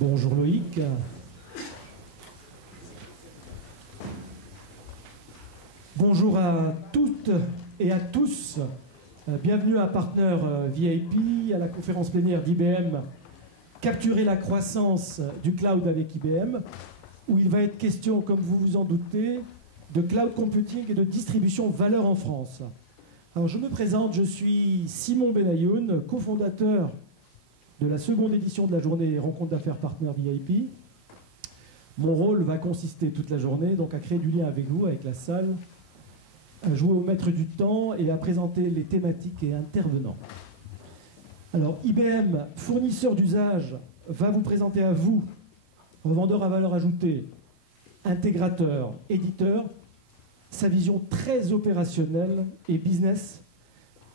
Bonjour Loïc. Bonjour à toutes et à tous. Bienvenue à Partner VIP, à la conférence plénière d'IBM Capturer la croissance du cloud avec IBM, où il va être question, comme vous vous en doutez, de cloud computing et de distribution valeur en France. Alors je me présente, je suis Simon Benayoun, cofondateur de la seconde édition de la journée Rencontre d'affaires Partner VIP. Mon rôle va consister toute la journée donc à créer du lien avec vous, avec la salle, à jouer au maître du temps et à présenter les thématiques et intervenants. Alors IBM, fournisseur d'usage, va vous présenter à vous, revendeur à valeur ajoutée, intégrateur, éditeur, sa vision très opérationnelle et business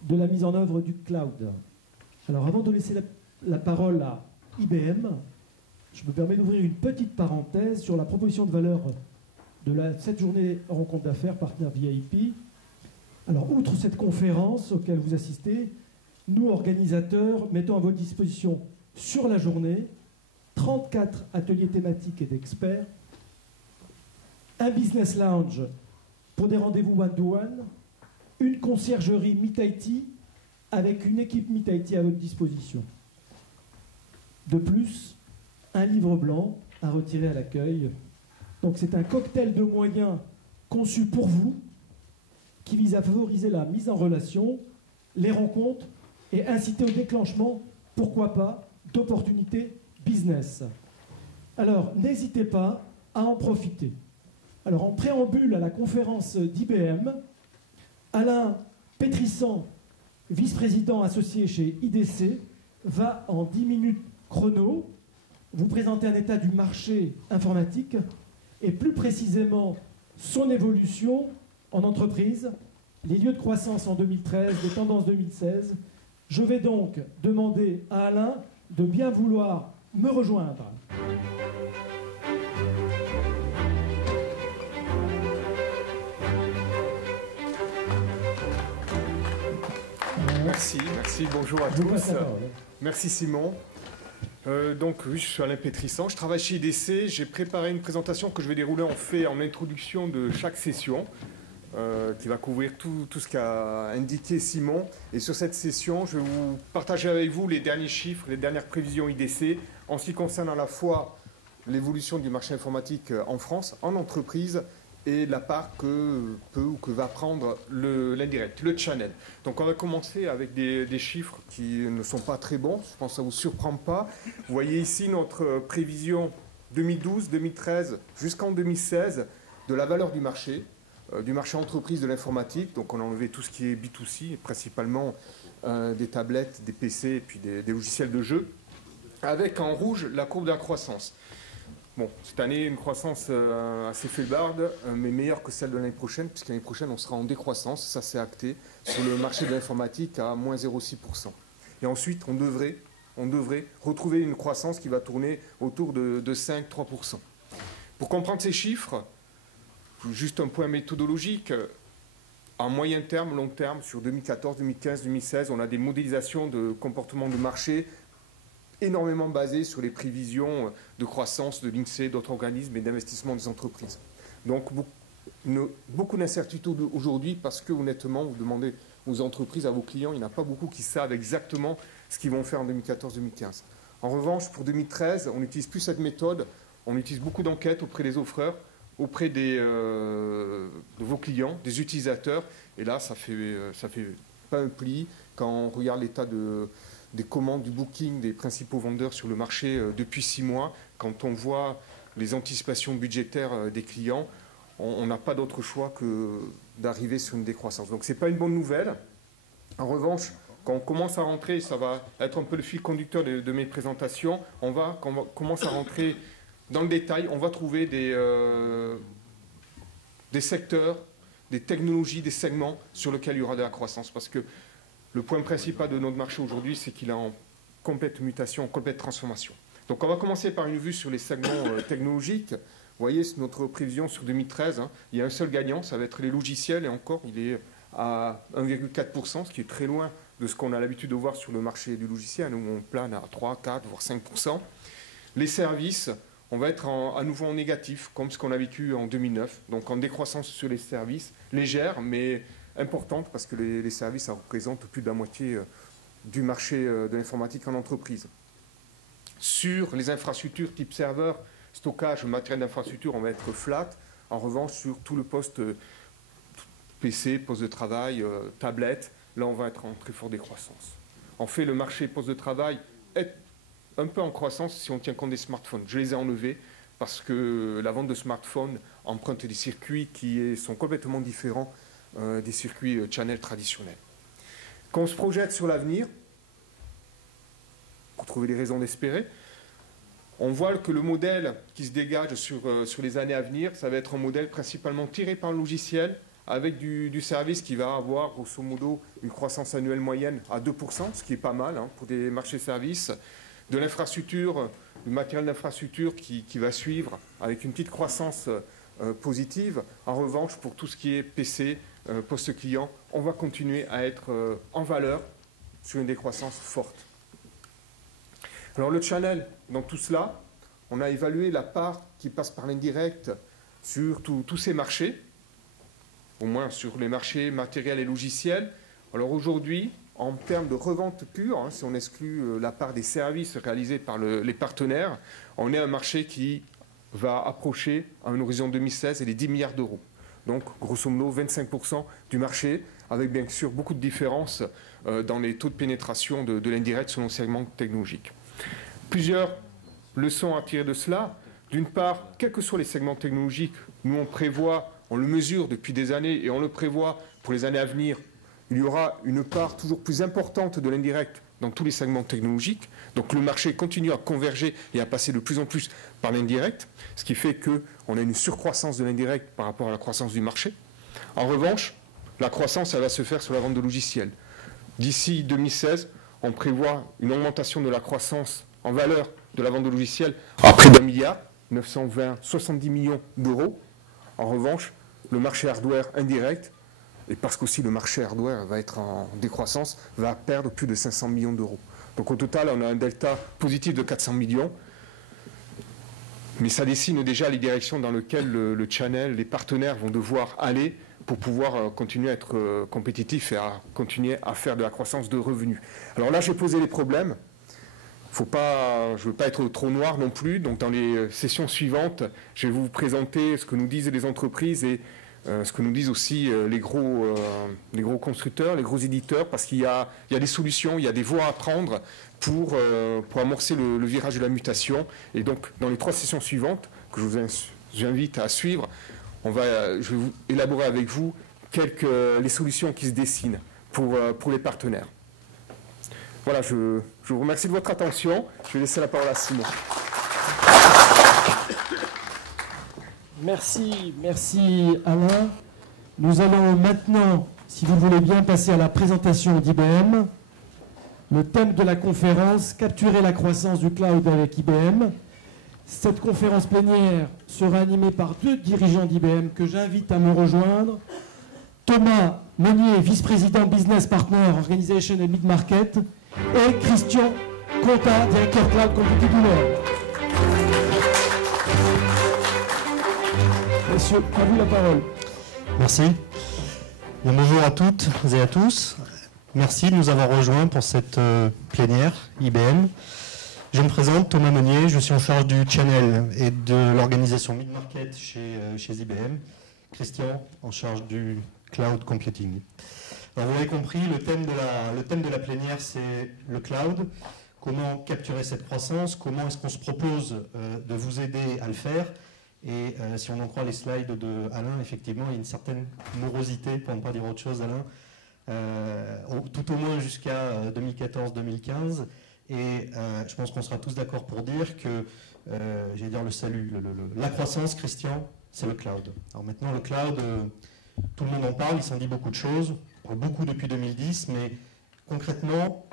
de la mise en œuvre du cloud. Alors avant de laisser la parole à IBM, je me permets d'ouvrir une petite parenthèse sur la proposition de valeur de cette journée rencontre d'affaires Partner VIP. Alors, outre cette conférence auquel vous assistez, nous, organisateurs, mettons à votre disposition sur la journée 34 ateliers thématiques et d'experts, un business lounge pour des rendez-vous one-to-one, une conciergerie Meet IT avec une équipe Meet IT à votre disposition. De plus, un livre blanc à retirer à l'accueil. Donc c'est un cocktail de moyens conçu pour vous qui vise à favoriser la mise en relation, les rencontres et inciter au déclenchement, pourquoi pas, d'opportunités business. Alors n'hésitez pas à en profiter. Alors en préambule à la conférence d'IBM, Alain Pétrissan, vice-président associé chez IDC, va en 10 minutes chrono vous présenter un état du marché informatique et plus précisément son évolution en entreprise, les lieux de croissance en 2013, les tendances 2016. Je vais donc demander à Alain de bien vouloir me rejoindre. Merci, bonjour à tous. Merci Simon. Donc oui, je suis Alain Pétrissan, je travaille chez IDC. J'ai préparé une présentation que je vais dérouler en introduction de chaque session, qui va couvrir tout ce qu'a indiqué Simon. Et sur cette session, je vais vous partager avec vous les derniers chiffres, les dernières prévisions IDC, en ce qui concerne à la fois l'évolution du marché informatique en France, en entreprise, et la part que peut ou que va prendre l'indirect, le channel. Donc on va commencer avec des chiffres qui ne sont pas très bons, je pense que ça ne vous surprend pas. Vous voyez ici notre prévision 2012, 2013 jusqu'en 2016 de la valeur du marché entreprise de l'informatique. Donc on a enlevé tout ce qui est B2C, principalement des tablettes, des PC et puis des logiciels de jeu, avec en rouge la courbe de la croissance. Bon, cette année, une croissance assez faiblarde, mais meilleure que celle de l'année prochaine, puisque l'année prochaine, on sera en décroissance, ça c'est acté, sur le marché de l'informatique à moins 0,6%. Et ensuite, on devrait retrouver une croissance qui va tourner autour de 5-3%. Pour comprendre ces chiffres, juste un point méthodologique, à moyen terme, long terme, sur 2014, 2015, 2016, on a des modélisations de comportement de marché énormément basé sur les prévisions de croissance de l'INSEE, d'autres organismes et d'investissement des entreprises. Donc beaucoup d'incertitudes aujourd'hui parce que honnêtement, vous demandez aux entreprises, à vos clients, il n'y en a pas beaucoup qui savent exactement ce qu'ils vont faire en 2014-2015. En revanche, pour 2013, on n'utilise plus cette méthode, on utilise beaucoup d'enquêtes auprès des offreurs, auprès de vos clients, des utilisateurs, et là, ça fait pas un pli quand on regarde l'état des commandes, du booking des principaux vendeurs sur le marché depuis 6 mois. Quand on voit les anticipations budgétaires des clients, on n'a pas d'autre choix que d'arriver sur une décroissance. Donc ce n'est pas une bonne nouvelle. En revanche, quand on commence à rentrer, ça va être un peu le fil conducteur de mes présentations, quand on commence à rentrer dans le détail, on va trouver des secteurs, des technologies, des segments sur lesquels il y aura de la croissance. Parce que le point principal de notre marché aujourd'hui, c'est qu'il est en complète mutation, en complète transformation. Donc on va commencer par une vue sur les segments technologiques. Vous voyez, c'est notre prévision sur 2013. Il y a un seul gagnant, ça va être les logiciels, et encore, il est à 1,4%, ce qui est très loin de ce qu'on a l'habitude de voir sur le marché du logiciel, où on plane à 3, 4, voire 5%. Les services, on va être à nouveau en négatif, comme ce qu'on a vécu en 2009, donc en décroissance sur les services, légère, mais importante, parce que les services, ça représente plus de la moitié du marché de l'informatique en entreprise. Sur les infrastructures type serveur, stockage, matériel d'infrastructure, on va être flat. En revanche, sur tout le poste PC, poste de travail, tablette, là, on va être en très forte décroissance. En fait, le marché poste de travail est un peu en croissance si on tient compte des smartphones. Je les ai enlevés parce que la vente de smartphones emprunte des circuits qui sont complètement différents des circuits channel traditionnels. Quand on se projette sur l'avenir, pour trouver des raisons d'espérer, on voit que le modèle qui se dégage sur les années à venir, ça va être un modèle principalement tiré par le logiciel, avec du service qui va avoir grosso modo une croissance annuelle moyenne à 2%, ce qui est pas mal pour des marchés services, de l'infrastructure, du matériel d'infrastructure qui va suivre avec une petite croissance positive. En revanche, pour tout ce qui est PC, poste client, on va continuer à être en valeur sur une décroissance forte. Alors le channel, dans tout cela, on a évalué la part qui passe par l'indirect sur tous ces marchés, au moins sur les marchés matériels et logiciels. Alors aujourd'hui, en termes de revente pure, si on exclut la part des services réalisés par les partenaires, on est un marché qui va approcher à un horizon 2016 et les 10 milliards d'euros. Donc, grosso modo, 25% du marché, avec bien sûr beaucoup de différences dans les taux de pénétration de l'indirect selon le segment technologique. Plusieurs leçons à tirer de cela. D'une part, quels que soient les segments technologiques, nous on prévoit, on le mesure depuis des années et on le prévoit pour les années à venir, il y aura une part toujours plus importante de l'indirect dans tous les segments technologiques. Donc le marché continue à converger et à passer de plus en plus par l'indirect, ce qui fait qu'on a une surcroissance de l'indirect par rapport à la croissance du marché. En revanche, la croissance, elle va se faire sur la vente de logiciels. D'ici 2016, on prévoit une augmentation de la croissance en valeur de la vente de logiciels à près d'1 milliard, 970 millions d'euros. En revanche, le marché hardware indirect, et parce qu'aussi le marché hardware va être en décroissance, va perdre plus de 500 millions d'euros. Donc au total, on a un delta positif de 400 millions. Mais ça dessine déjà les directions dans lesquelles le channel, les partenaires vont devoir aller pour pouvoir continuer à être compétitifs et à continuer à faire de la croissance de revenus. Alors là, j'ai posé les problèmes. Je ne veux pas être trop noir non plus. Donc dans les sessions suivantes, je vais vous présenter ce que nous disent les entreprises et ce que nous disent aussi les gros constructeurs, les gros éditeurs, parce qu'il y a des solutions, il y a des voies à prendre pour amorcer le virage de la mutation. Et donc, dans les 3 sessions suivantes, que je vous invite à suivre, je vais vous élaborer avec vous les solutions qui se dessinent pour les partenaires. Voilà, je vous remercie de votre attention. Je vais laisser la parole à Simon. Merci Alain. Nous allons maintenant, si vous le voulez bien, passer à la présentation d'IBM. Le thème de la conférence, capturer la croissance du cloud avec IBM. Cette conférence plénière sera animée par 2 dirigeants d'IBM que j'invite à me rejoindre. Thomas Meunier, vice-président Business Partner Organization et Mid-Market, et Christian Conta, directeur Cloud Computing d'IBM. Monsieur, à vous la parole. Merci. Bien, bonjour à toutes et à tous. Merci de nous avoir rejoints pour cette plénière IBM. Je me présente, Thomas Meunier, je suis en charge du channel et de l'organisation Mid-Market chez IBM. Christian, en charge du Cloud Computing. Alors vous l'avez compris, le thème de la plénière, c'est le cloud. Comment capturer cette croissance? Comment est-ce qu'on se propose de vous aider à le faire? Et si on en croit les slides de Alain, effectivement, il y a une certaine morosité, pour ne pas dire autre chose, Alain, tout au moins jusqu'à 2014-2015. Et je pense qu'on sera tous d'accord pour dire que, j'allais dire le salut, la croissance, Christian, c'est le cloud. Alors maintenant, le cloud, tout le monde en parle, il s'en dit beaucoup de choses, beaucoup depuis 2010, mais concrètement,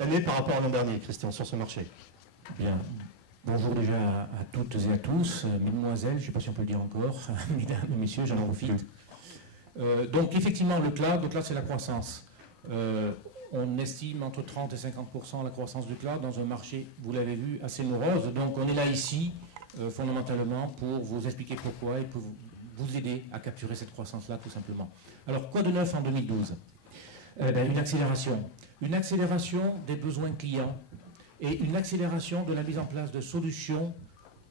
année par rapport à l'an dernier, Christian, sur ce marché? Bien. Bonjour déjà à toutes et à tous, mesdemoiselles, je ne sais pas si on peut le dire encore, mesdames et messieurs, j'en profite. Donc effectivement, le cloud c'est la croissance. On estime entre 30 et 50% la croissance du cloud dans un marché, vous l'avez vu, assez morose. Donc on est là ici, fondamentalement, pour vous expliquer pourquoi et pour vous aider à capturer cette croissance-là, tout simplement. Alors, quoi de neuf en 2012 ? Une accélération. Une accélération des besoins clients et une accélération de la mise en place de solutions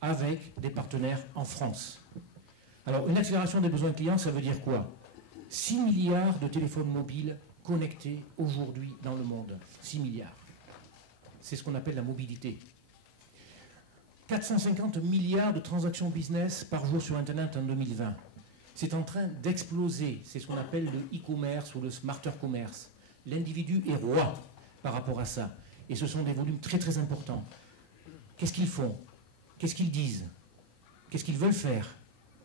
avec des partenaires en France. Alors, une accélération des besoins clients, ça veut dire quoi ? 6 milliards de téléphones mobiles connectés aujourd'hui dans le monde. 6 milliards. C'est ce qu'on appelle la mobilité. 450 milliards de transactions business par jour sur Internet en 2020. C'est en train d'exploser. C'est ce qu'on appelle le e-commerce ou le smarter commerce. L'individu est roi par rapport à ça. Et ce sont des volumes très très importants. Qu'est-ce qu'ils font ? Qu'est-ce qu'ils disent ? Qu'est-ce qu'ils veulent faire ?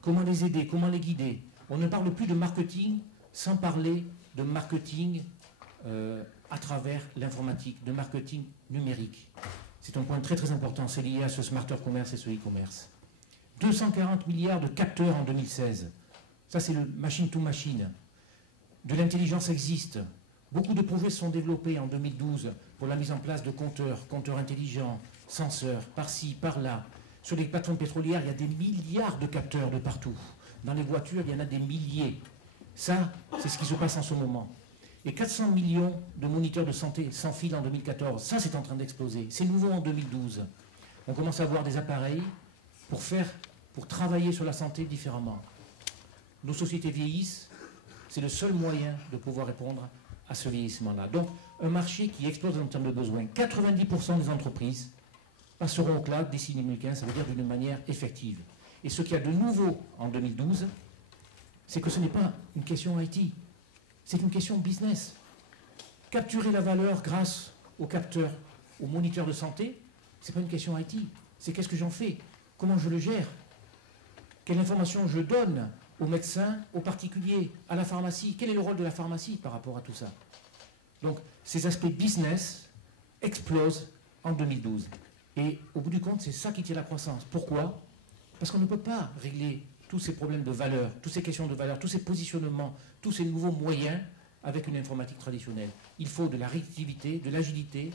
Comment les aider ? Comment les guider ? On ne parle plus de marketing sans parler de marketing à travers l'informatique, de marketing numérique. C'est un point très très important, c'est lié à ce smarter commerce et ce e-commerce. 240 milliards de capteurs en 2016. Ça c'est le machine to machine. De l'intelligence existe. Beaucoup de projets sont développés en 2012 pour la mise en place de compteurs intelligents, senseurs, par-ci, par-là. Sur les plateformes pétrolières, il y a des milliards de capteurs de partout. Dans les voitures, il y en a des milliers. Ça, c'est ce qui se passe en ce moment. Et 400 millions de moniteurs de santé sans fil en 2014, ça c'est en train d'exploser. C'est nouveau en 2012. On commence à avoir des appareils pour travailler sur la santé différemment. Nos sociétés vieillissent, c'est le seul moyen de pouvoir répondre à ce vieillissement-là. Donc, un marché qui explose en termes de besoins. 90% des entreprises passeront au cloud d'ici 2015, ça veut dire d'une manière effective. Et ce qu'il y a de nouveau en 2012, c'est que ce n'est pas une question IT, c'est une question business. Capturer la valeur grâce aux capteurs, aux moniteurs de santé, ce n'est pas une question IT. C'est qu'est-ce que j'en fais? Comment je le gère? Quelle information je donne aux médecins, aux particuliers, à la pharmacie? Quel est le rôle de la pharmacie par rapport à tout ça? Donc, ces aspects business explosent en 2012. Et au bout du compte, c'est ça qui tient la croissance. Pourquoi? Parce qu'on ne peut pas régler tous ces problèmes de valeur, toutes ces questions de valeur, tous ces positionnements, tous ces nouveaux moyens avec une informatique traditionnelle. Il faut de la réactivité, de l'agilité,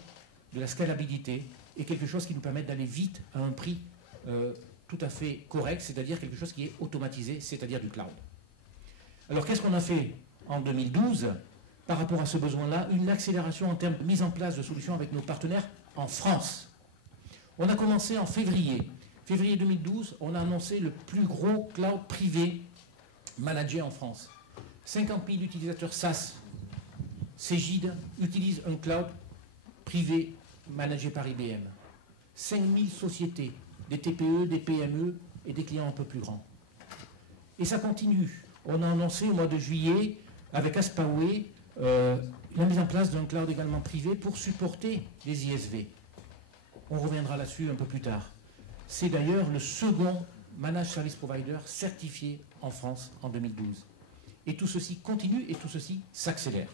de la scalabilité et quelque chose qui nous permette d'aller vite à un prix tout à fait correct, c'est-à-dire quelque chose qui est automatisé, c'est-à-dire du cloud. Alors qu'est-ce qu'on a fait en 2012 par rapport à ce besoin-là? Une accélération en termes de mise en place de solutions avec nos partenaires en France. On a commencé en février. Février 2012, on a annoncé le plus gros cloud privé managé en France. 50 000 utilisateurs SaaS. Cegid utilise un cloud privé managé par IBM. 5 000 sociétés, des TPE, des PME et des clients un peu plus grands. Et ça continue. On a annoncé au mois de juillet, avec Aspaway, la mise en place d'un cloud également privé pour supporter les ISV. On reviendra là-dessus un peu plus tard. C'est d'ailleurs le second Managed Service Provider certifié en France en 2012. Et tout ceci continue et tout ceci s'accélère.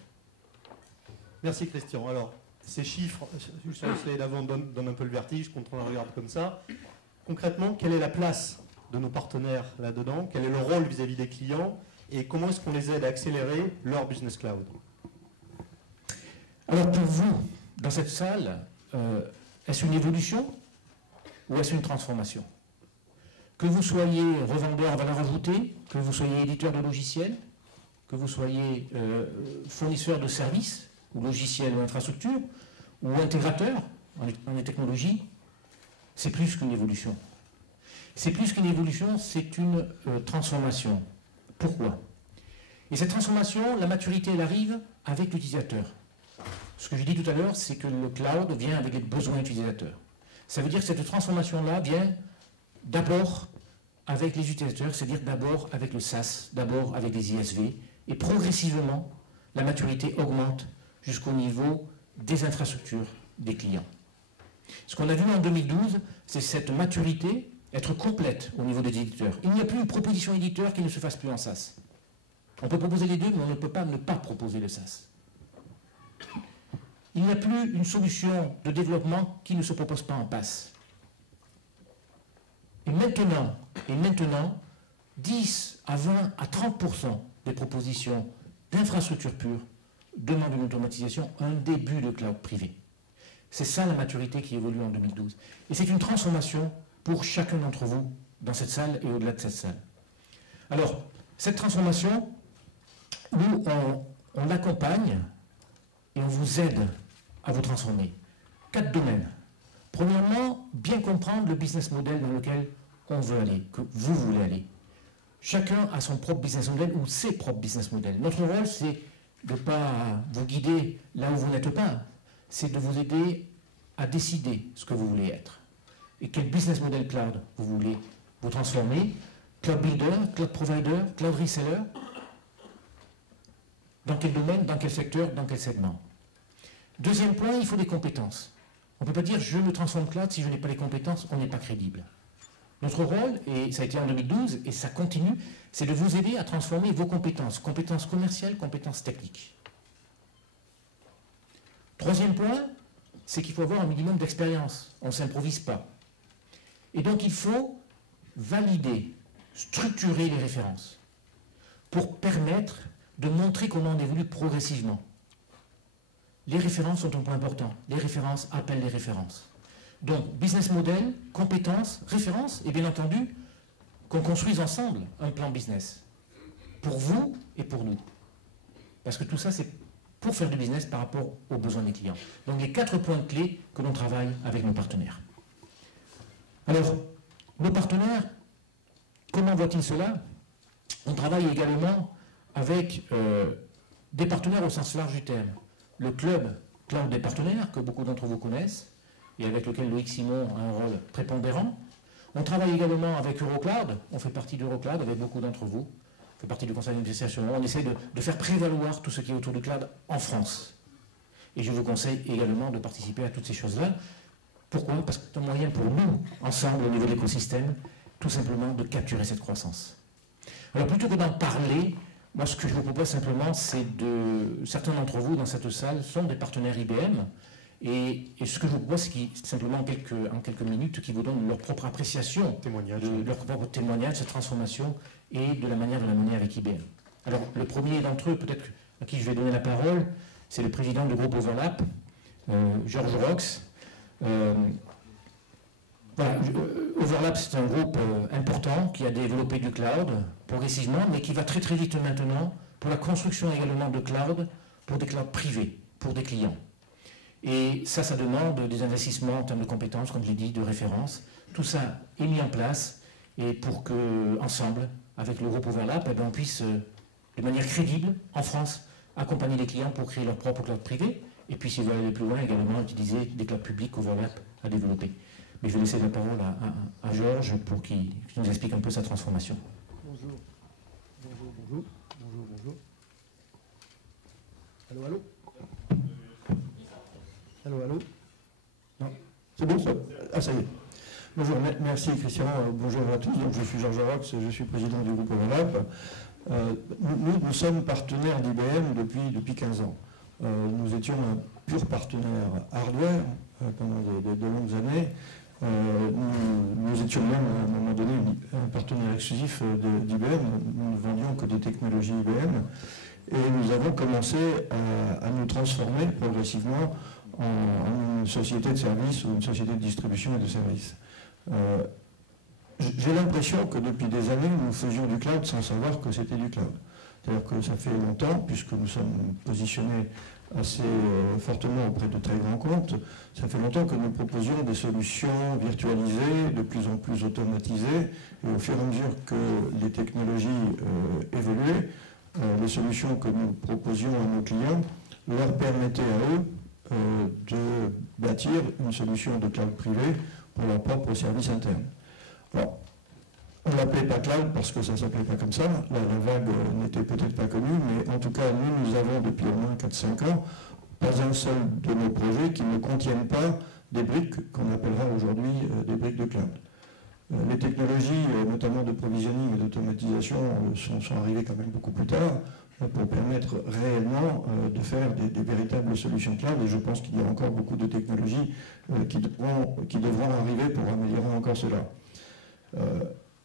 Merci Christian. Alors, ces chiffres sur le slide d'avant donnent un peu le vertige quand on la regarde comme ça. Concrètement, quelle est la place de nos partenaires là-dedans? Quel est le rôle vis-à-vis des clients? Et comment est-ce qu'on les aide à accélérer leur business cloud? Alors pour vous, dans cette salle, est-ce une évolution ou est-ce une transformation? Que vous soyez revendeur en valeur ajoutée, que vous soyez éditeur de logiciels, que vous soyez fournisseur de services, ou logiciels ou infrastructures, ou intégrateur en technologie, c'est plus qu'une évolution. C'est plus qu'une évolution, c'est une transformation. Pourquoi? Et cette transformation, la maturité, elle arrive avec l'utilisateur. Ce que je dis tout à l'heure, c'est que le cloud vient avec les besoins utilisateurs. Ça veut dire que cette transformation-là vient d'abord avec les utilisateurs, c'est-à-dire d'abord avec le SaaS, d'abord avec les ISV, et progressivement, la maturité augmente jusqu'au niveau des infrastructures des clients. Ce qu'on a vu en 2012, c'est cette maturité être complète au niveau des éditeurs. Il n'y a plus une proposition éditeur qui ne se fasse plus en SaaS. On peut proposer les deux, mais on ne peut pas ne pas proposer le SaaS. Il n'y a plus une solution de développement qui ne se propose pas en PaaS. Et maintenant, 10 à 20 à 30% des propositions d'infrastructures pures demande une automatisation, un début de cloud privé. C'est ça la maturité qui évolue en 2012. Et c'est une transformation pour chacun d'entre vous dans cette salle et au-delà de cette salle. Alors, cette transformation, nous, on l'accompagne et on vous aide à vous transformer. 4 domaines. Premièrement, bien comprendre le business model dans lequel on veut aller, que vous voulez aller. Chacun a son propre business model ou ses propres business models. Notre rôle, c'est de ne pas vous guider là où vous n'êtes pas, c'est de vous aider à décider ce que vous voulez être. Et quel business model cloud vous voulez vous transformer. Cloud builder, cloud provider, cloud reseller. Dans quel domaine, dans quel secteur, dans quel segment. Deuxième point, il faut des compétences. On ne peut pas dire je me transforme cloud si je n'ai pas les compétences, on n'est pas crédible. Notre rôle, et ça a été en 2012, et ça continue, c'est de vous aider à transformer vos compétences. Compétences commerciales, compétences techniques. Troisième point, c'est qu'il faut avoir un minimum d'expérience. On ne s'improvise pas. Et donc il faut valider, structurer les références pour permettre de montrer comment on évolue progressivement. Les références sont un point important. Les références appellent les références. Donc, business model, compétences, références, et bien entendu, qu'on construise ensemble un plan business. Pour vous et pour nous. Parce que tout ça, c'est pour faire du business par rapport aux besoins des clients. Donc, les 4 points clés que l'on travaille avec nos partenaires. Alors, nos partenaires, comment voient-ils cela? On travaille également avec des partenaires au sens large du terme. Le club cloud des partenaires, que beaucoup d'entre vous connaissent, et avec lequel Loïc Simon a un rôle prépondérant. On travaille également avec Eurocloud, on fait partie d'Eurocloud avec beaucoup d'entre vous, on fait partie du conseil d'administration. On essaie de faire prévaloir tout ce qui est autour du cloud en France. Et je vous conseille également de participer à toutes ces choses-là. Pourquoi? Parce que c'est un moyen pour nous, ensemble, au niveau de l'écosystème, tout simplement de capturer cette croissance. Alors plutôt que d'en parler, moi ce que je vous propose simplement, c'est de... Certains d'entre vous dans cette salle sont des partenaires IBM, et ce que je vous propose, c'est simplement en quelques minutes qui vous donnent leur propre appréciation, leur propre témoignage de cette transformation et de la manière de la mener avec IBM. Alors le premier d'entre eux, peut-être à qui je vais donner la parole, c'est le président du groupe Overlap, Georges Rox. Voilà, Overlap, c'est un groupe important qui a développé du cloud progressivement, mais qui va très très vite maintenant pour la construction également de cloud, pour des clouds privés, pour des clients. Et ça demande des investissements en termes de compétences, comme je l'ai dit, de références. Tout ça est mis en place, et pour que, ensemble, avec le groupe Overlap, on puisse, de manière crédible, en France, accompagner les clients pour créer leur propre cloud privé, et puis s'ils veulent aller plus loin, également utiliser des clouds publics Overlap à développer. Mais je vais laisser la parole à Georges pour qu'il nous explique un peu sa transformation. Bonjour. Bonjour, bonjour. Bonjour, bonjour. Allô, allô? Allô, allô? Non. C'est bon ça? Ah, ça y est. Bonjour, merci Christian. Bonjour à tous. Donc, je suis Georges Rox, je suis président du groupe Overlap. Nous sommes partenaires d'IBM depuis 15 ans. Nous étions un pur partenaire hardware pendant de longues années. Nous étions même à un moment donné un partenaire exclusif d'IBM. Nous ne vendions que des technologies IBM. Et nous avons commencé à nous transformer progressivement en une société de services ou une société de distribution et de services. J'ai l'impression que depuis des années, nous faisions du cloud sans savoir que c'était du cloud. C'est-à-dire que ça fait longtemps, puisque nous sommes positionnés assez fortement auprès de très grands comptes, ça fait longtemps que nous proposions des solutions virtualisées, de plus en plus automatisées, et au fur et à mesure que les technologies évoluaient, les solutions que nous proposions à nos clients leur permettaient à eux de bâtir une solution de cloud privé pour leur propre service interne. Alors, on ne l'appelait pas cloud parce que ça ne s'appelait pas comme ça, la vague n'était peut-être pas connue, mais en tout cas, nous avons depuis au moins 4-5 ans pas un seul de nos projets qui ne contiennent pas des briques qu'on appellera aujourd'hui des briques de cloud. Les technologies, notamment de provisioning et d'automatisation, sont arrivées quand même beaucoup plus tard pour permettre réellement de faire des véritables solutions cloud, et je pense qu'il y a encore beaucoup de technologies qui devront arriver pour améliorer encore cela.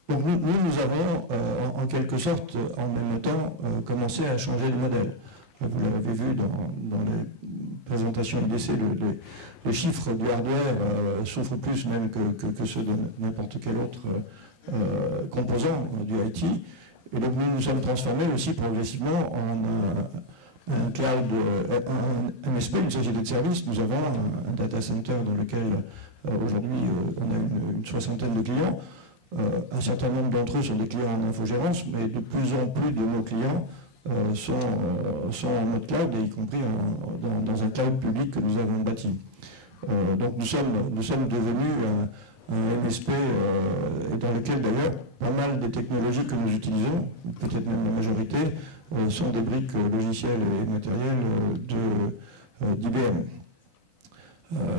Donc nous avons en quelque sorte en même temps commencé à changer de modèle. Vous l'avez vu dans les présentations IDC, les chiffres du hardware souffrent plus même que ceux de n'importe quel autre composant du IT. Et donc nous nous sommes transformés aussi progressivement en un cloud, un MSP, une société de service. Nous avons un data center dans lequel aujourd'hui on a une soixantaine de clients. Un certain nombre d'entre eux sont des clients en infogérance, mais de plus en plus de nos clients sont en mode cloud, et y compris dans un cloud public que nous avons bâti. Donc nous sommes devenus un MSP dans lequel d'ailleurs pas mal des technologies que nous utilisons, peut-être même la majorité, sont des briques logicielles et matérielles d'IBM.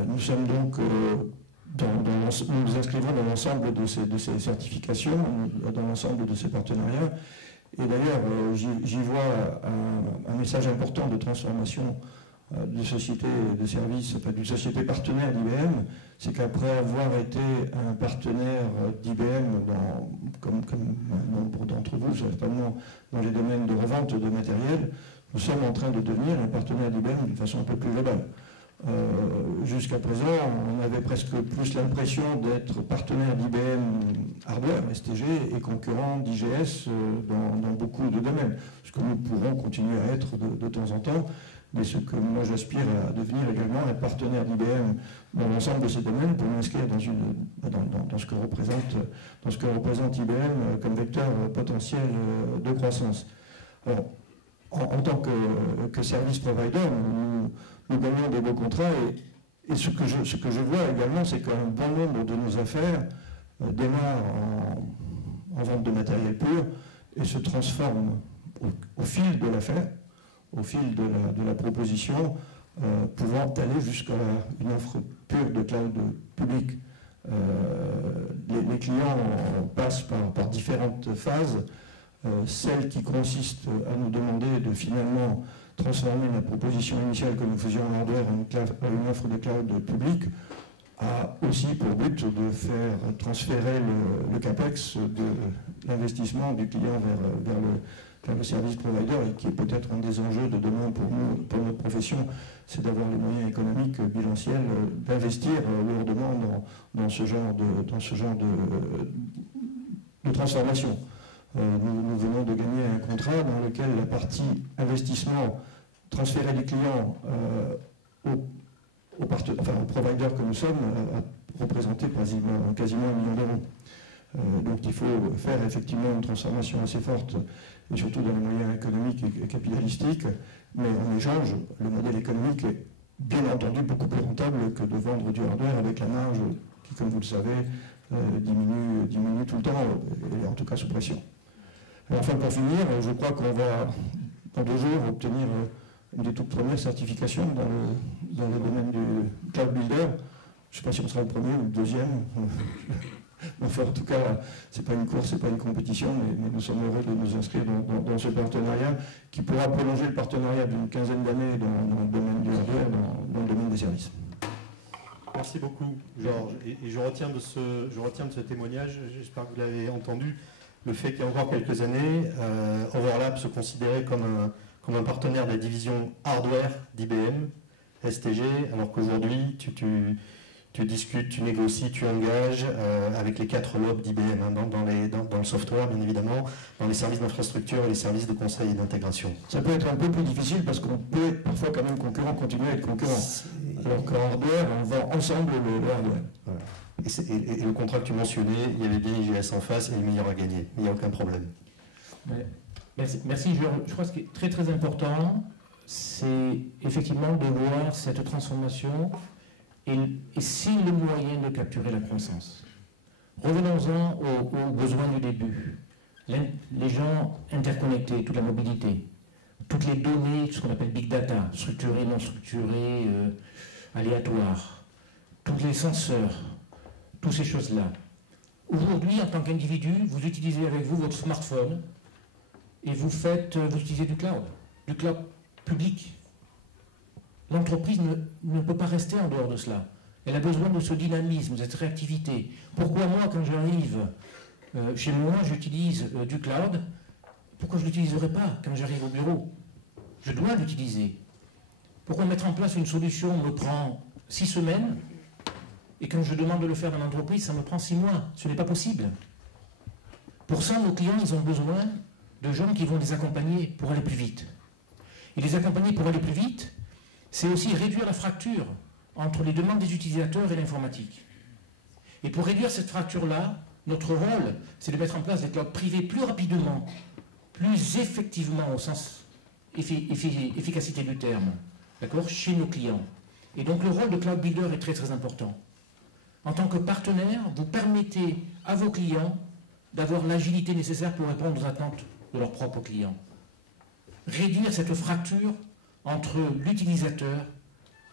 Nous sommes donc nous nous inscrivons dans l'ensemble de ces certifications, dans l'ensemble de ces partenariats. Et d'ailleurs, j'y vois un message important de transformation de société de services, enfin d'une société partenaire d'IBM, c'est qu'après avoir été un partenaire d'IBM, comme nombre d'entre vous, certainement dans les domaines de revente de matériel, nous sommes en train de devenir un partenaire d'IBM d'une façon un peu plus globale. Jusqu'à présent, on avait presque plus l'impression d'être partenaire d'IBM hardware, STG, et concurrent d'IGS dans beaucoup de domaines, ce que nous pourrons continuer à être de temps en temps, mais ce que moi j'aspire à devenir également, un partenaire d'IBM dans l'ensemble de ces domaines pour m'inscrire dans ce que représente IBM comme vecteur potentiel de croissance. Alors, en tant que service provider, nous gagnons des beaux contrats, et ce que je vois également, c'est qu'un bon nombre de nos affaires démarrent en vente de matériel pur et se transforment au fil de l'affaire, au fil de la proposition, pouvant aller jusqu'à une offre pure de cloud public. Les clients passent par différentes phases. Celle qui consiste à nous demander de finalement transformer la proposition initiale que nous faisions en hardware en une offre de cloud public a aussi pour but de faire transférer le CAPEX de l'investissement du client vers le service provider, et qui est peut-être un des enjeux de demain pour nous, pour notre profession, c'est d'avoir les moyens économiques bilanciels d'investir lourdement dans ce genre de transformation. Nous venons de gagner un contrat dans lequel la partie investissement transféré du client au provider que nous sommes a représenté quasiment 1 million d'euros. Donc il faut faire effectivement une transformation assez forte, et surtout dans les moyens économiques et capitalistiques, mais en échange, le modèle économique est bien entendu beaucoup plus rentable que de vendre du hardware avec la marge qui, comme vous le savez, diminue tout le temps, et en tout cas sous pression. Et enfin, pour finir, je crois qu'on va, dans 2 jours, obtenir une des toutes premières certifications dans le domaine du Cloud Builder. Je ne sais pas si on sera le premier ou le deuxième. Enfin, en tout cas, ce n'est pas une course, ce n'est pas une compétition, mais nous sommes heureux de nous inscrire dans ce partenariat qui pourra prolonger le partenariat d'une quinzaine d'années dans le domaine du hardware, dans le domaine des services. Merci beaucoup, Georges. Et je retiens de ce témoignage, j'espère que vous l'avez entendu, le fait qu'il y a encore quelques années, Overlap se considérait comme un partenaire de la division hardware d'IBM, STG, alors qu'aujourd'hui, tu discutes, tu négocies, tu engages avec les 4 lobes d'IBM, hein, dans le software, bien évidemment, dans les services d'infrastructure et les services de conseil et d'intégration. Ça peut être un peu plus difficile parce qu'on peut parfois quand même continuer à être concurrent. Alors qu'en hardware, on vend ensemble le hardware. Voilà. Et le contrat que tu mentionnais, il y avait bien IGS en face et le meilleur à gagner. Il n'y a aucun problème. Merci. Je crois que ce qui est très très important, c'est effectivement de voir cette transformation et c'est le moyen de capturer la croissance. Revenons-en aux besoins du début. Les gens interconnectés, toute la mobilité, toutes les données, ce qu'on appelle big data, structurées, non structurées, aléatoires, tous les senseurs, toutes ces choses-là. Aujourd'hui, en tant qu'individu, vous utilisez avec vous votre smartphone et vous utilisez du cloud public. L'entreprise ne peut pas rester en dehors de cela. Elle a besoin de ce dynamisme, de cette réactivité. Pourquoi moi, quand j'arrive chez moi, j'utilise du cloud? Pourquoi je ne l'utiliserai pas quand j'arrive au bureau? je dois l'utiliser. Pourquoi mettre en place une solution me prend 6 semaines et quand je demande de le faire dans l'entreprise, ça me prend 6 mois? Ce n'est pas possible. Pour ça, nos clients, ils ont besoin de gens qui vont les accompagner pour aller plus vite. Et les accompagner pour aller plus vite, c'est aussi réduire la fracture entre les demandes des utilisateurs et l'informatique. Et pour réduire cette fracture-là, notre rôle, c'est de mettre en place des clouds privés plus rapidement, plus effectivement au sens efficacité du terme, d'accord, chez nos clients. Et donc le rôle de Cloud Builder est très très important. En tant que partenaire, vous permettez à vos clients d'avoir l'agilité nécessaire pour répondre aux attentes de leurs propres clients. Réduire cette fracture entre l'utilisateur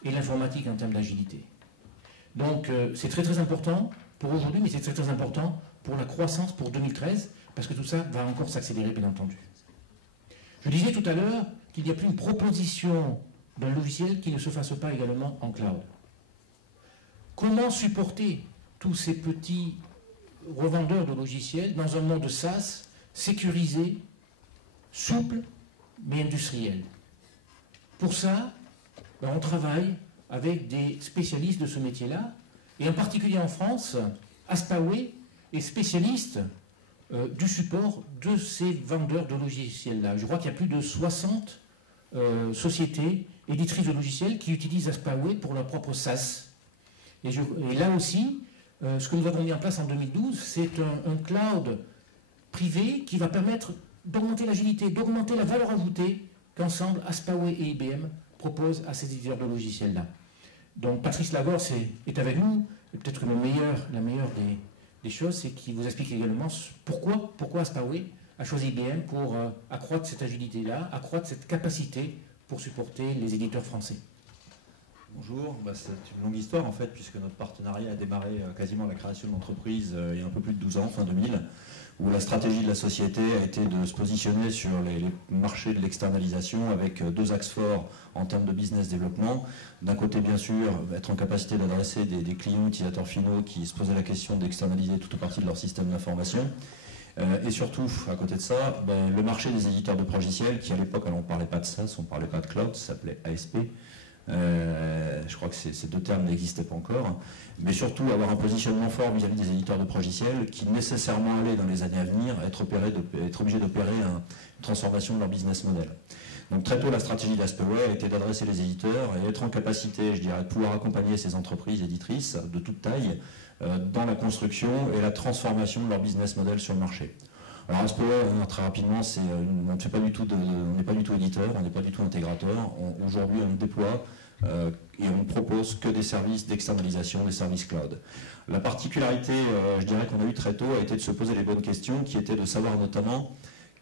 et l'informatique en termes d'agilité. Donc c'est très très important pour aujourd'hui, mais c'est très très important pour la croissance pour 2013, parce que tout ça va encore s'accélérer, bien entendu. Je disais tout à l'heure qu'il n'y a plus une proposition d'un logiciel qui ne se fasse pas également en cloud. Comment supporter tous ces petits revendeurs de logiciels dans un monde SaaS sécurisé, souple, mais industriel? Pour ça, on travaille avec des spécialistes de ce métier-là, et en particulier en France, Aspaway est spécialiste du support de ces vendeurs de logiciels-là. Je crois qu'il y a plus de 60 sociétés éditrices de logiciels qui utilisent Aspaway pour leur propre SaaS. Et là aussi, ce que nous avons mis en place en 2012, c'est un cloud privé qui va permettre d'augmenter l'agilité, d'augmenter la valeur ajoutée qu'ensemble Aspaway et IBM proposent à ces éditeurs de logiciels-là. Donc Patrice Lagorce est avec nous, et peut-être que la meilleure des choses, c'est qu'il vous explique également pourquoi Aspaway a choisi IBM pour accroître cette agilité-là, accroître cette capacité pour supporter les éditeurs français. Bonjour, c'est une longue histoire en fait, puisque notre partenariat a démarré quasiment à la création de l'entreprise il y a un peu plus de 12 ans, fin 2000, où la stratégie de la société a été de se positionner sur les marchés de l'externalisation avec 2 axes forts en termes de business développement. D'un côté, bien sûr, être en capacité d'adresser des clients utilisateurs finaux qui se posaient la question d'externaliser toute ou partie de leur système d'information. Et surtout, à côté de ça, le marché des éditeurs de logiciels, qui à l'époque, on ne parlait pas de SaaS, on ne parlait pas de cloud, ça s'appelait ASP. Je crois que ces 2 termes n'existaient pas encore, mais surtout avoir un positionnement fort vis-à-vis des éditeurs de logiciels qui nécessairement allaient dans les années à venir être obligés d'opérer une transformation de leur business model. Donc très tôt, la stratégie d'Aspaway a été d'adresser les éditeurs et être en capacité, je dirais, de pouvoir accompagner ces entreprises éditrices de toute taille dans la construction et la transformation de leur business model sur le marché. Alors Aspaway, très rapidement, on n'est pas du tout éditeur, on n'est pas du tout intégrateur. Aujourd'hui, on déploie et on ne propose que des services d'externalisation, des services cloud. La particularité, je dirais, qu'on a eu très tôt, a été de se poser les bonnes questions, qui étaient de savoir notamment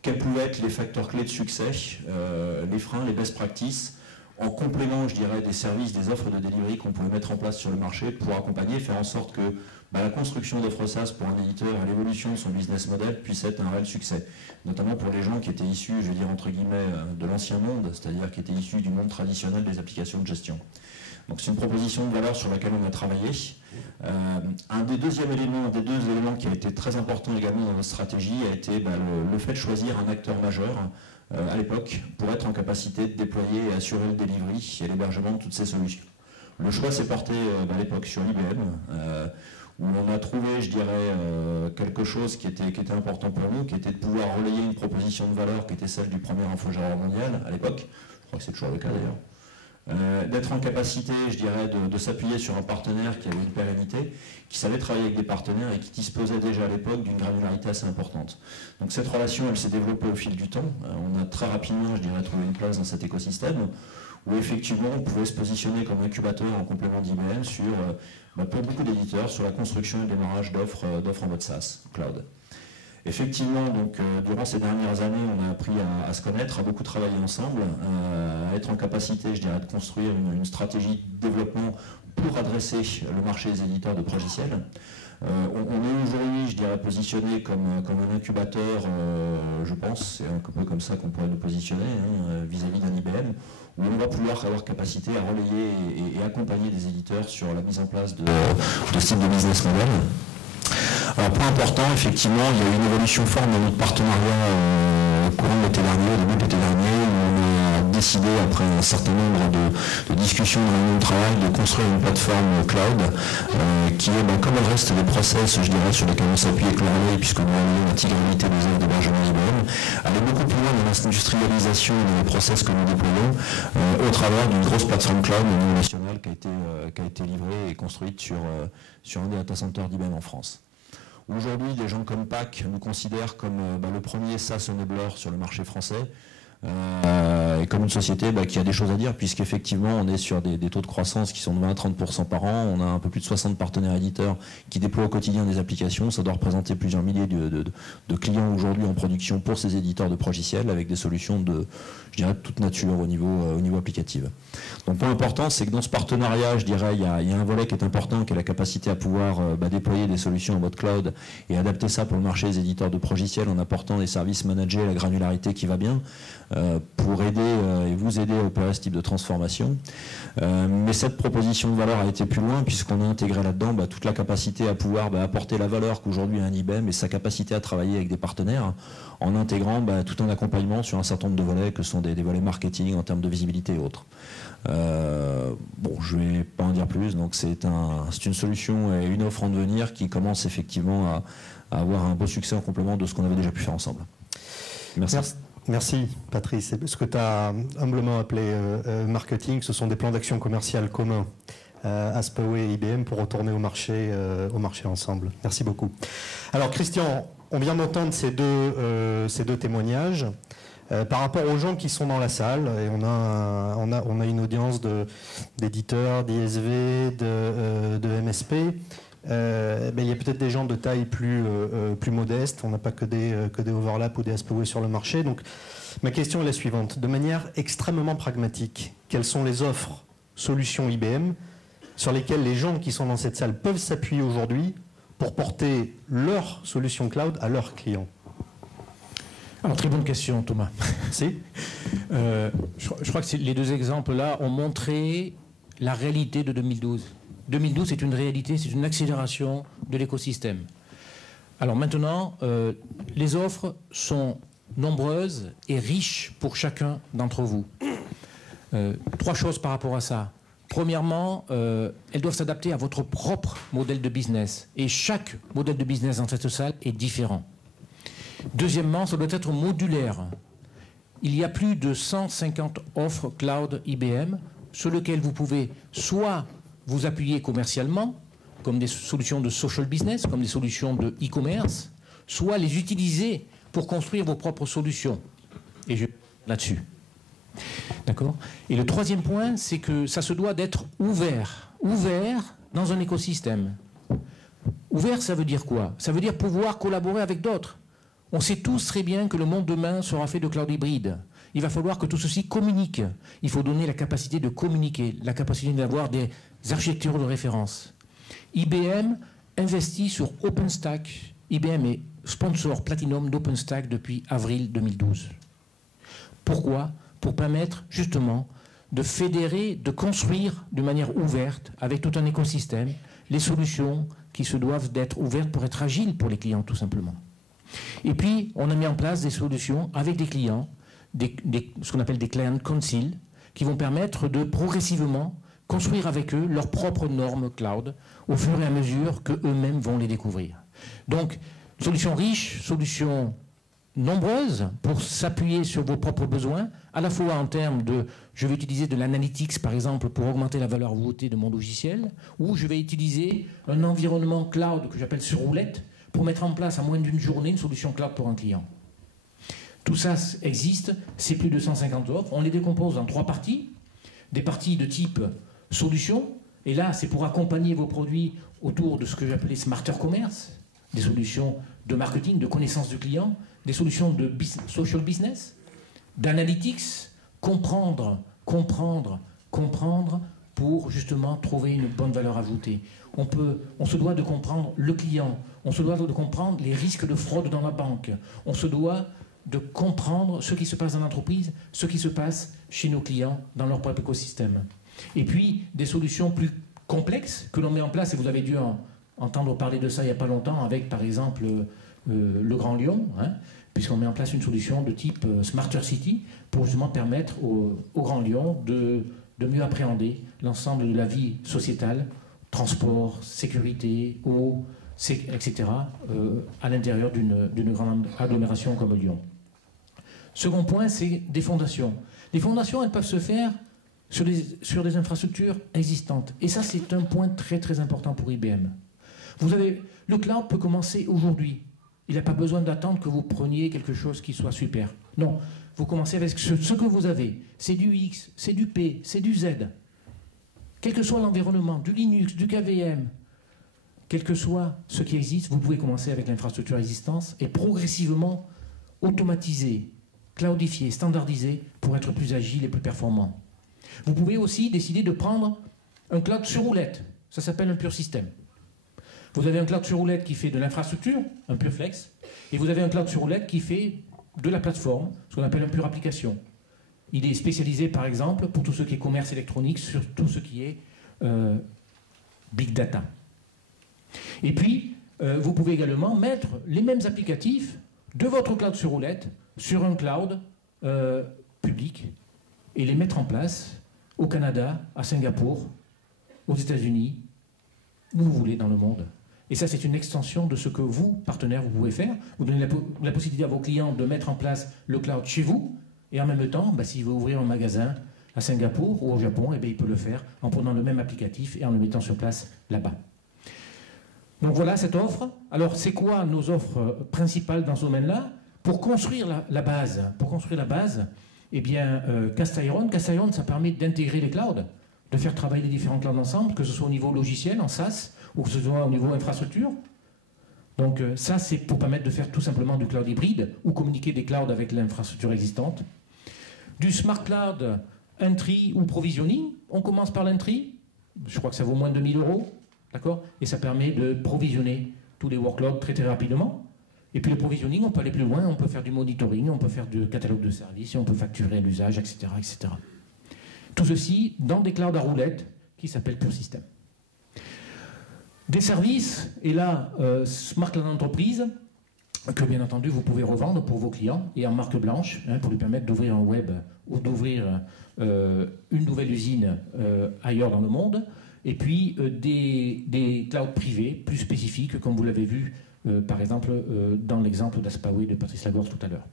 quels pouvaient être les facteurs clés de succès, les freins, les best practices, en complément, je dirais, des services, des offres de delivery qu'on pouvait mettre en place sur le marché pour accompagner, faire en sorte que la construction d'offres SaaS pour un éditeur et l'évolution de son business model puisse être un réel succès. Notamment pour les gens qui étaient issus, je veux dire, entre guillemets, de l'ancien monde, c'est-à-dire qui étaient issus du monde traditionnel des applications de gestion. Donc c'est une proposition de valeur sur laquelle on a travaillé. Un des deux éléments qui a été très important également dans notre stratégie a été le fait de choisir un acteur majeur à l'époque pour être en capacité de déployer et assurer le delivery et l'hébergement de toutes ces solutions. Le choix s'est porté à l'époque sur IBM, où on a trouvé, je dirais, quelque chose qui était important pour nous, qui était de pouvoir relayer une proposition de valeur qui était celle du premier infogéreur mondial à l'époque, je crois que c'est toujours le cas d'ailleurs, d'être en capacité, je dirais, de s'appuyer sur un partenaire qui avait une pérennité, qui savait travailler avec des partenaires et qui disposait déjà à l'époque d'une granularité assez importante. Donc cette relation, elle s'est développée au fil du temps. On a très rapidement, je dirais, trouvé une place dans cet écosystème où effectivement on pouvait se positionner comme incubateur en complément d'IBM sur, pour beaucoup d'éditeurs, sur la construction et le démarrage d'offres en mode SaaS, cloud. Effectivement, donc, durant ces dernières années, on a appris à se connaître, à beaucoup travailler ensemble, à être en capacité, je dirais, de construire une stratégie de développement pour adresser le marché des éditeurs de logiciels. On est aujourd'hui, je dirais, positionné comme un incubateur, je pense, c'est un peu comme ça qu'on pourrait nous positionner vis-à-vis d'un IBM, où on va pouvoir avoir capacité à relayer et accompagner des éditeurs sur la mise en place de ce type de business model. Alors, point important, effectivement, il y a eu une évolution forte dans notre partenariat courant de l'été dernier, au début de l'été dernier, où on a décidé, après un certain nombre de discussions, de réunions de travail, de construire une plateforme cloud qui est, comme le reste des process, je dirais, sur lesquels on s'appuie avec Cloudlay, puisque nous avons l'intégralité des offres d'hébergement IBM, aller beaucoup plus loin dans l'industrialisation et dans les process que nous déployons au travers d'une grosse plateforme cloud au niveau national qui a été livrée et construite sur un des data centers d'IBM en France. Aujourd'hui, des gens comme PAC nous considèrent comme le premier SaaS enabler sur le marché français et comme une société qui a des choses à dire, puisqu'effectivement on est sur des taux de croissance qui sont de 20 à 30% par an. On a un peu plus de 60 partenaires éditeurs qui déploient au quotidien des applications. Ça doit représenter plusieurs milliers de clients aujourd'hui en production pour ces éditeurs de logiciels avec des solutions de, je dirais, de toute nature au niveau applicatif. Donc, point important, c'est que dans ce partenariat, je dirais, il y a un volet qui est important, qui est la capacité à pouvoir déployer des solutions en mode cloud et adapter ça pour le marché des éditeurs de logiciels en apportant des services managés, la granularité qui va bien, pour aider et vous aider à opérer ce type de transformation. Mais cette proposition de valeur a été plus loin, puisqu'on a intégré là-dedans toute la capacité à pouvoir apporter la valeur qu'aujourd'hui a un IBM et sa capacité à travailler avec des partenaires, en intégrant tout un accompagnement sur un certain nombre de volets que sont des volets marketing en termes de visibilité et autres. Je ne vais pas en dire plus, donc c'est une solution et une offre en devenir qui commence effectivement à avoir un beau succès en complément de ce qu'on avait déjà pu faire ensemble. Merci. Merci Patrice. Ce que tu as humblement appelé marketing, ce sont des plans d'action commerciale communs à Aspaway et IBM pour retourner au marché ensemble. Merci beaucoup. Alors Christian, on vient d'entendre ces deux témoignages. Par rapport aux gens qui sont dans la salle, et on a une audience d'éditeurs, d'ISV, de MSP, il y a peut-être des gens de taille plus modeste, on n'a pas que des overlaps ou des Aspaway sur le marché. Donc ma question est la suivante, de manière extrêmement pragmatique, quelles sont les offres, solutions IBM sur lesquelles les gens qui sont dans cette salle peuvent s'appuyer aujourd'hui pour porter leur solution cloud à leurs clients? Alors, très bonne question, Thomas. Si. Je crois que les deux exemples-là ont montré la réalité de 2012. 2012, c'est une réalité, c'est une accélération de l'écosystème. Alors maintenant, les offres sont nombreuses et riches pour chacun d'entre vous. Trois choses par rapport à ça. Premièrement, elles doivent s'adapter à votre propre modèle de business. Et chaque modèle de business dans cette salle est différent. Deuxièmement, ça doit être modulaire. Il y a plus de 150 offres cloud IBM sur lesquelles vous pouvez soit vous appuyer commercialement, comme des solutions de social business, comme des solutions de e-commerce, soit les utiliser pour construire vos propres solutions. Et je là-dessus. D'accord ? Et le troisième point, c'est que ça se doit d'être ouvert. Ouvert dans un écosystème. Ouvert, ça veut dire quoi ? Ça veut dire pouvoir collaborer avec d'autres. On sait tous très bien que le monde demain sera fait de cloud hybride. Il va falloir que tout ceci communique. Il faut donner la capacité de communiquer, la capacité d'avoir des architectures de référence. IBM investit sur OpenStack. IBM est sponsor Platinum d'OpenStack depuis avril 2012. Pourquoi ? Pour permettre justement de fédérer, de construire de manière ouverte, avec tout un écosystème, les solutions qui se doivent d'être ouvertes pour être agiles pour les clients, tout simplement. Et puis, on a mis en place des solutions avec des clients, ce qu'on appelle des client councils, qui vont permettre de progressivement construire avec eux leurs propres normes cloud au fur et à mesure qu'eux-mêmes vont les découvrir. Donc, solutions riches, solutions nombreuses pour s'appuyer sur vos propres besoins, à la fois en termes de, je vais utiliser de l'analytics par exemple pour augmenter la valeur ajoutée de mon logiciel, ou je vais utiliser un environnement cloud que j'appelle sur roulette, pour mettre en place en moins d'une journée une solution cloud pour un client. Tout ça existe, c'est plus de 150 offres. On les décompose en 3 parties. Des parties de type solution, et là c'est pour accompagner vos produits autour de ce que j'appelais smarter commerce, des solutions de marketing, de connaissance du client, des solutions de social business, d'analytics, comprendre pour justement trouver une bonne valeur ajoutée. On se doit de comprendre le client, on se doit de comprendre les risques de fraude dans la banque, on se doit de comprendre ce qui se passe dans l'entreprise, ce qui se passe chez nos clients dans leur propre écosystème. Et puis, des solutions plus complexes que l'on met en place, et vous avez dû entendre parler de ça il n'y a pas longtemps, avec par exemple le Grand Lyon, hein, puisqu'on met en place une solution de type Smarter City pour justement permettre au Grand Lyon de mieux appréhender l'ensemble de la vie sociétale, transport, sécurité, eau, etc., à l'intérieur d'une grande agglomération comme Lyon. Second point, c'est des fondations. Les fondations, elles peuvent se faire sur des infrastructures existantes. Et ça, c'est un point très très important pour IBM. Le cloud peut commencer aujourd'hui. Il n'a pas besoin d'attendre que vous preniez quelque chose qui soit super. Non, vous commencez avec ce que vous avez. C'est du X, c'est du P, c'est du Z. Quel que soit l'environnement, du Linux, du KVM, quel que soit ce qui existe, vous pouvez commencer avec l'infrastructure existante et progressivement automatiser, cloudifier, standardiser pour être plus agile et plus performant. Vous pouvez aussi décider de prendre un cloud sur roulette. Ça s'appelle un pur système. Vous avez un cloud sur roulette qui fait de l'infrastructure, un pur flex, et vous avez un cloud sur roulette qui fait de la plateforme, ce qu'on appelle un pur application. Il est spécialisé, par exemple, pour tout ce qui est commerce électronique, sur tout ce qui est big data. Et puis, vous pouvez également mettre les mêmes applicatifs de votre cloud sur roulette sur un cloud public et les mettre en place au Canada, à Singapour, aux États-Unis, où vous voulez dans le monde. Et ça, c'est une extension de ce que vous, partenaires, vous pouvez faire. Vous donnez la possibilité à vos clients de mettre en place le cloud chez vous, et en même temps, s'il veut ouvrir un magasin à Singapour ou au Japon, il peut le faire en prenant le même applicatif et en le mettant sur place là-bas. Donc voilà cette offre. Alors, c'est quoi nos offres principales dans ce domaine-là? Pour construire la base, Cast Iron, ça permet d'intégrer les clouds, de faire travailler les différents clouds ensemble, que ce soit au niveau logiciel, en SaaS, ou que ce soit au niveau infrastructure. Donc ça, c'est pour permettre de faire tout simplement du cloud hybride, ou communiquer des clouds avec l'infrastructure existante. Du smart cloud, entry ou provisioning. On commence par l'entry, je crois que ça vaut moins de 2 000 €, d'accord? Et ça permet de provisionner tous les workloads très très rapidement. Et puis le provisioning, on peut aller plus loin, on peut faire du monitoring, on peut faire du catalogue de services, et on peut facturer l'usage, etc., etc. Tout ceci dans des clouds à roulettes qui s'appellent Pure System. Des services, et là, Smart Cloud Entreprise, que bien entendu vous pouvez revendre pour vos clients et en marque blanche, pour lui permettre d'ouvrir un web ou d'ouvrir une nouvelle usine ailleurs dans le monde. Et puis des clouds privés plus spécifiques, comme vous l'avez vu par exemple dans l'exemple d'Aspaway de Patrice Lagorce tout à l'heure.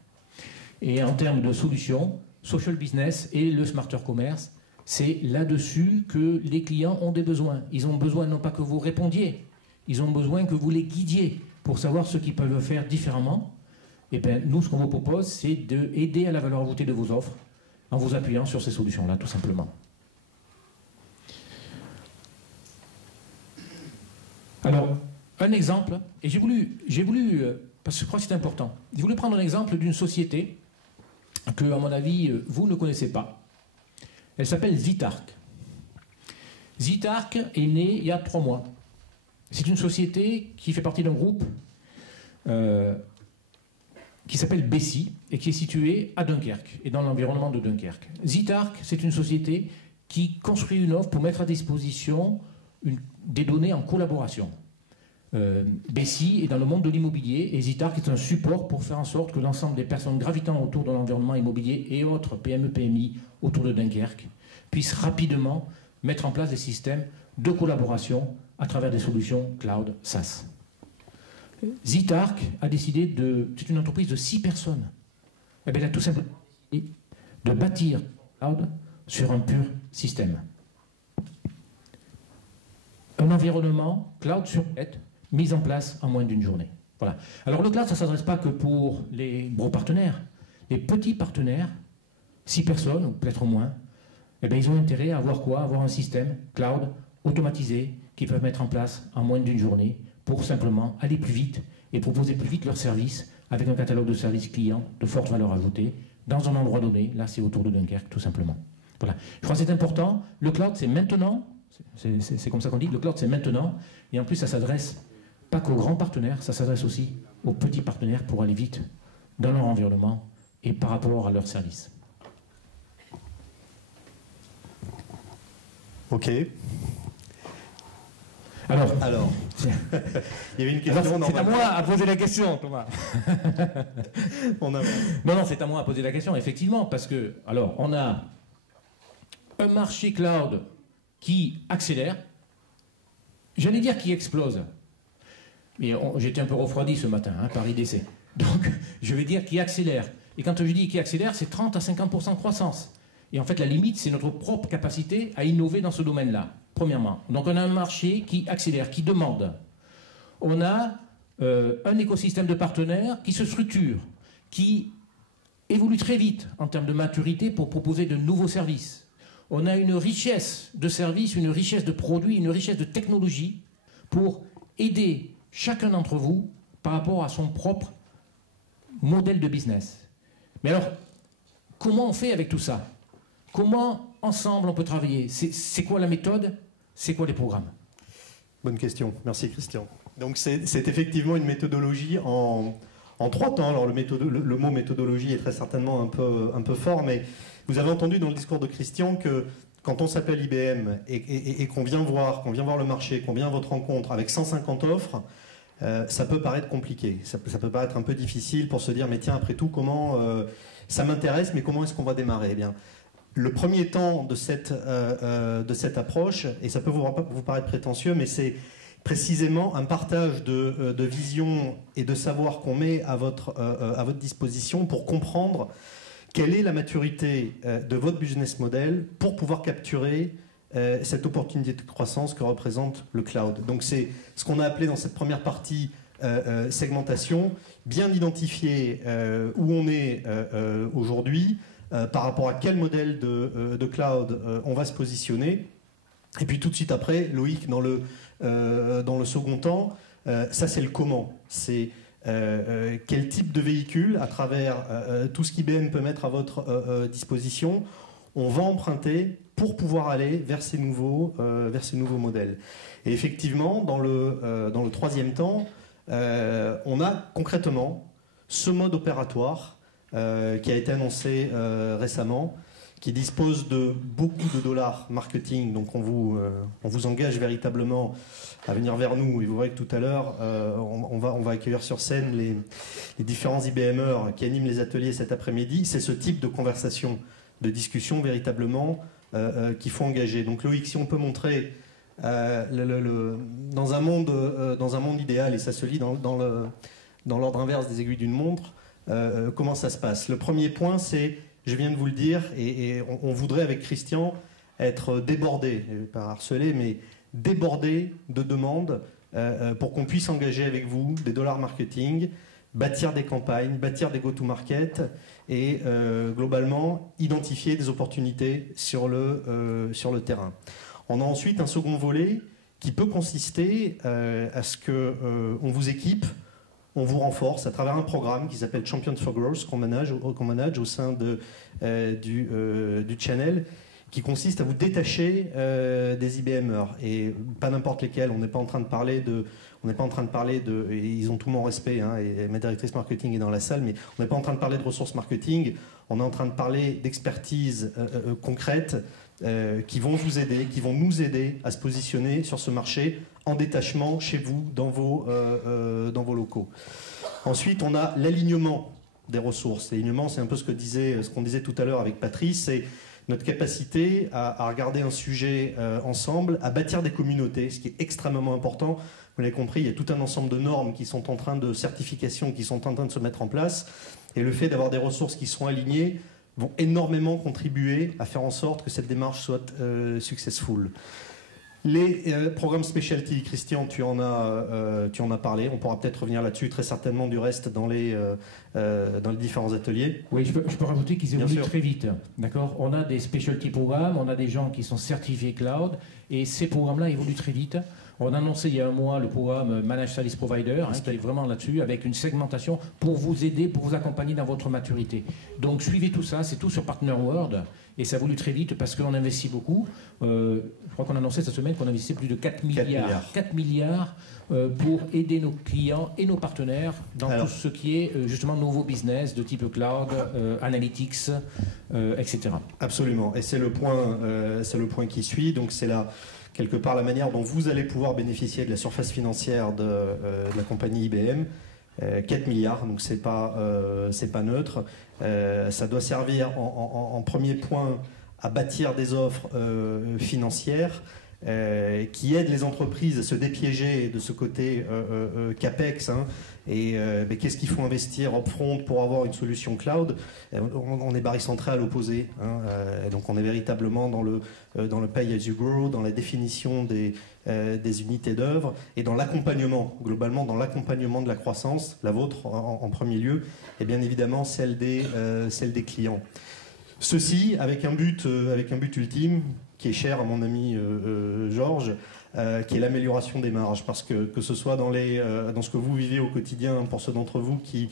Et en termes de solutions, Social Business et le Smarter Commerce, c'est là-dessus que les clients ont des besoins. Ils ont besoin non pas que vous répondiez, ils ont besoin que vous les guidiez pour savoir ce qu'ils peuvent faire différemment. Et bien, nous, ce qu'on vous propose, c'est d'aider à la valeur ajoutée de vos offres en vous appuyant sur ces solutions-là, tout simplement. Alors, un exemple, et j'ai voulu, parce que je crois que c'est important, j'ai voulu prendre un exemple d'une société que, à mon avis, vous ne connaissez pas. Elle s'appelle Zitarc. Zitarc est née il y a 3 mois. C'est une société qui fait partie d'un groupe qui s'appelle Bessie et qui est situé à Dunkerque et dans l'environnement de Dunkerque. Zitarc, c'est une société qui construit une offre pour mettre à disposition des données en collaboration. Bessie est dans le monde de l'immobilier et Zitarc est un support pour faire en sorte que l'ensemble des personnes gravitant autour de l'environnement immobilier et autres PME-PMI autour de Dunkerque puissent rapidement mettre en place des systèmes de collaboration à travers des solutions cloud SaaS. Zitarc a décidé c'est une entreprise de 6 personnes. Elle a tout simplement décidé de bâtir cloud sur un pur système. Un environnement cloud sur net mis en place en moins d'une journée. Voilà. Alors le cloud, ça ne s'adresse pas que pour les gros partenaires. Les petits partenaires, 6 personnes, ou peut-être moins, ils ont intérêt à avoir quoi? Avoir un système cloud automatisé qu'ils peuvent mettre en place en moins d'une journée pour simplement aller plus vite et proposer plus vite leurs services avec un catalogue de services clients de forte valeur ajoutée dans un endroit donné. Là, c'est autour de Dunkerque, tout simplement. Voilà. Je crois que c'est important. Le cloud, c'est maintenant. C'est comme ça qu'on dit. Le cloud, c'est maintenant. Et en plus, ça s'adresse pas qu'aux grands partenaires, ça s'adresse aussi aux petits partenaires pour aller vite dans leur environnement et par rapport à leurs services. Ok. Alors, il y avait une question. C'est à moi à poser la question, Thomas. Non, c'est à moi à poser la question, effectivement, parce que, alors, on a un marché cloud qui accélère, j'allais dire qui explose. Mais j'étais un peu refroidi ce matin par IDC. Donc, je vais dire qui accélère. Et quand je dis qui accélère, c'est 30 à 50% de croissance. Et en fait, la limite, c'est notre propre capacité à innover dans ce domaine-là, premièrement. Donc, on a un marché qui accélère, qui demande. On a un écosystème de partenaires qui se structure, qui évolue très vite en termes de maturité pour proposer de nouveaux services. On a une richesse de services, une richesse de produits, une richesse de technologies pour aider chacun d'entre vous par rapport à son propre modèle de business. Mais alors, comment on fait avec tout ça? Comment, ensemble, on peut travailler? C'est quoi la méthode? C'est quoi les programmes? Bonne question. Merci, Christian. Donc, c'est effectivement une méthodologie en 3 temps. Alors, le mot méthodologie est très certainement un peu fort, mais vous avez entendu dans le discours de Christian que quand on s'appelle IBM et qu'on vient voir le marché, qu'on vient à votre rencontre avec 150 offres, ça peut paraître compliqué, ça peut paraître un peu difficile pour se dire mais tiens, après tout, comment ça m'intéresse, mais comment est-ce qu'on va démarrer? Eh bien, le premier temps de cette approche, et ça peut vous paraître prétentieux, mais c'est précisément un partage de vision et de savoir qu'on met à votre disposition pour comprendre quelle est la maturité de votre business model pour pouvoir capturer cette opportunité de croissance que représente le cloud. Donc c'est ce qu'on a appelé dans cette première partie segmentation, bien identifier où on est aujourd'hui, par rapport à quel modèle de cloud on va se positionner. Et puis tout de suite après, Loïc, dans le second temps, ça c'est le comment. C'est quel type de véhicule, à travers tout ce qu'IBM peut mettre à votre disposition, on va emprunter pour pouvoir aller vers ces nouveaux modèles. Et effectivement, dans le troisième temps, on a concrètement ce mode opératoire qui a été annoncé récemment, qui dispose de beaucoup de dollars marketing. Donc on vous engage véritablement à venir vers nous. Et vous voyez que tout à l'heure, on va accueillir sur scène les différents IBMers qui animent les ateliers cet après-midi. C'est ce type de conversation, de discussion véritablement qu'il faut engager. Donc Loïc, si on peut montrer dans un monde idéal, et ça se lit dans l'ordre inverse des aiguilles d'une montre, comment ça se passe. Le premier point, c'est, je viens de vous le dire, et on voudrait avec Christian être débordé, pas harcelé, mais débordé de demandes pour qu'on puisse engager avec vous des dollars marketing, bâtir des campagnes, bâtir des go-to-market et globalement identifier des opportunités sur le terrain. On a ensuite un second volet qui peut consister à ce qu'on vous équipe, on vous renforce à travers un programme qui s'appelle Champions for Growth qu'on manage au sein du channel, qui consiste à vous détacher des IBMers, et pas n'importe lesquels. On n'est pas en train de parler de, et ils ont tout mon respect, hein, et ma directrice marketing est dans la salle, mais on n'est pas en train de parler de ressources marketing, on est en train de parler d'expertise concrète qui vont vous aider, qui vont nous aider à se positionner sur ce marché en détachement chez vous, dans vos locaux. Ensuite, on a l'alignement des ressources. L'alignement, c'est un peu ce qu'on disait tout à l'heure avec Patrice, c'est notre capacité à regarder un sujet ensemble, à bâtir des communautés, ce qui est extrêmement important. Vous l'avez compris, il y a tout un ensemble de normes qui sont en train de certification, qui sont en train de se mettre en place. Et le fait d'avoir des ressources qui sont alignées vont énormément contribuer à faire en sorte que cette démarche soit successful. Les programmes specialty, Christian, tu en as parlé. On pourra peut-être revenir là-dessus très certainement du reste dans les différents ateliers. Oui, je peux rajouter qu'ils évoluent très vite. D'accord. On a des specialty programmes, on a des gens qui sont certifiés cloud, et ces programmes-là évoluent très vite. On a annoncé il y a un mois le programme Managed Service Provider, qui est vraiment là-dessus, avec une segmentation pour vous aider, pour vous accompagner dans votre maturité. Donc suivez tout ça, c'est tout sur Partner World, et ça évolue très vite parce qu'on investit beaucoup. Je crois qu'on a annoncé cette semaine qu'on investissait plus de 4 milliards. 4 milliards pour aider nos clients et nos partenaires dans tout ce qui est justement nouveau business de type cloud, analytics, etc. Absolument, et c'est le point qui suit, donc c'est là. quelque part la manière dont vous allez pouvoir bénéficier de la surface financière de la compagnie IBM. 4 milliards, donc c'est pas neutre. Ça doit servir en premier point à bâtir des offres financières qui aident les entreprises à se dépiéger de ce côté CAPEX. Mais qu'est-ce qu'il faut investir upfront pour avoir une solution cloud? On est barycentré à l'opposé. Donc on est véritablement dans le pay as you grow, dans la définition des unités d'œuvre et dans l'accompagnement, globalement dans l'accompagnement de la croissance, la vôtre en premier lieu, et bien évidemment celle des clients. Ceci avec un but ultime qui est cher à mon ami Georges, qui est l'amélioration des marges, parce que ce soit dans ce que vous vivez au quotidien, pour ceux d'entre vous qui,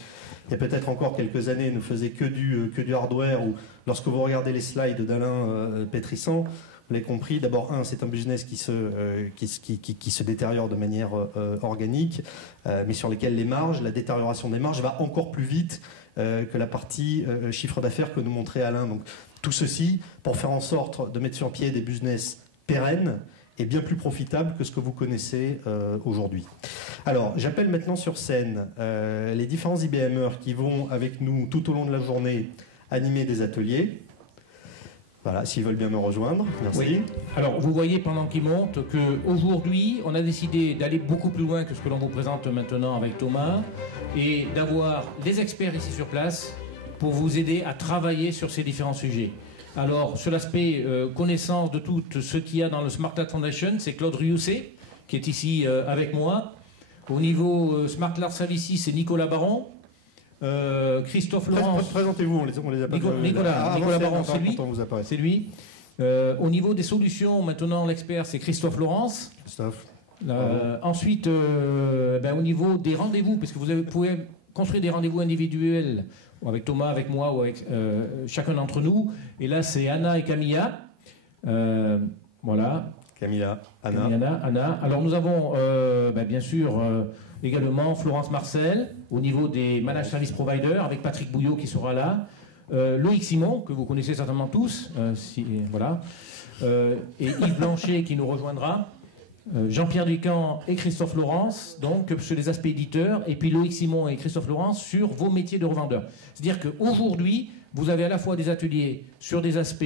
il y a peut-être encore quelques années, ne faisaient que du hardware, ou lorsque vous regardez les slides d'Alain Pétrissan, vous l'avez compris, d'abord, c'est un business qui se détériore de manière organique, mais sur lesquels la détérioration des marges va encore plus vite que la partie chiffre d'affaires que nous montrait Alain. Donc, tout ceci pour faire en sorte de mettre sur pied des business pérennes et bien plus profitables que ce que vous connaissez aujourd'hui. Alors, j'appelle maintenant sur scène les différents IBMers qui vont avec nous tout au long de la journée animer des ateliers. Voilà, s'ils veulent bien me rejoindre. Merci. Oui. Alors, vous voyez pendant qu'ils montent qu'aujourd'hui, on a décidé d'aller beaucoup plus loin que ce que l'on vous présente maintenant avec Thomas et d'avoir des experts ici sur place pour vous aider à travailler sur ces différents sujets. Alors, sur l'aspect connaissance de tout ce qu'il y a dans le Smart Cloud Foundation, c'est Claude Rioussé, qui est ici avec moi. Au niveau Smart Cloud Services, c'est Nicolas Baron. Christophe Laurence. Présentez-vous, on les a pas Nicolas Baron, c'est lui. Au niveau des solutions, maintenant, l'expert, c'est Christophe Laurence. Christophe. Ensuite, au niveau des rendez-vous, puisque vous pouvez construire des rendez-vous individuels avec Thomas, avec moi ou avec chacun d'entre nous. Et là, c'est Anna et Camilla. Voilà. Camilla, Anna. Anna. Alors, nous avons, bien sûr, également Florence Marcel, au niveau des Managed Service Providers, avec Patrick Bouillot qui sera là. Loïc Simon, que vous connaissez certainement tous. Voilà. Et Yves Blanchet qui nous rejoindra. Jean-Pierre Ducamp et Christophe Laurence, donc sur les aspects éditeurs, et puis Loïc Simon et Christophe Laurence sur vos métiers de revendeurs. C'est-à-dire qu'aujourd'hui, vous avez à la fois des ateliers sur des aspects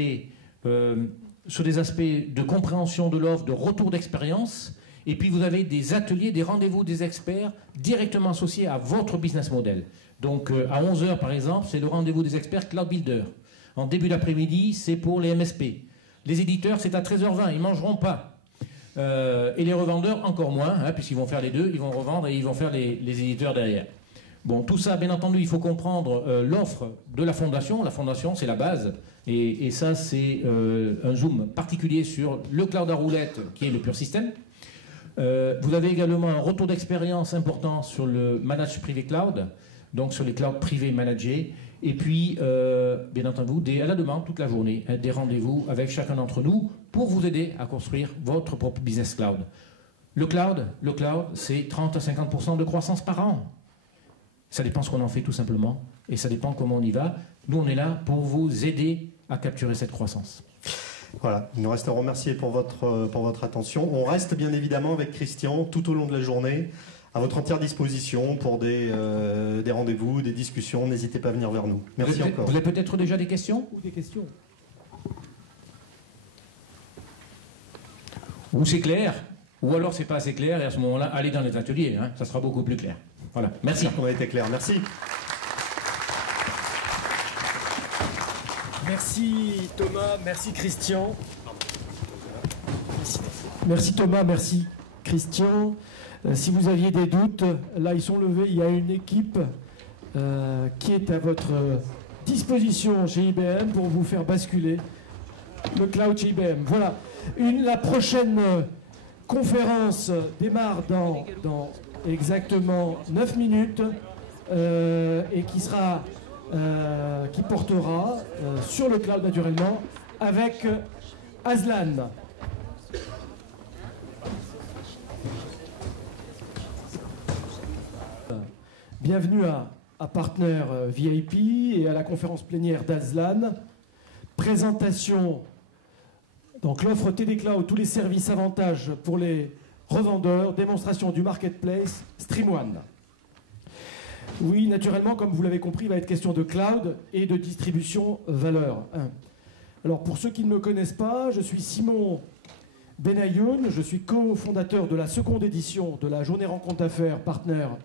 de compréhension de l'offre, de retour d'expérience, et puis vous avez des ateliers, des rendez-vous des experts directement associés à votre business model. Donc à 11h par exemple, c'est le rendez-vous des experts Cloud Builder. En début d'après-midi, c'est pour les MSP. Les éditeurs, c'est à 13h20, ils ne mangeront pas. Et les revendeurs encore moins, puisqu'ils vont faire les deux, ils vont revendre et ils vont faire les éditeurs derrière. Bon, tout ça, bien entendu, il faut comprendre l'offre de la fondation. La fondation, c'est la base. Et ça, c'est un zoom particulier sur le cloud à roulette, qui est le pur système. Vous avez également un retour d'expérience important sur le managed privé cloud, donc sur les clouds privés managés. Et puis, bien entendu, à la demande toute la journée, des rendez-vous avec chacun d'entre nous pour vous aider à construire votre propre business cloud. Le cloud, c'est 30 à 50% de croissance par an. Ça dépend ce qu'on en fait tout simplement, et ça dépend comment on y va. Nous, on est là pour vous aider à capturer cette croissance. Voilà, il nous reste à remercier pour votre attention. On reste bien évidemment avec Christian tout au long de la journée, à votre entière disposition pour des rendez-vous, des discussions. N'hésitez pas à venir vers nous. Merci encore. Vous avez peut-être déjà des questions ? Ou des questions. Ou c'est clair, ou alors c'est pas assez clair, et à ce moment-là, allez dans les ateliers, ça sera beaucoup plus clair. Voilà, merci. On a été clair, merci. Merci Thomas, merci Christian. Merci Thomas, merci Christian. Si vous aviez des doutes, là ils sont levés, il y a une équipe qui est à votre disposition chez IBM pour vous faire basculer le cloud chez IBM. Voilà, la prochaine conférence démarre dans exactement 9 minutes et qui portera sur le cloud naturellement avec Aslan. Bienvenue à Partner VIP et à la conférence plénière d'Aslan. Présentation Donc l'offre TD Cloud, tous les services avantages pour les revendeurs, démonstration du marketplace, StreamOne. Oui, naturellement, comme vous l'avez compris, il va être question de cloud et de distribution valeur. Alors pour ceux qui ne me connaissent pas, je suis Simon Benayoun, je suis cofondateur de la seconde édition de la journée rencontre d'affaires partenaire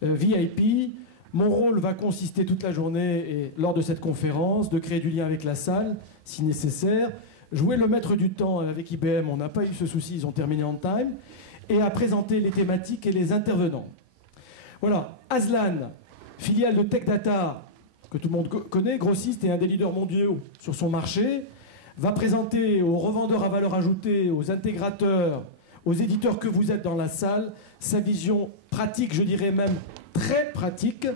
VIP. Mon rôle va consister toute la journée et lors de cette conférence de créer du lien avec la salle, si nécessaire, jouer le maître du temps avec IBM, on n'a pas eu ce souci, ils ont terminé en time, et à présenter les thématiques et les intervenants. Voilà, Aslan, filiale de Tech Data, que tout le monde connaît, grossiste et un des leaders mondiaux sur son marché, va présenter aux revendeurs à valeur ajoutée, aux intégrateurs, aux éditeurs que vous êtes dans la salle, sa vision pratique, je dirais même très pratique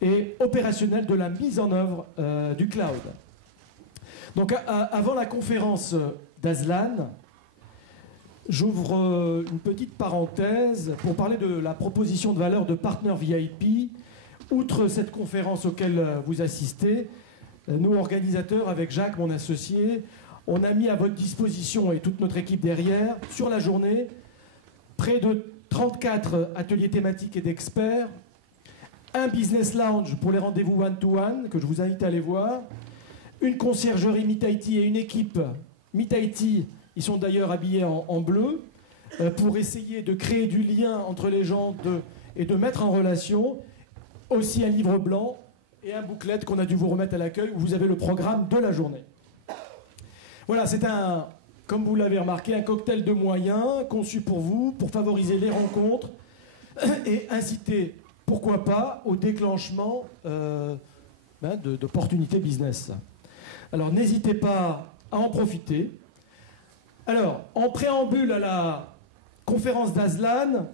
et opérationnelle de la mise en œuvre du cloud. Donc avant la conférence d'Aslan, j'ouvre une petite parenthèse pour parler de la proposition de valeur de Partner VIP. Outre cette conférence auquel vous assistez, nous, organisateurs, avec Jacques, mon associé, on a mis à votre disposition, et toute notre équipe derrière, sur la journée, près de 34 ateliers thématiques et d'experts, un business lounge pour les rendez-vous one-to-one, que je vous invite à aller voir, une conciergerie Meet IT et une équipe Meet IT, ils sont d'ailleurs habillés en bleu, pour essayer de créer du lien entre les gens et de mettre en relation, aussi un livre blanc et un booklet qu'on a dû vous remettre à l'accueil où vous avez le programme de la journée. Voilà, c'est comme vous l'avez remarqué, un cocktail de moyens conçu pour vous, pour favoriser les rencontres et inciter, pourquoi pas, au déclenchement d'opportunités business. Alors n'hésitez pas à en profiter. Alors, en préambule à la conférence d'Aslan,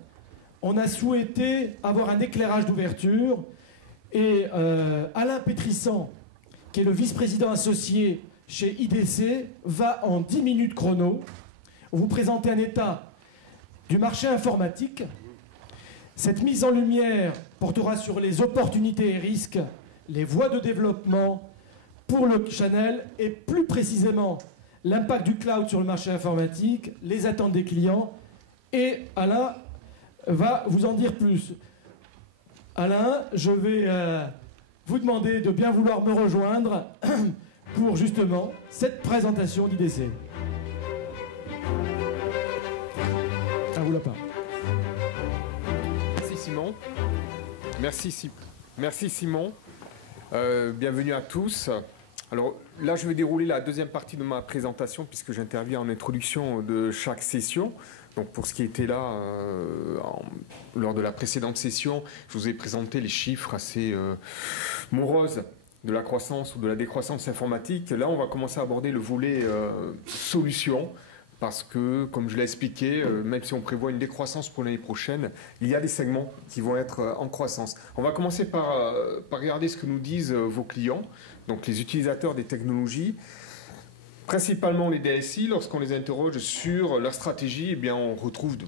on a souhaité avoir un éclairage d'ouverture. Et Alain Pétrissan, qui est le vice-président associé chez IDC, va en 10 minutes chrono vous présenter un état du marché informatique. Cette mise en lumière portera sur les opportunités et risques, les voies de développement pour le channel et plus précisément l'impact du cloud sur le marché informatique, les attentes des clients. Et Alain va vous en dire plus. Alain, je vais vous demander de bien vouloir me rejoindre pour justement cette présentation d'IDC. À vous la parole. Merci Simon. Merci Simon. Bienvenue à tous. Alors là, je vais dérouler la deuxième partie de ma présentation puisque j'interviens en introduction de chaque session. Donc pour ce qui était là, lors de la précédente session, je vous ai présenté les chiffres assez moroses de la croissance ou de la décroissance informatique. Là, on va commencer à aborder le volet solutions, parce que, comme je l'ai expliqué, même si on prévoit une décroissance pour l'année prochaine, il y a des segments qui vont être en croissance. On va commencer par regarder ce que nous disent vos clients, donc les utilisateurs des technologies. Principalement les DSI, lorsqu'on les interroge sur leur stratégie, eh bien on retrouve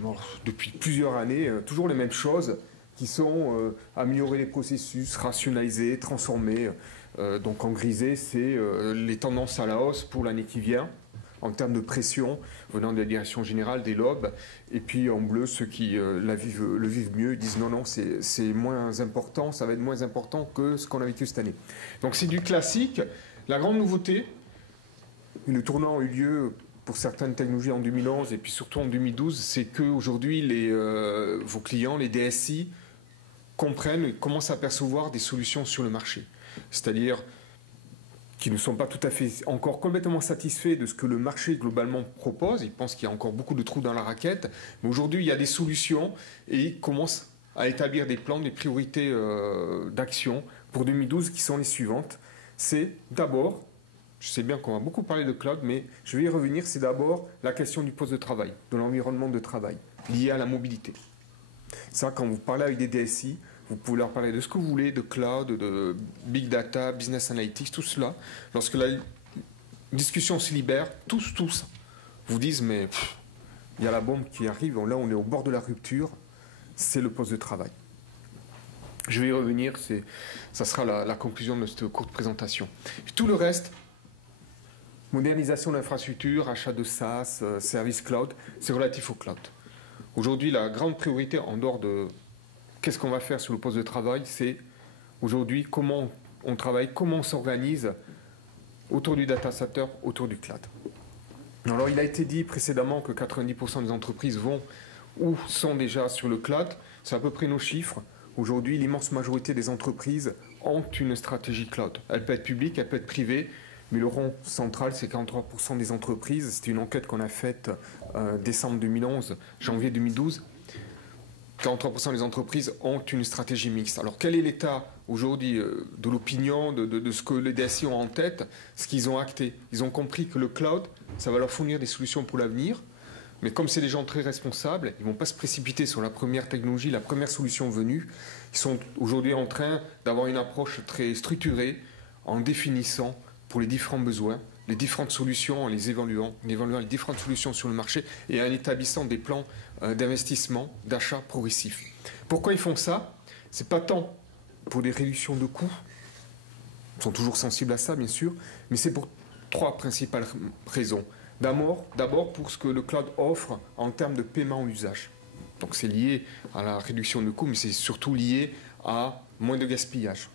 depuis plusieurs années toujours les mêmes choses qui sont améliorer les processus, rationaliser, transformer. Donc en grisé, c'est les tendances à la hausse pour l'année qui vient, en termes de pression venant de la direction générale, des lobes. Et puis en bleu, ceux qui le vivent mieux, ils disent non, c'est moins important, ça va être moins important que ce qu'on a vécu cette année. Donc c'est du classique. La grande nouveauté, le tournant a eu lieu pour certaines technologies en 2011 et puis surtout en 2012, c'est qu'aujourd'hui, vos clients, les DSI, comprennent et commencent à percevoir des solutions sur le marché. C'est-à-dire qu'ils ne sont pas tout à fait encore complètement satisfaits de ce que le marché globalement propose. Ils pensent qu'il y a encore beaucoup de trous dans la raquette. Mais aujourd'hui, il y a des solutions et ils commencent à établir des plans, des priorités d'action pour 2012 qui sont les suivantes. C'est d'abord, je sais bien qu'on va beaucoup parler de cloud, mais je vais y revenir, c'est d'abord la question du poste de travail, de l'environnement de travail, lié à la mobilité. Ça, quand vous parlez avec des DSI, vous pouvez leur parler de ce que vous voulez, de cloud, de big data, business analytics, tout cela. Lorsque la discussion se libère, tous vous disent, mais il y a la bombe qui arrive, là on est au bord de la rupture, c'est le poste de travail. Je vais y revenir, ça sera la conclusion de cette courte présentation. Et tout le reste, modernisation d'infrastructures, achat de SaaS, services cloud, c'est relatif au cloud. Aujourd'hui, la grande priorité, en dehors de qu'est-ce qu'on va faire sur le poste de travail, c'est aujourd'hui comment on travaille, comment on s'organise autour du data center, autour du cloud. Alors, il a été dit précédemment que 90% des entreprises vont ou sont déjà sur le cloud. C'est à peu près nos chiffres. Aujourd'hui, l'immense majorité des entreprises ont une stratégie cloud. Elle peut être publique, elle peut être privée, mais le rond central, c'est 43% des entreprises. C'était une enquête qu'on a faite décembre 2011, janvier 2012. 43% des entreprises ont une stratégie mixte. Alors, quel est l'état aujourd'hui de l'opinion, de ce que les DSI ont en tête, ce qu'ils ont acté? Ils ont compris que le cloud, ça va leur fournir des solutions pour l'avenir. Mais comme c'est des gens très responsables, ils ne vont pas se précipiter sur la première technologie, la première solution venue. Ils sont aujourd'hui en train d'avoir une approche très structurée en définissant pour les différents besoins, les différentes solutions, en les évaluant les différentes solutions sur le marché et en établissant des plans d'investissement, d'achat progressif. Pourquoi ils font ça? Ce n'est pas tant pour des réductions de coûts, ils sont toujours sensibles à ça bien sûr, mais c'est pour trois principales raisons. D'abord pour ce que le cloud offre en termes de paiement à l'usage. Donc c'est lié à la réduction de coûts, mais c'est surtout lié à moins de gaspillage.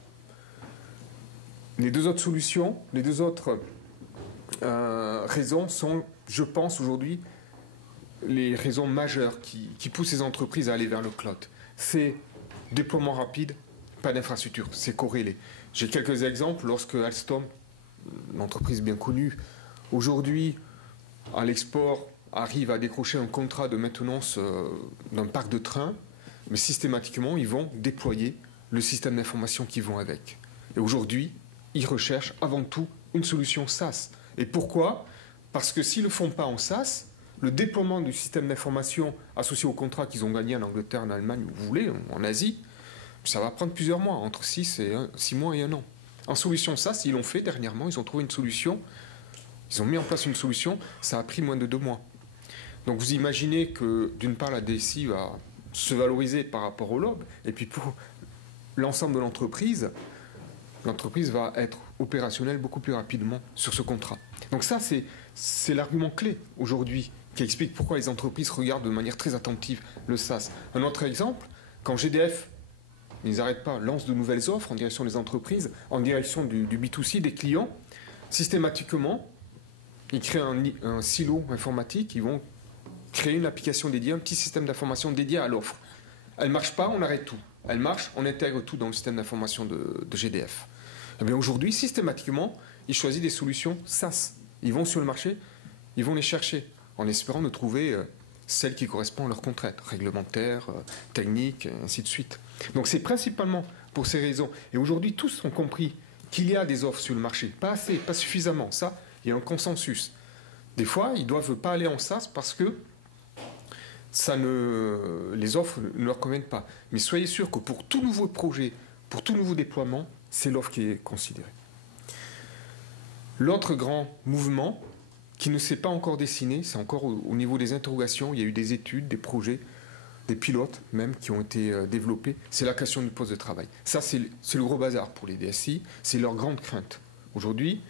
Les deux autres solutions, les deux autres raisons sont, je pense aujourd'hui, les raisons majeures qui poussent les entreprises à aller vers le cloud. C'est déploiement rapide, pas d'infrastructure, c'est corrélé. J'ai quelques exemples. Lorsque Alstom, une entreprise bien connue, aujourd'hui à l'export arrive à décrocher un contrat de maintenance d'un parc de trains, mais systématiquement ils vont déployer le système d'information qui vont avec. Et aujourd'hui, ils recherchent avant tout une solution SaaS. Et pourquoi? Parce que s'ils ne le font pas en SaaS, le déploiement du système d'information associé au contrat qu'ils ont gagné en Angleterre, en Allemagne, où vous voulez, en Asie, ça va prendre plusieurs mois, entre 6 mois et 1 an. En solution SaaS, ils l'ont fait dernièrement, ils ont trouvé une solution, ils ont mis en place une solution, ça a pris moins de 2 mois. Donc vous imaginez que d'une part la DSI va se valoriser par rapport au LOB, et puis pour l'ensemble de l'entreprise va être opérationnelle beaucoup plus rapidement sur ce contrat. Donc ça, c'est l'argument clé aujourd'hui qui explique pourquoi les entreprises regardent de manière très attentive le SaaS. Un autre exemple, quand GDF, ils n'arrêtent pas, lance de nouvelles offres en direction des entreprises, en direction du B2C, des clients, systématiquement, ils créent un silo informatique, ils vont créer une application dédiée, un petit système d'information dédié à l'offre. Elle ne marche pas, on arrête tout. Elle marche, on intègre tout dans le système d'information de GDF. Eh bien aujourd'hui, systématiquement, ils choisissent des solutions SaaS. Ils vont sur le marché, ils vont les chercher, en espérant de trouver celles qui correspondent à leurs contraintes réglementaires, techniques, et ainsi de suite. Donc c'est principalement pour ces raisons. Et aujourd'hui, tous ont compris qu'il y a des offres sur le marché. Pas assez, pas suffisamment. Ça, il y a un consensus. Des fois, ils ne doivent pas aller en SaaS parce que les offres ne leur conviennent pas. Mais soyez sûr que pour tout nouveau projet, pour tout nouveau déploiement, c'est l'offre qui est considérée. L'autre grand mouvement qui ne s'est pas encore dessiné, c'est encore au niveau des interrogations, il y a eu des études, des projets, des pilotes même qui ont été développés, c'est la question du poste de travail. Ça, c'est le gros bazar pour les DSI, c'est leur grande crainte. Aujourd'hui,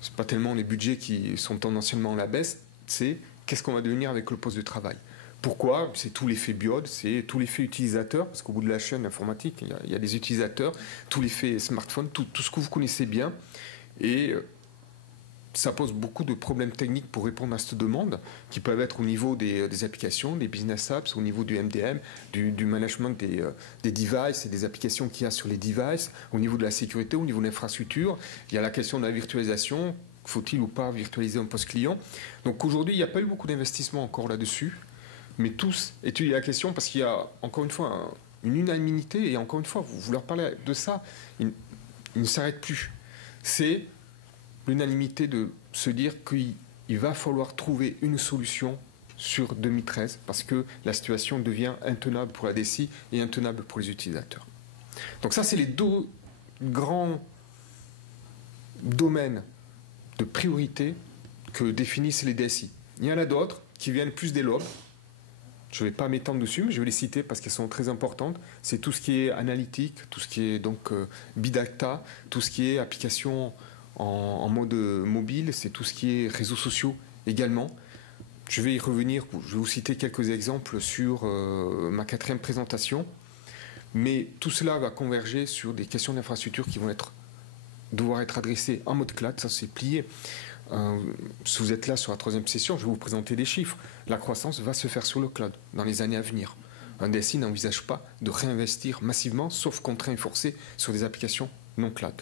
ce n'est pas tellement les budgets qui sont tendanciellement à la baisse, c'est qu'est-ce qu'on va devenir avec le poste de travail. Pourquoi? C'est tout l'effet biode, c'est tout l'effet utilisateur, parce qu'au bout de la chaîne informatique, il y a des utilisateurs, tout l'effet smartphone, tout ce que vous connaissez bien. Et ça pose beaucoup de problèmes techniques pour répondre à cette demande, qui peuvent être au niveau des applications, des business apps, au niveau du MDM, du management des devices et des applications qu'il y a sur les devices, au niveau de la sécurité, au niveau de l'infrastructure. Il y a la question de la virtualisation, faut-il ou pas virtualiser un poste client. Donc aujourd'hui, il n'y a pas eu beaucoup d'investissement encore là-dessus. Mais tous étudient la question parce qu'il y a, encore une fois, une unanimité. Et encore une fois, vous leur parlez de ça, ils ne s'arrêtent plus. C'est l'unanimité de se dire qu'il va falloir trouver une solution sur 2013 parce que la situation devient intenable pour la DSI et intenable pour les utilisateurs. Donc ça, c'est les deux grands domaines de priorité que définissent les DSI. Il y en a d'autres qui viennent plus des lobes. Je ne vais pas m'étendre dessus, mais je vais les citer parce qu'elles sont très importantes. C'est tout ce qui est analytique, tout ce qui est donc big data, tout ce qui est application en mode mobile, c'est tout ce qui est réseaux sociaux également. Je vais y revenir, je vais vous citer quelques exemples sur ma 4e présentation. Mais tout cela va converger sur des questions d'infrastructure qui vont devoir être adressées en mode cloud, ça c'est plié. Si vous êtes là sur la 3e session, je vais vous présenter des chiffres. La croissance va se faire sur le cloud dans les années à venir. Un DSI n'envisage pas de réinvestir massivement, sauf contraint et forcé, sur des applications non cloud.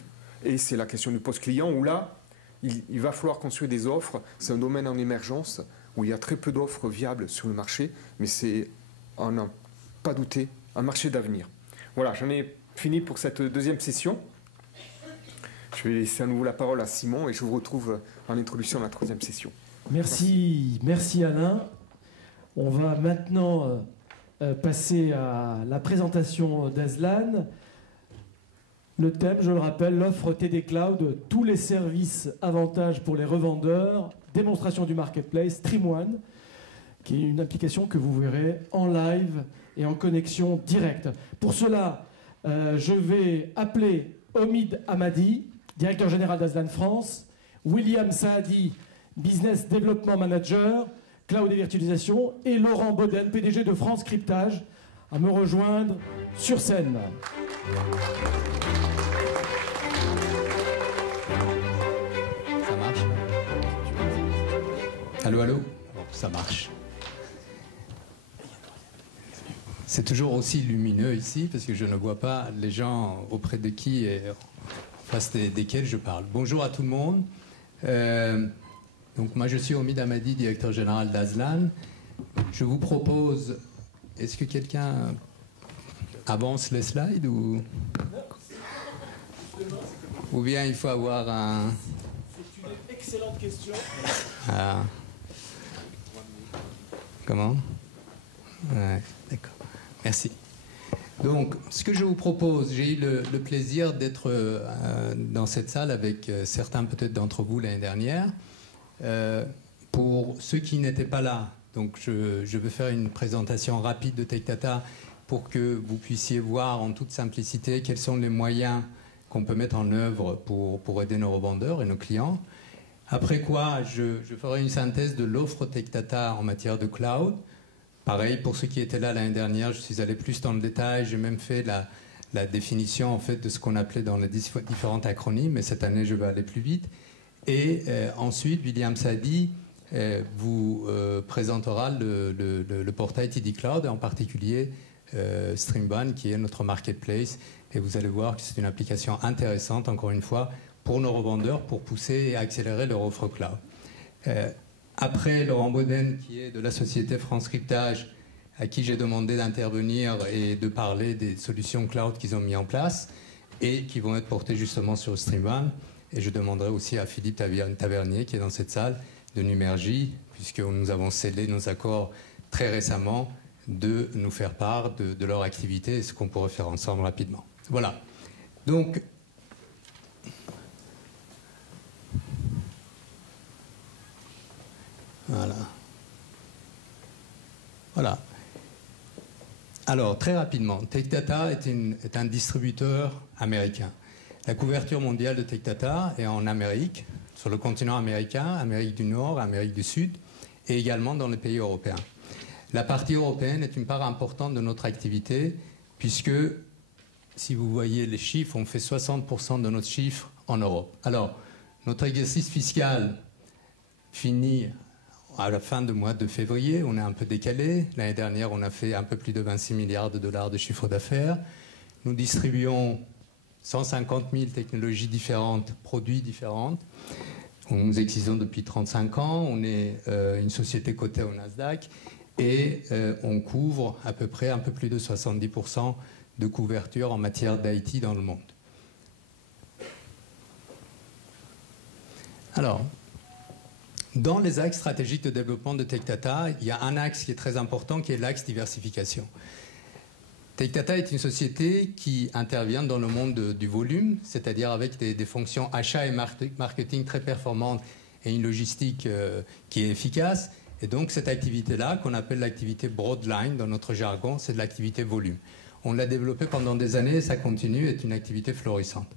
Et c'est la question du poste client où là, il va falloir construire des offres. C'est un domaine en émergence où il y a très peu d'offres viables sur le marché, mais c'est, à n'en pas douter, un marché d'avenir. Voilà, j'en ai fini pour cette 2e session. Je vais laisser à nouveau la parole à Simon et je vous retrouve en introduction à la 3e session. Merci Alain. On va maintenant passer à la présentation d'Aslan. Le thème, je le rappelle, l'offre TD Cloud, tous les services avantages pour les revendeurs, démonstration du marketplace, StreamOne, qui est une application que vous verrez en live et en connexion directe. Pour cela, je vais appeler Omid Hamadi, directeur général d'Aslan France, William Saadi, Business Development Manager, Cloud et Virtualisation, et Laurent Boden, PDG de France Cryptage, à me rejoindre sur scène. Ça marche? Allô, allô? Bon, ça marche. C'est toujours aussi lumineux ici, parce que je ne vois pas les gens auprès de qui et en face desquels je parle. Bonjour à tout le monde. Donc moi je suis Omid Hamadi, directeur général d'Aslan. Je vous propose, est-ce que quelqu'un avance les slides ou bien il faut avoir un... C'est une excellente question. Ah. Comment? Ouais, d'accord. Merci. Donc, ce que je vous propose, j'ai eu le plaisir d'être dans cette salle avec certains peut-être d'entre vous l'année dernière. Pour ceux qui n'étaient pas là, donc je vais faire une présentation rapide de TechData pour que vous puissiez voir en toute simplicité quels sont les moyens qu'on peut mettre en œuvre pour aider nos revendeurs et nos clients. Après quoi, je ferai une synthèse de l'offre TechData en matière de cloud. Pareil, pour ceux qui étaient là l'année dernière, je suis allé plus dans le détail. J'ai même fait la définition en fait, de ce qu'on appelait dans les différents acronymes. Mais cette année, je vais aller plus vite. Et ensuite, William Saadi vous présentera le portail TD Cloud, et en particulier StreamOne, qui est notre marketplace. Et vous allez voir que c'est une application intéressante, encore une fois, pour nos revendeurs, pour pousser et accélérer leur offre cloud. Après, Laurent Boden, qui est de la société France Cryptage, à qui j'ai demandé d'intervenir et de parler des solutions cloud qu'ils ont mis en place et qui vont être portées justement sur StreamOne. Et je demanderai aussi à Philippe Tavernier, qui est dans cette salle, de Numergy, puisque nous avons scellé nos accords très récemment, de nous faire part de leur activité et ce qu'on pourrait faire ensemble rapidement. Voilà. Donc, voilà. Alors, très rapidement, TechData est un distributeur américain. La couverture mondiale de TechData est en Amérique, sur le continent américain, Amérique du Nord, Amérique du Sud, et également dans les pays européens. La partie européenne est une part importante de notre activité, puisque, si vous voyez les chiffres, on fait 60% de notre chiffre en Europe. Alors, notre exercice fiscal finit à la fin du mois de février, on est un peu décalé. L'année dernière, on a fait un peu plus de 26 milliards de dollars de chiffre d'affaires. Nous distribuons 150 000 technologies différentes, produits différents. Nous existons depuis 35 ans. On est une société cotée au Nasdaq et on couvre à peu près un peu plus de 70% de couverture en matière d'IT dans le monde. Alors, dans les axes stratégiques de développement de TechData, il y a un axe qui est très important, qui est l'axe diversification. TechData est une société qui intervient dans le monde du volume, c'est-à-dire avec des fonctions achat et marketing très performantes et une logistique qui est efficace. Et donc cette activité-là, qu'on appelle l'activité broadline dans notre jargon, c'est de l'activité volume. On l'a développée pendant des années et ça continue, est une activité florissante.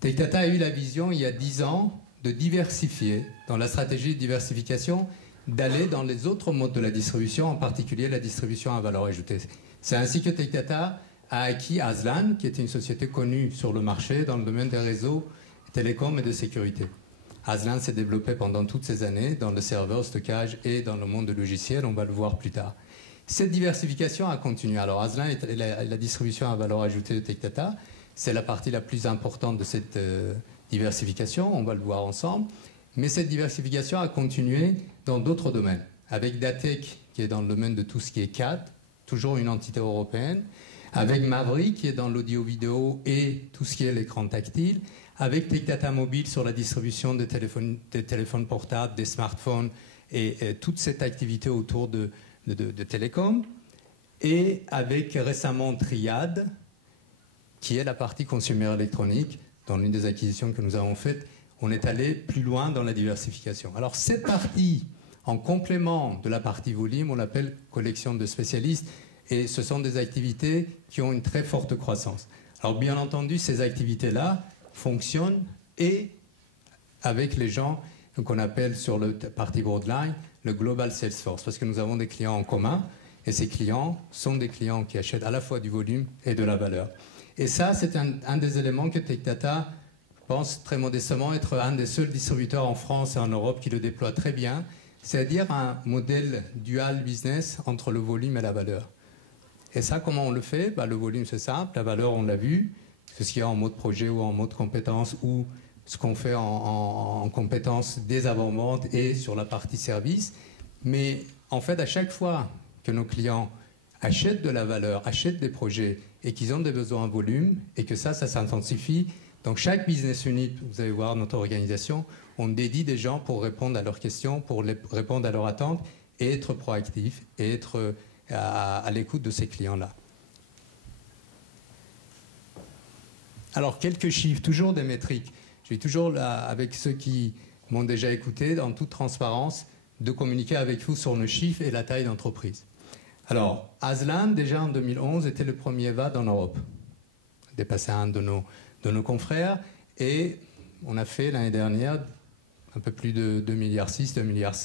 Tech Data a eu la vision il y a 10 ans de diversifier, dans la stratégie de diversification, d'aller dans les autres modes de la distribution, en particulier la distribution à valeur ajoutée. C'est ainsi que Tech Data a acquis Aslan, qui était une société connue sur le marché dans le domaine des réseaux télécoms et de sécurité. Aslan s'est développé pendant toutes ces années dans le serveur, stockage et dans le monde de logiciels, on va le voir plus tard. Cette diversification a continué. Alors Aslan est la distribution à valeur ajoutée de Tech Data, c'est la partie la plus importante de cette diversification, on va le voir ensemble, mais cette diversification a continué dans d'autres domaines, avec Datec qui est dans le domaine de tout ce qui est CAD, toujours une entité européenne, avec Maverick qui est dans l'audio-vidéo et tout ce qui est l'écran tactile, avec Tech Data Mobile sur la distribution des téléphones portables, des smartphones et toute cette activité autour de télécom, et avec récemment Triad, qui est la partie consumer électronique. Dans l'une des acquisitions que nous avons faites, on est allé plus loin dans la diversification. Alors cette partie, en complément de la partie volume, on l'appelle collection de spécialistes, et ce sont des activités qui ont une très forte croissance. Alors bien entendu, ces activités-là fonctionnent et avec les gens qu'on appelle sur la partie Broadline le Global Salesforce, parce que nous avons des clients en commun, et ces clients sont des clients qui achètent à la fois du volume et de la valeur. Et ça, c'est un des éléments que Tech Data pense très modestement être un des seuls distributeurs en France et en Europe qui le déploie très bien, c'est-à-dire un modèle dual business entre le volume et la valeur. Et ça, comment on le fait? Le volume, c'est simple. La valeur, on l'a vu. Ce qu'il y a en mode projet ou en mode compétence, ou ce qu'on fait en compétence des avant-ventes et sur la partie service. Mais en fait, à chaque fois que nos clients achètent de la valeur, achètent des projets et qu'ils ont des besoins en volume et que ça s'intensifie, donc chaque business unit, vous allez voir notre organisation, on dédie des gens pour répondre à leurs questions, pour répondre à leurs attentes et être proactif et être à l'écoute de ces clients-là. Alors, quelques chiffres, toujours des métriques. Je suis toujours là avec ceux qui m'ont déjà écouté, en toute transparence, de communiquer avec vous sur nos chiffres et la taille d'entreprise. Alors, Aslan, déjà en 2011, était le premier VAD en Europe. Dépassé un de nos confrères. Et on a fait l'année dernière un peu plus de 2,6 milliards, 2,7 milliards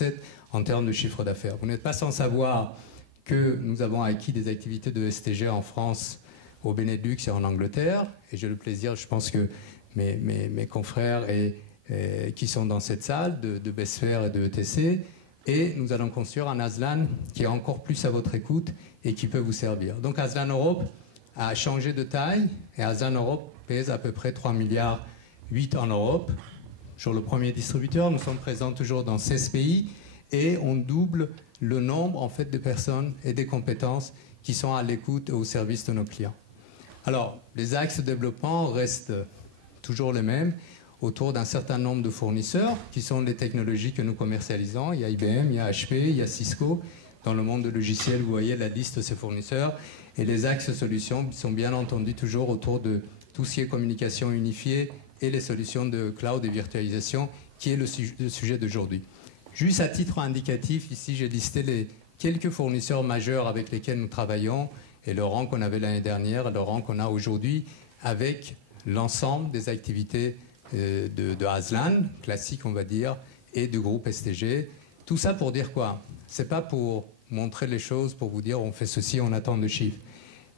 en termes de chiffre d'affaires. Vous n'êtes pas sans savoir que nous avons acquis des activités de STG en France, au Benelux et en Angleterre. Et j'ai le plaisir, je pense que mes confrères qui sont dans cette salle, de Besfer et de ETC, et nous allons construire un Aslan qui est encore plus à votre écoute et qui peut vous servir. Donc Aslan Europe a changé de taille, et Aslan Europe pèse à peu près 3,8 milliards en Europe. Sur le premier distributeur, nous sommes présents toujours dans 16 pays, et on double le nombre en fait de personnes et des compétences qui sont à l'écoute et au service de nos clients. Alors, les axes de développement restent toujours les mêmes, autour d'un certain nombre de fournisseurs, qui sont les technologies que nous commercialisons. Il y a IBM, il y a HP, il y a Cisco. Dans le monde de logiciels, vous voyez la liste de ces fournisseurs. Et les axes solutions sont bien entendu toujours autour de tout ce qui est communication unifiée et les solutions de cloud et virtualisation, qui est le sujet d'aujourd'hui. Juste à titre indicatif, ici j'ai listé les quelques fournisseurs majeurs avec lesquels nous travaillons, et le rang qu'on avait l'année dernière, le rang qu'on a aujourd'hui, avec l'ensemble des activités de Aslan, classique on va dire, et du groupe STG. Tout ça pour dire quoi? C'est pas pour montrer les choses, pour vous dire on fait ceci, on attend de chiffres.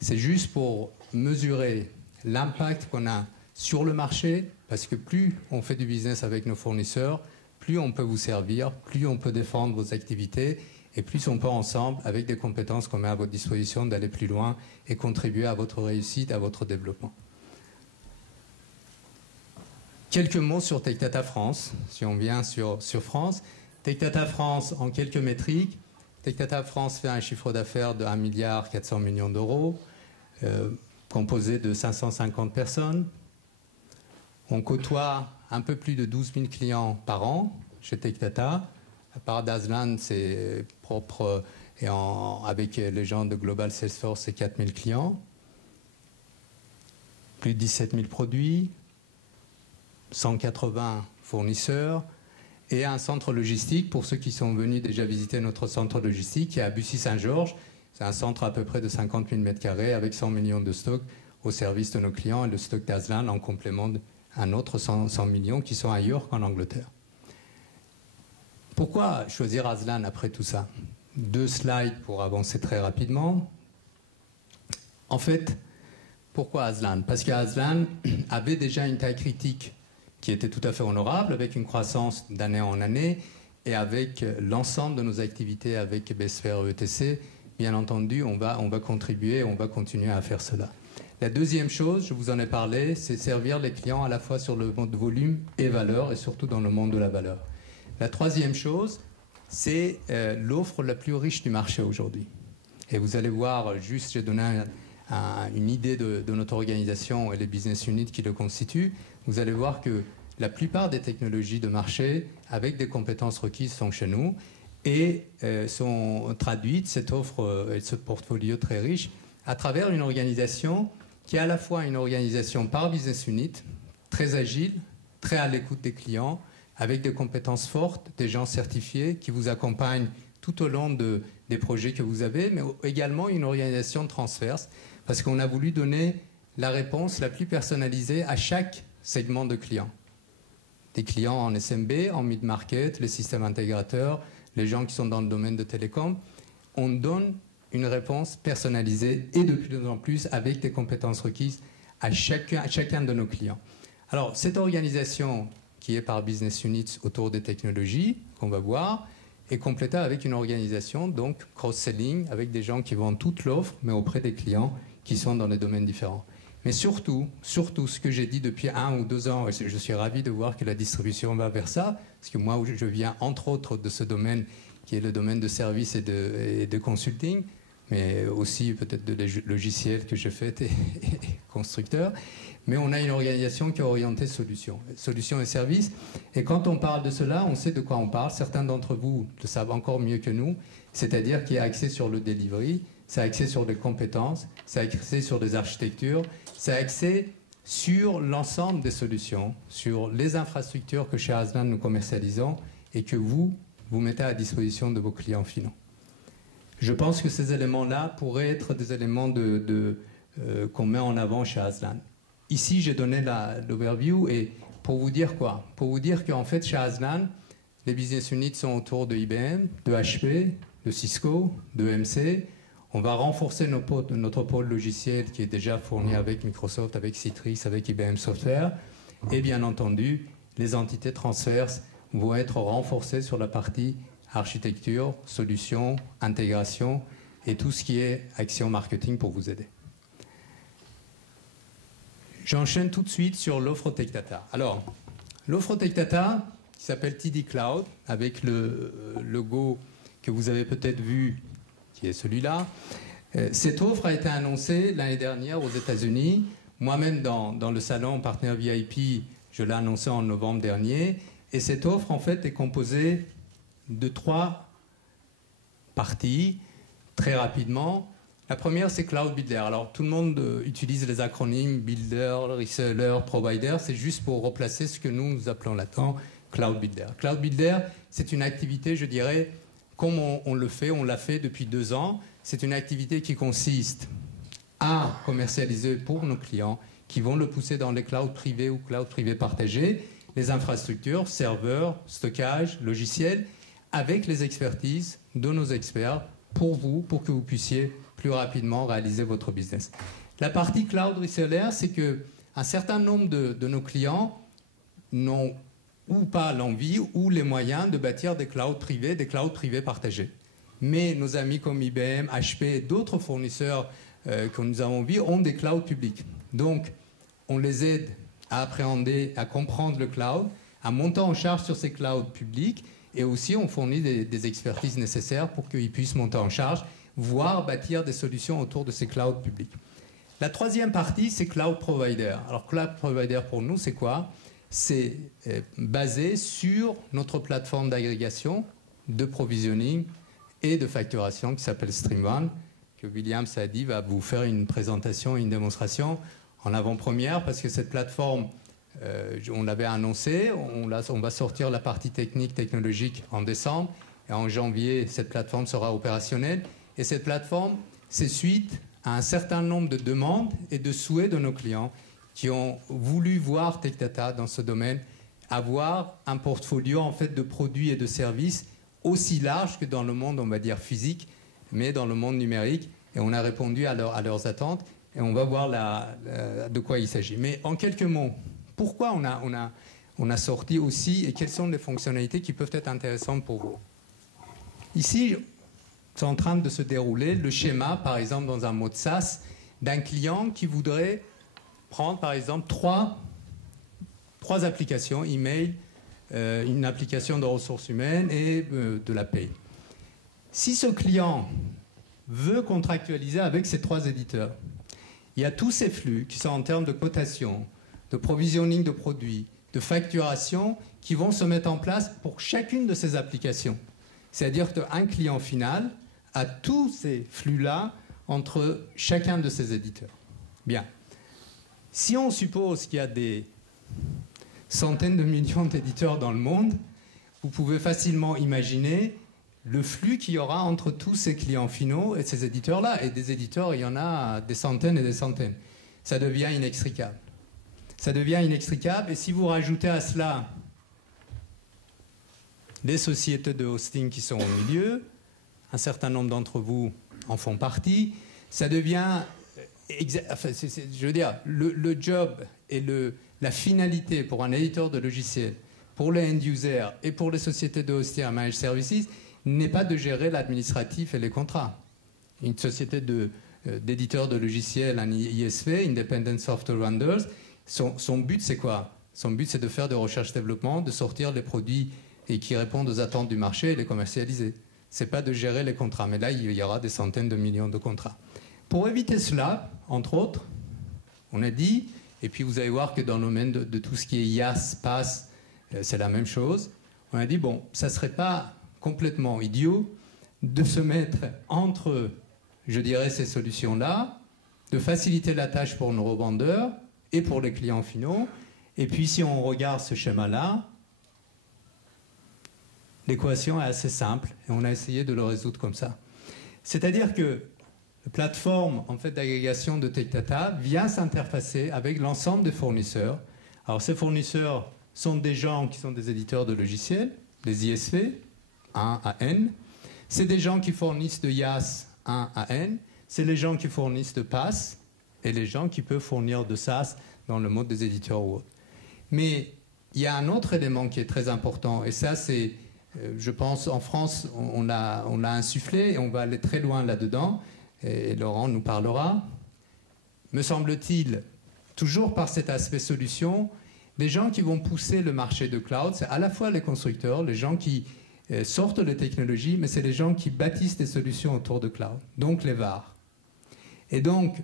C'est juste pour mesurer l'impact qu'on a sur le marché, parce que plus on fait du business avec nos fournisseurs, plus on peut vous servir, plus on peut défendre vos activités, et plus on peut ensemble, avec des compétences qu'on met à votre disposition, d'aller plus loin et contribuer à votre réussite, à votre développement. Quelques mots sur Tech Data France, si on vient sur France. Tech Data France, en quelques métriques. Tech Data France fait un chiffre d'affaires de 1,4 milliard d'euros, composé de 550 personnes. On côtoie un peu plus de 12 000 clients par an chez Tech Data. À part d'Aslan, c'est propre, et avec les gens de Global Salesforce, c'est 4 000 clients. Plus de 17 000 produits, 180 fournisseurs, et un centre logistique, pour ceux qui sont venus déjà visiter notre centre logistique, qui est à Bussy-Saint-Georges. C'est un centre à peu près de 50 000 m² avec 100 millions de stocks au service de nos clients, et le stock d'Aslan en complément un autre 100 millions qui sont ailleurs qu'en Angleterre. Pourquoi choisir Aslan après tout ça? 2 slides pour avancer très rapidement. En fait, pourquoi Aslan? Parce qu'Aslan avait déjà une taille critique qui était tout à fait honorable, avec une croissance d'année en année, et avec l'ensemble de nos activités avec BSPR ETC, bien entendu, on va contribuer, on va continuer à faire cela. La deuxième chose, je vous en ai parlé, c'est servir les clients à la fois sur le mode volume et valeur, et surtout dans le monde de la valeur. La troisième chose, c'est l'offre la plus riche du marché aujourd'hui. Et vous allez voir, juste j'ai donné une idée de notre organisation et les business units qui le constituent. Vous allez voir que la plupart des technologies de marché avec des compétences requises sont chez nous et sont traduites, cette offre et ce portfolio très riche, à travers une organisation qui est à la fois une organisation par business unit, très agile, très à l'écoute des clients, avec des compétences fortes, des gens certifiés qui vous accompagnent tout au long des projets que vous avez, mais également une organisation transverse, parce qu'on a voulu donner la réponse la plus personnalisée à chaque segment de clients. Des clients en SMB, en mid-market, les systèmes intégrateurs, les gens qui sont dans le domaine de télécom. On donne une réponse personnalisée et de plus en plus avec des compétences requises à chacun de nos clients. Alors, cette organisation qui est par business units autour des technologies, qu'on va voir, est complétée avec une organisation, donc cross-selling, avec des gens qui vendent toute l'offre, mais auprès des clients qui sont dans des domaines différents. Mais surtout, ce que j'ai dit depuis 1 ou 2 ans, et je suis ravi de voir que la distribution va vers ça, parce que moi, je viens entre autres de ce domaine qui est le domaine de services et de consulting, mais aussi peut-être de logiciels que j'ai fait et constructeurs. Mais on a une organisation qui est orientée solutions et services. Et quand on parle de cela, on sait de quoi on parle. Certains d'entre vous le savent encore mieux que nous, c'est-à-dire qu'il est axé sur le delivery, c'est axé sur des compétences, c'est axé sur des architectures, c'est axé sur l'ensemble des solutions, sur les infrastructures que chez Aslan nous commercialisons et que vous mettez à disposition de vos clients finaux. Je pense que ces éléments-là pourraient être des éléments qu'on met en avant chez Aslan. Ici, j'ai donné l'overview et pour vous dire quoi? Pour vous dire qu'en fait, chez Aslan, les business units sont autour de IBM, de HP, de Cisco, de EMC. On va renforcer notre pôle logiciel qui est déjà fourni avec Microsoft, avec Citrix, avec IBM Software. Et bien entendu, les entités transverses vont être renforcées sur la partie architecture, solutions, intégration et tout ce qui est action marketing pour vous aider. J'enchaîne tout de suite sur l'offre Tech Data. Alors, l'offre Tech Data, qui s'appelle TD Cloud, avec le logo que vous avez peut-être vu, qui est celui-là. Cette offre a été annoncée l'année dernière aux États-Unis. Moi-même, dans le salon partenaire VIP, je l'ai annoncé en novembre dernier. Et cette offre, en fait, est composée de 3 parties, très rapidement. La première, c'est Cloud Builder. Alors, tout le monde utilise les acronymes Builder, Reseller, Provider. C'est juste pour replacer ce que nous appelons là-dedans Cloud Builder. Cloud Builder, c'est une activité, je dirais, comme on l'a fait depuis 2 ans. C'est une activité qui consiste à commercialiser pour nos clients qui vont le pousser dans les clouds privés ou clouds privés partagés, les infrastructures, serveurs, stockage, logiciels, avec les expertises de nos experts pour vous, pour que vous puissiez plus rapidement réaliser votre business. La partie Cloud Reseller, c'est qu'un certain nombre de nos clients n'ont ou pas l'envie ou les moyens de bâtir des clouds privés partagés. Mais nos amis comme IBM, HP et d'autres fournisseurs que nous avons vus ont des clouds publics. Donc, on les aide à appréhender, à comprendre le cloud, à monter en charge sur ces clouds publics et aussi on fournit des expertises nécessaires pour qu'ils puissent monter en charge, voire bâtir des solutions autour de ces clouds publics. La troisième partie, c'est Cloud Provider. Alors, Cloud Provider pour nous, c'est quoi? C'est basé sur notre plateforme d'agrégation, de provisioning et de facturation qui s'appelle StreamOne, que William Saadi va vous faire une présentation, une démonstration en avant-première, parce que cette plateforme, on l'avait annoncé, on va sortir la partie technologique en décembre, et en janvier, cette plateforme sera opérationnelle. Et cette plateforme, c'est suite à un certain nombre de demandes et de souhaits de nos clients qui ont voulu voir Tech Data dans ce domaine, avoir un portfolio en fait de produits et de services aussi large que dans le monde, on va dire, physique, mais dans le monde numérique. Et on a répondu à leurs attentes. Et on va voir de quoi il s'agit. Mais en quelques mots, pourquoi on a sorti aussi et quelles sont les fonctionnalités qui peuvent être intéressantes pour vous? Ici, c'est en train de se dérouler le schéma, par exemple, dans un mode SaaS, d'un client qui voudrait prendre, par exemple, trois applications, email, une application de ressources humaines et de la paye. Si ce client veut contractualiser avec ces trois éditeurs, il y a tous ces flux qui sont en termes de cotation, de provisioning de produits, de facturation, qui vont se mettre en place pour chacune de ces applications. C'est-à-dire qu'un client final a tous ces flux-là entre chacun de ces éditeurs. Bien. Si on suppose qu'il y a des centaines de millions d'éditeurs dans le monde, vous pouvez facilement imaginer le flux qu'il y aura entre tous ces clients finaux et ces éditeurs-là. Et des éditeurs, il y en a des centaines et des centaines. Ça devient inextricable. Ça devient inextricable. Et si vous rajoutez à cela les sociétés de hosting qui sont au milieu, un certain nombre d'entre vous en font partie, ça devient... je veux dire, le job et la finalité pour un éditeur de logiciels, pour les end-users et pour les sociétés de hosting à managed services, n'est pas de gérer l'administratif et les contrats. Une société d'éditeurs de logiciels, un ISV, Independent Software Vendors, son but c'est quoi? Son but c'est de faire de recherche-développement, de sortir les produits et qui répondent aux attentes du marché et les commercialiser. C'est pas de gérer les contrats, mais là il y aura des centaines de millions de contrats. Pour éviter cela, entre autres, on a dit, et puis vous allez voir que dans le domaine de tout ce qui est IaaS, PaaS, c'est la même chose, on a dit, bon, ça serait pas complètement idiot de se mettre entre, je dirais, ces solutions-là, de faciliter la tâche pour nos revendeurs et pour les clients finaux. Et puis, si on regarde ce schéma-là, l'équation est assez simple et on a essayé de le résoudre comme ça. C'est-à-dire que la plateforme en fait, d'agrégation de Tech Data vient s'interfacer avec l'ensemble des fournisseurs. Alors, ces fournisseurs sont des gens qui sont des éditeurs de logiciels, des ISV, 1 à N. C'est des gens qui fournissent de IaaS 1 à N. C'est les gens qui fournissent de PaaS et les gens qui peuvent fournir de SaaS dans le mode des éditeurs ou autres. Mais il y a un autre élément qui est très important et ça c'est, je pense, en France, on l'a insufflé et on va aller très loin là-dedans et Laurent nous parlera. Me semble-t-il, toujours par cet aspect solution, les gens qui vont pousser le marché de cloud, c'est à la fois les constructeurs, les gens qui sortent les technologies, mais c'est les gens qui bâtissent des solutions autour de cloud, donc les VAR. Et donc,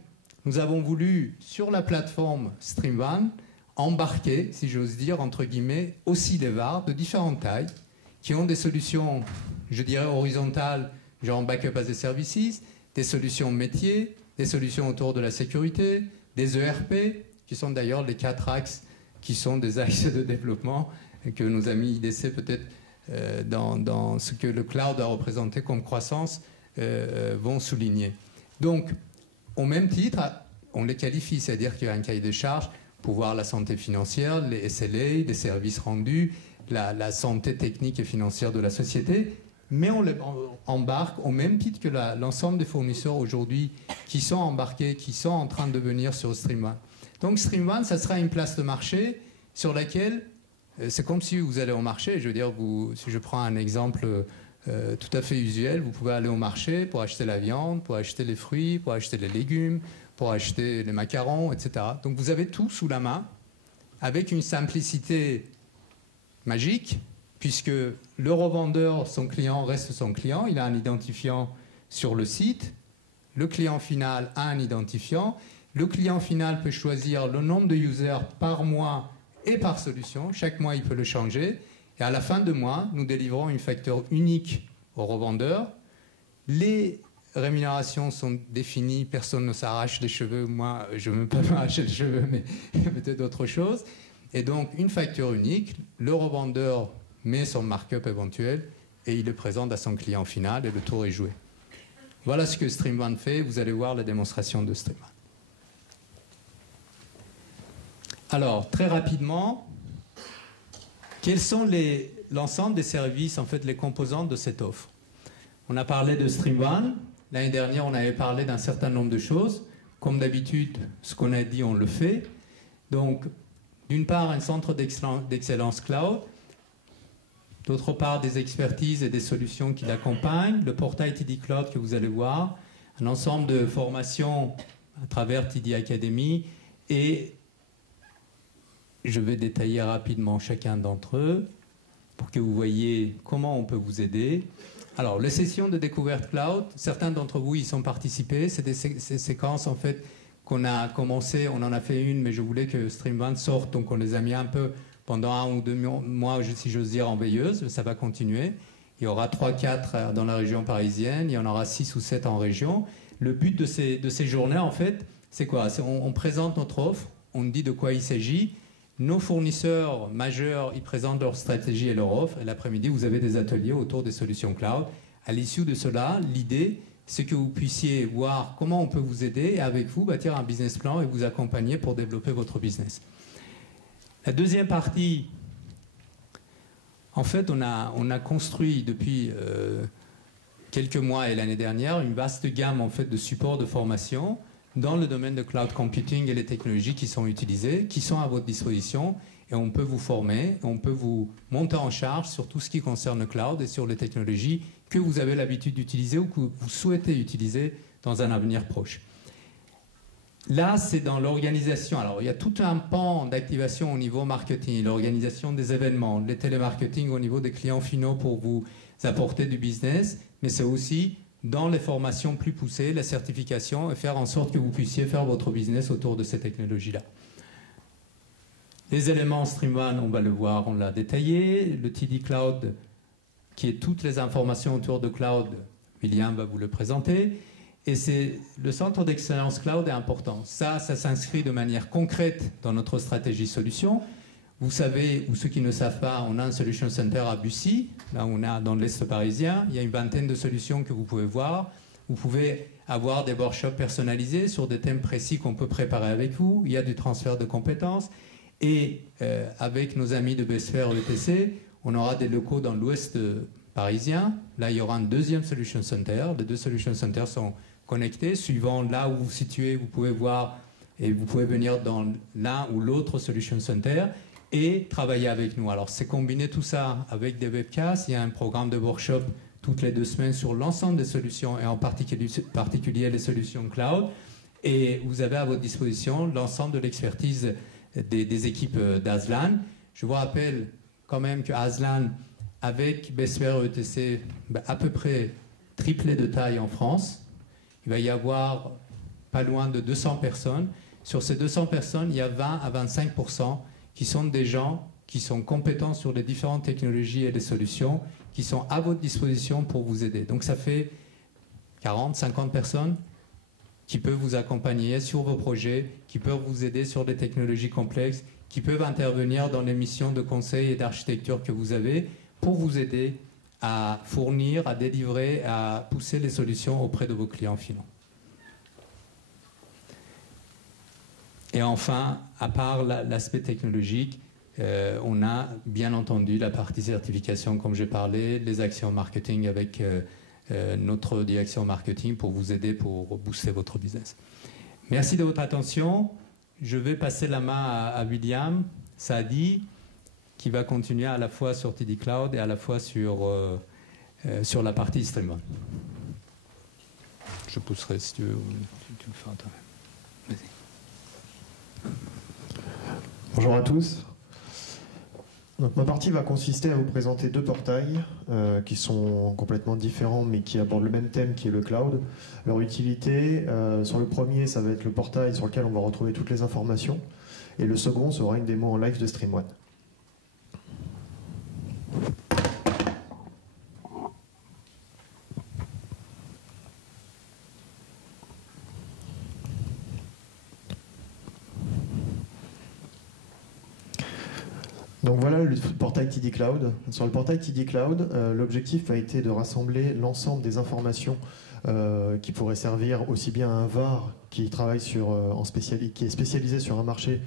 nous avons voulu, sur la plateforme StreamOne, embarquer, si j'ose dire, entre guillemets, aussi des VAR de différentes tailles, qui ont des solutions, je dirais, horizontales, genre backup as a services, des solutions métiers, des solutions autour de la sécurité, des ERP, qui sont d'ailleurs les 4 axes qui sont des axes de développement et que nos amis IDC peut-être dans ce que le cloud a représenté comme croissance vont souligner. Donc, au même titre, on les qualifie, c'est-à-dire qu'il y a un cahier de charges pour voir la santé financière, les SLA, les services rendus, la santé technique et financière de la société, mais on les embarque au même titre que l'ensemble des fournisseurs aujourd'hui qui sont embarqués, qui sont en train de venir sur StreamOne. Donc StreamOne, ça sera une place de marché sur laquelle, c'est comme si vous allez au marché, je veux dire, si je prends un exemple tout à fait usuel, vous pouvez aller au marché pour acheter la viande, pour acheter les fruits, pour acheter les légumes, pour acheter les macarons, etc. Donc vous avez tout sous la main, avec une simplicité magique, puisque le revendeur, son client reste son client, il a un identifiant sur le site, le client final a un identifiant, le client final peut choisir le nombre de users par mois et par solution, chaque mois il peut le changer, et à la fin de mois, nous délivrons une facture unique au revendeur. Les rémunérations sont définies, personne ne s'arrache les cheveux, moi je ne veux pas m'arracher les cheveux, mais peut-être autre chose. Et donc une facture unique, le revendeur met son markup éventuel et il le présente à son client final et le tour est joué. Voilà ce que StreamOne fait, vous allez voir la démonstration de StreamOne. Alors, très rapidement, quels sont l'ensemble des services, en fait, les composantes de cette offre? On a parlé de StreamOne. L'année dernière, on avait parlé d'un certain nombre de choses. Comme d'habitude, ce qu'on a dit, on le fait. Donc, d'une part, un centre d'excellence cloud. D'autre part, des expertises et des solutions qui l'accompagnent. Le portail TD Cloud que vous allez voir. Un ensemble de formations à travers TD Academy. Et je vais détailler rapidement chacun d'entre eux pour que vous voyez comment on peut vous aider. Alors, les sessions de découverte cloud, certains d'entre vous y sont participés. C'est des séquences, en fait, qu'on a commencé. On en a fait une, mais je voulais que StreamOne sorte, donc on les a mis un peu pendant 1 ou 2 mois, si j'ose dire, en veilleuse. Ça va continuer. Il y aura 3-4 dans la région parisienne. Il y en aura 6 ou 7 en région. Le but de ces journées, en fait, c'est quoi? On présente notre offre, on dit de quoi il s'agit. Nos fournisseurs majeurs, ils présentent leur stratégie et leur offre. Et l'après-midi, vous avez des ateliers autour des solutions cloud. À l'issue de cela, l'idée, c'est que vous puissiez voir comment on peut vous aider et avec vous bâtir un business plan et vous accompagner pour développer votre business. La deuxième partie, en fait, on a construit depuis quelques mois et l'année dernière une vaste gamme en fait, de supports de formation dans le domaine de cloud computing et les technologies qui sont utilisées, qui sont à votre disposition, et on peut vous former, on peut vous monter en charge sur tout ce qui concerne le cloud et sur les technologies que vous avez l'habitude d'utiliser ou que vous souhaitez utiliser dans un avenir proche. Là, c'est dans l'organisation. Alors, il y a tout un pan d'activation au niveau marketing, l'organisation des événements, les télémarketing au niveau des clients finaux pour vous apporter du business, mais c'est aussi dans les formations plus poussées, la certification, et faire en sorte que vous puissiez faire votre business autour de ces technologies-là. Les éléments StreamOne, on va le voir, on l'a détaillé. Le TD Cloud, qui est toutes les informations autour de cloud, William va vous le présenter. Et c'est le centre d'excellence cloud est important. Ça s'inscrit de manière concrète dans notre stratégie solution. Vous savez, ou ceux qui ne savent pas, on a un Solution Center à Bussy, là on a dans l'Est parisien. Il y a une vingtaine de solutions que vous pouvez voir. Vous pouvez avoir des workshops personnalisés sur des thèmes précis qu'on peut préparer avec vous. Il y a du transfert de compétences. Et avec nos amis de Besphere ETC, on aura des locaux dans l'Ouest parisien. Là, il y aura un deuxième Solution Center. Les deux Solution Centers sont connectés. Suivant là où vous vous situez, vous pouvez voir et vous pouvez venir dans l'un ou l'autre Solution Center et travailler avec nous. Alors, c'est combiner tout ça avec des webcasts. Il y a un programme de workshop toutes les 2 semaines sur l'ensemble des solutions et en particulier les solutions cloud. Et vous avez à votre disposition l'ensemble de l'expertise des équipes d'Aslan. Je vous rappelle quand même que Aslan, avec Besphere ETC, à peu près triplé de taille en France. Il va y avoir pas loin de 200 personnes. Sur ces 200 personnes, il y a 20 à 25% qui sont des gens qui sont compétents sur les différentes technologies et les solutions, qui sont à votre disposition pour vous aider. Donc ça fait 40, 50 personnes qui peuvent vous accompagner sur vos projets, qui peuvent vous aider sur des technologies complexes, qui peuvent intervenir dans les missions de conseil et d'architecture que vous avez pour vous aider à fournir, à délivrer, à pousser les solutions auprès de vos clients finaux. Et enfin, à part l'aspect technologique, on a bien entendu la partie certification, comme j'ai parlé, les actions marketing avec notre direction marketing pour vous aider, pour booster votre business. Merci de votre attention. Je vais passer la main à William Saadi, qui va continuer à la fois sur TD Cloud et à la fois sur la partie StreamOne. Je pousserai si tu veux. Tu le fais, toi. Vas-y. Bonjour à tous. Donc, ma partie va consister à vous présenter 2 portails qui sont complètement différents mais qui abordent le même thème qui est le cloud. Leur utilité, sur le premier, ça va être le portail sur lequel on va retrouver toutes les informations et le second sera une démo en live de StreamOne. Donc voilà le portail TD Cloud. Sur le portail TD Cloud, l'objectif a été de rassembler l'ensemble des informations qui pourraient servir aussi bien à un VAR qui travaille qui est spécialisé sur un marché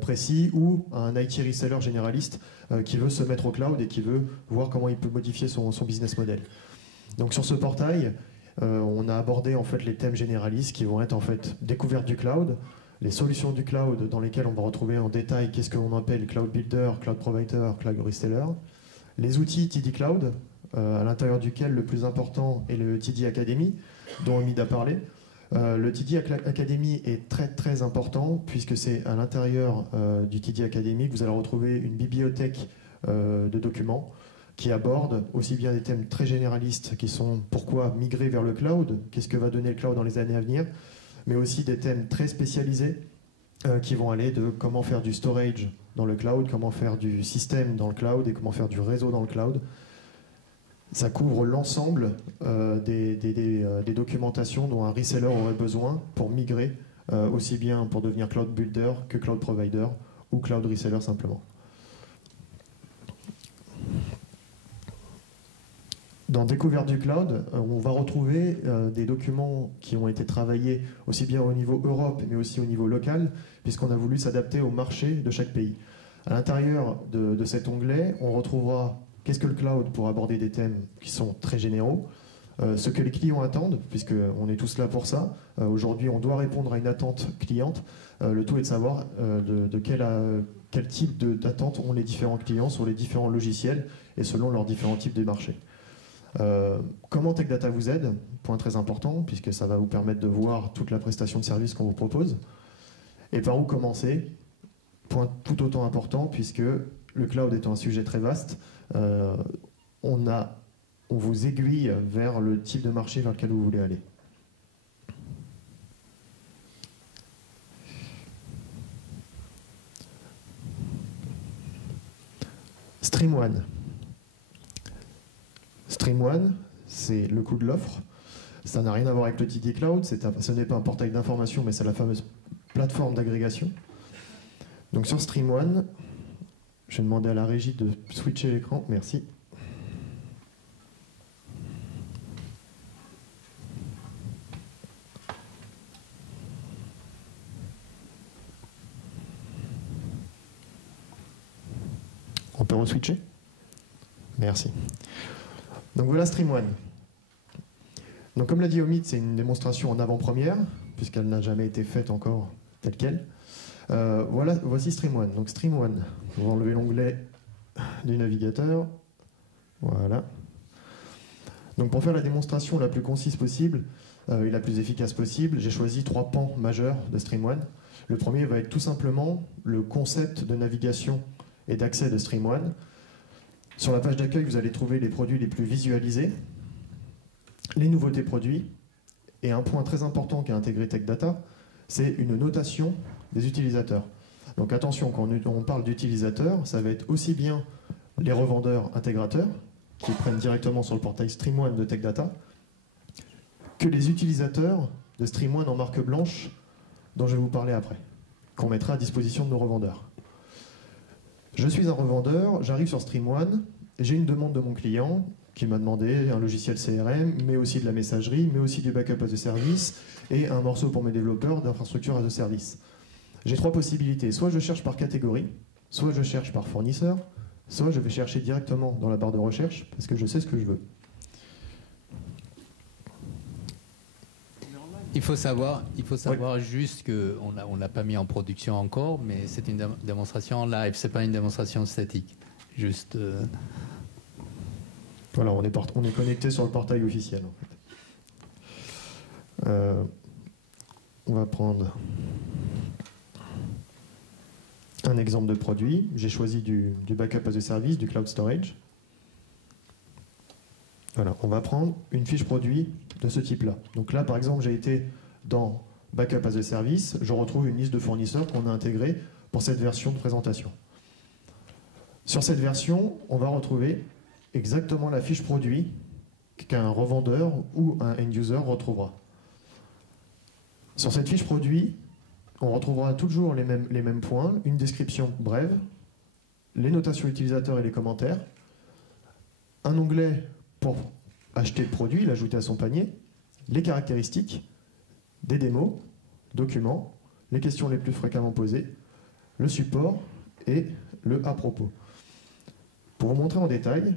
précis, ou un IT reseller généraliste qui veut se mettre au cloud et qui veut voir comment il peut modifier son business model. Donc sur ce portail, on a abordé en fait les thèmes généralistes qui vont être en fait découverte du cloud, les solutions du cloud dans lesquelles on va retrouver en détail qu'est-ce qu'on appelle cloud builder, cloud provider, cloud reseller, les outils TD Cloud, à l'intérieur duquel le plus important est le TD Academy, dont Omid a parlé. Le TD Academy est très très important puisque c'est à l'intérieur du TD Academy que vous allez retrouver une bibliothèque de documents qui aborde aussi bien des thèmes très généralistes qui sont pourquoi migrer vers le cloud, qu'est-ce que va donner le cloud dans les années à venir, mais aussi des thèmes très spécialisés qui vont aller de comment faire du storage dans le cloud, comment faire du système dans le cloud et comment faire du réseau dans le cloud. Ça couvre l'ensemble des documentations dont un reseller aurait besoin pour migrer, aussi bien pour devenir cloud builder que cloud provider ou cloud reseller simplement. Dans Découverte du cloud, on va retrouver des documents qui ont été travaillés aussi bien au niveau Europe mais aussi au niveau local, puisqu'on a voulu s'adapter au marché de chaque pays. À l'intérieur de cet onglet, on retrouvera qu'est-ce que le cloud pour aborder des thèmes qui sont très généraux, ce que les clients attendent, puisqu'on est tous là pour ça. Aujourd'hui, on doit répondre à une attente cliente. Le tout est de savoir de quel type d'attente ont les différents clients sur les différents logiciels et selon leurs différents types de marchés. Comment Tech Data vous aide, point très important, puisque ça va vous permettre de voir toute la prestation de service qu'on vous propose. Et par où commencer, point tout autant important, puisque le cloud étant un sujet très vaste, on vous aiguille vers le type de marché vers lequel vous voulez aller. StreamOne. StreamOne, c'est le coût de l'offre. Ça n'a rien à voir avec le TD Cloud, ce n'est pas un portail d'information, mais c'est la fameuse plateforme d'agrégation. Donc sur StreamOne, je vais demander à la régie de switcher l'écran. Merci. On peut re-switcher ? Merci. Donc voilà StreamOne. Donc comme l'a dit Omid, c'est une démonstration en avant-première, puisqu'elle n'a jamais été faite encore telle qu'elle. Voici StreamOne. Donc StreamOne, on va enlever l'onglet du navigateur. Voilà. Donc pour faire la démonstration la plus concise possible et la plus efficace possible, j'ai choisi 3 pans majeurs de StreamOne. Le premier va être tout simplement le concept de navigation et d'accès de StreamOne. Sur la page d'accueil, vous allez trouver les produits les plus visualisés, les nouveautés produits, et un point très important qu'a intégré Tech Data, c'est une notation des utilisateurs. Donc attention, quand on parle d'utilisateurs, ça va être aussi bien les revendeurs intégrateurs, qui prennent directement sur le portail StreamOne de Tech Data, que les utilisateurs de StreamOne en marque blanche, dont je vais vous parler après, qu'on mettra à disposition de nos revendeurs. Je suis un revendeur, j'arrive sur StreamOne, j'ai une demande de mon client qui m'a demandé un logiciel CRM, mais aussi de la messagerie, mais aussi du backup as a service et un morceau pour mes développeurs d'infrastructure as a service. J'ai 3 possibilités, soit je cherche par catégorie, soit je cherche par fournisseur, soit je vais chercher directement dans la barre de recherche parce que je sais ce que je veux. Il faut savoir oui. Juste qu'on n'a pas mis en production encore, mais c'est une démonstration live, c'est pas une démonstration statique. Juste. Voilà, on est connecté sur le portail officiel. En fait. On va prendre un exemple de produit. J'ai choisi du backup as a service, du cloud storage. Voilà, on va prendre une fiche produit de ce type-là. Donc là, par exemple, j'ai été dans Backup as a Service, je retrouve une liste de fournisseurs qu'on a intégrés pour cette version de présentation. Sur cette version, on va retrouver exactement la fiche produit qu'un revendeur ou un end-user retrouvera. Sur cette fiche produit, on retrouvera toujours les mêmes points, une description brève, les notations utilisateurs et les commentaires, un onglet pour acheter le produit, l'ajouter à son panier, les caractéristiques, des démos, documents, les questions les plus fréquemment posées, le support et le à propos. Pour vous montrer en détail,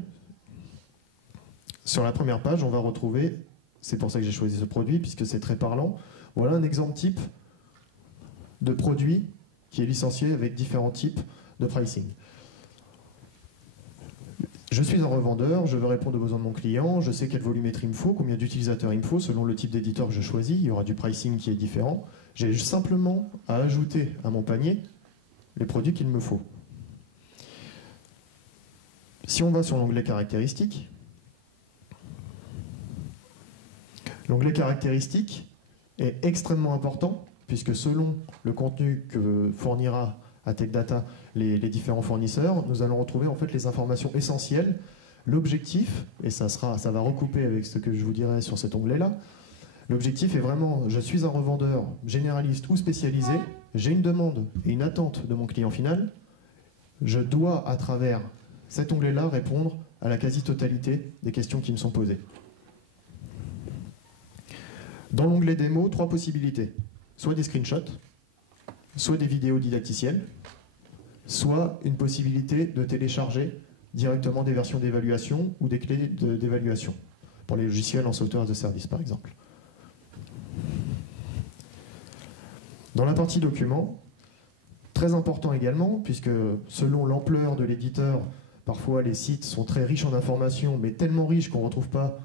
sur la première page, on va retrouver, c'est pour ça que j'ai choisi ce produit, puisque c'est très parlant, voilà un exemple type de produit qui est licencié avec différents types de pricing. Je suis un revendeur, je veux répondre aux besoins de mon client, je sais quelle volumétrie il me faut, combien d'utilisateurs il me faut, selon le type d'éditeur que je choisis, il y aura du pricing qui est différent. J'ai simplement à ajouter à mon panier les produits qu'il me faut. Si on va sur l'onglet caractéristiques, l'onglet caractéristiques est extrêmement important puisque selon le contenu que fournira à TechData les différents fournisseurs, nous allons retrouver en fait les informations essentielles, l'objectif, et ça va recouper avec ce que je vous dirai sur cet onglet-là. L'objectif est vraiment, je suis un revendeur généraliste ou spécialisé, j'ai une demande et une attente de mon client final, je dois à travers cet onglet-là répondre à la quasi-totalité des questions qui me sont posées. Dans l'onglet démo, 3 possibilités. Soit des screenshots, soit des vidéos didacticielles, soit une possibilité de télécharger directement des versions d'évaluation ou des clés d'évaluation, pour les logiciels en software as a service par exemple. Dans la partie documents, très important également, puisque selon l'ampleur de l'éditeur, parfois les sites sont très riches en informations, mais tellement riches qu'on ne retrouve pas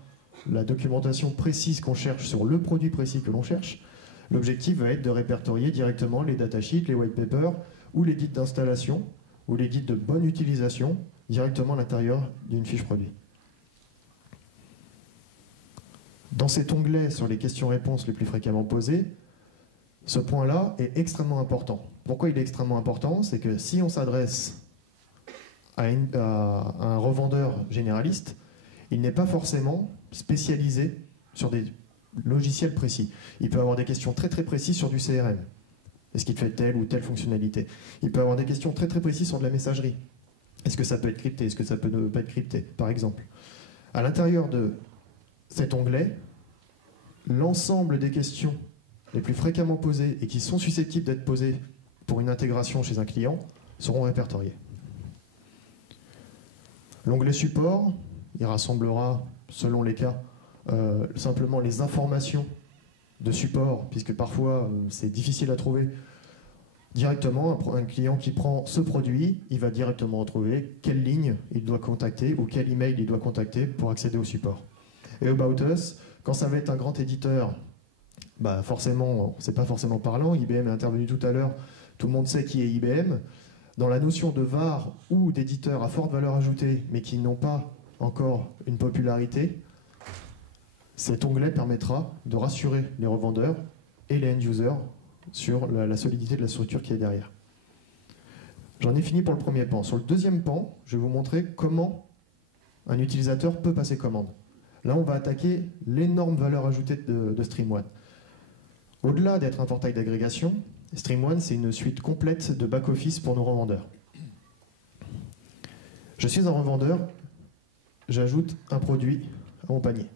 la documentation précise qu'on cherche sur le produit précis que l'on cherche. L'objectif va être de répertorier directement les datasheets, les white papers, ou les guides d'installation, ou les guides de bonne utilisation, directement à l'intérieur d'une fiche produit. Dans cet onglet sur les questions-réponses les plus fréquemment posées, ce point-là est extrêmement important. Pourquoi il est extrêmement important? C'est que si on s'adresse à un revendeur généraliste, il n'est pas forcément spécialisé sur des logiciels précis. Il peut avoir des questions très très précises sur du CRM. Est-ce qu'il fait telle ou telle fonctionnalité? Il peut avoir des questions très très précises sur de la messagerie. Est-ce que ça peut être crypté? Est-ce que ça peut ne pas être crypté, par exemple? À l'intérieur de cet onglet, l'ensemble des questions les plus fréquemment posées et qui sont susceptibles d'être posées pour une intégration chez un client seront répertoriées. L'onglet support, il rassemblera, selon les cas, simplement les informations de support, puisque parfois c'est difficile à trouver directement. Un client qui prend ce produit, il va directement retrouver quelle ligne il doit contacter ou quel email il doit contacter pour accéder au support. Et About Us, quand ça va être un grand éditeur, bah forcément, c'est pas forcément parlant. IBM est intervenu tout à l'heure, tout le monde sait qui est IBM. Dans la notion de VAR ou d'éditeurs à forte valeur ajoutée, mais qui n'ont pas encore une popularité, cet onglet permettra de rassurer les revendeurs et les end-users sur la solidité de la structure qui est derrière. J'en ai fini pour le premier pan. Sur le deuxième pan, je vais vous montrer comment un utilisateur peut passer commande. Là, on va attaquer l'énorme valeur ajoutée de StreamOne. Au-delà d'être un portail d'agrégation, StreamOne, c'est une suite complète de back-office pour nos revendeurs. Je suis un revendeur, j'ajoute un produit à mon panier.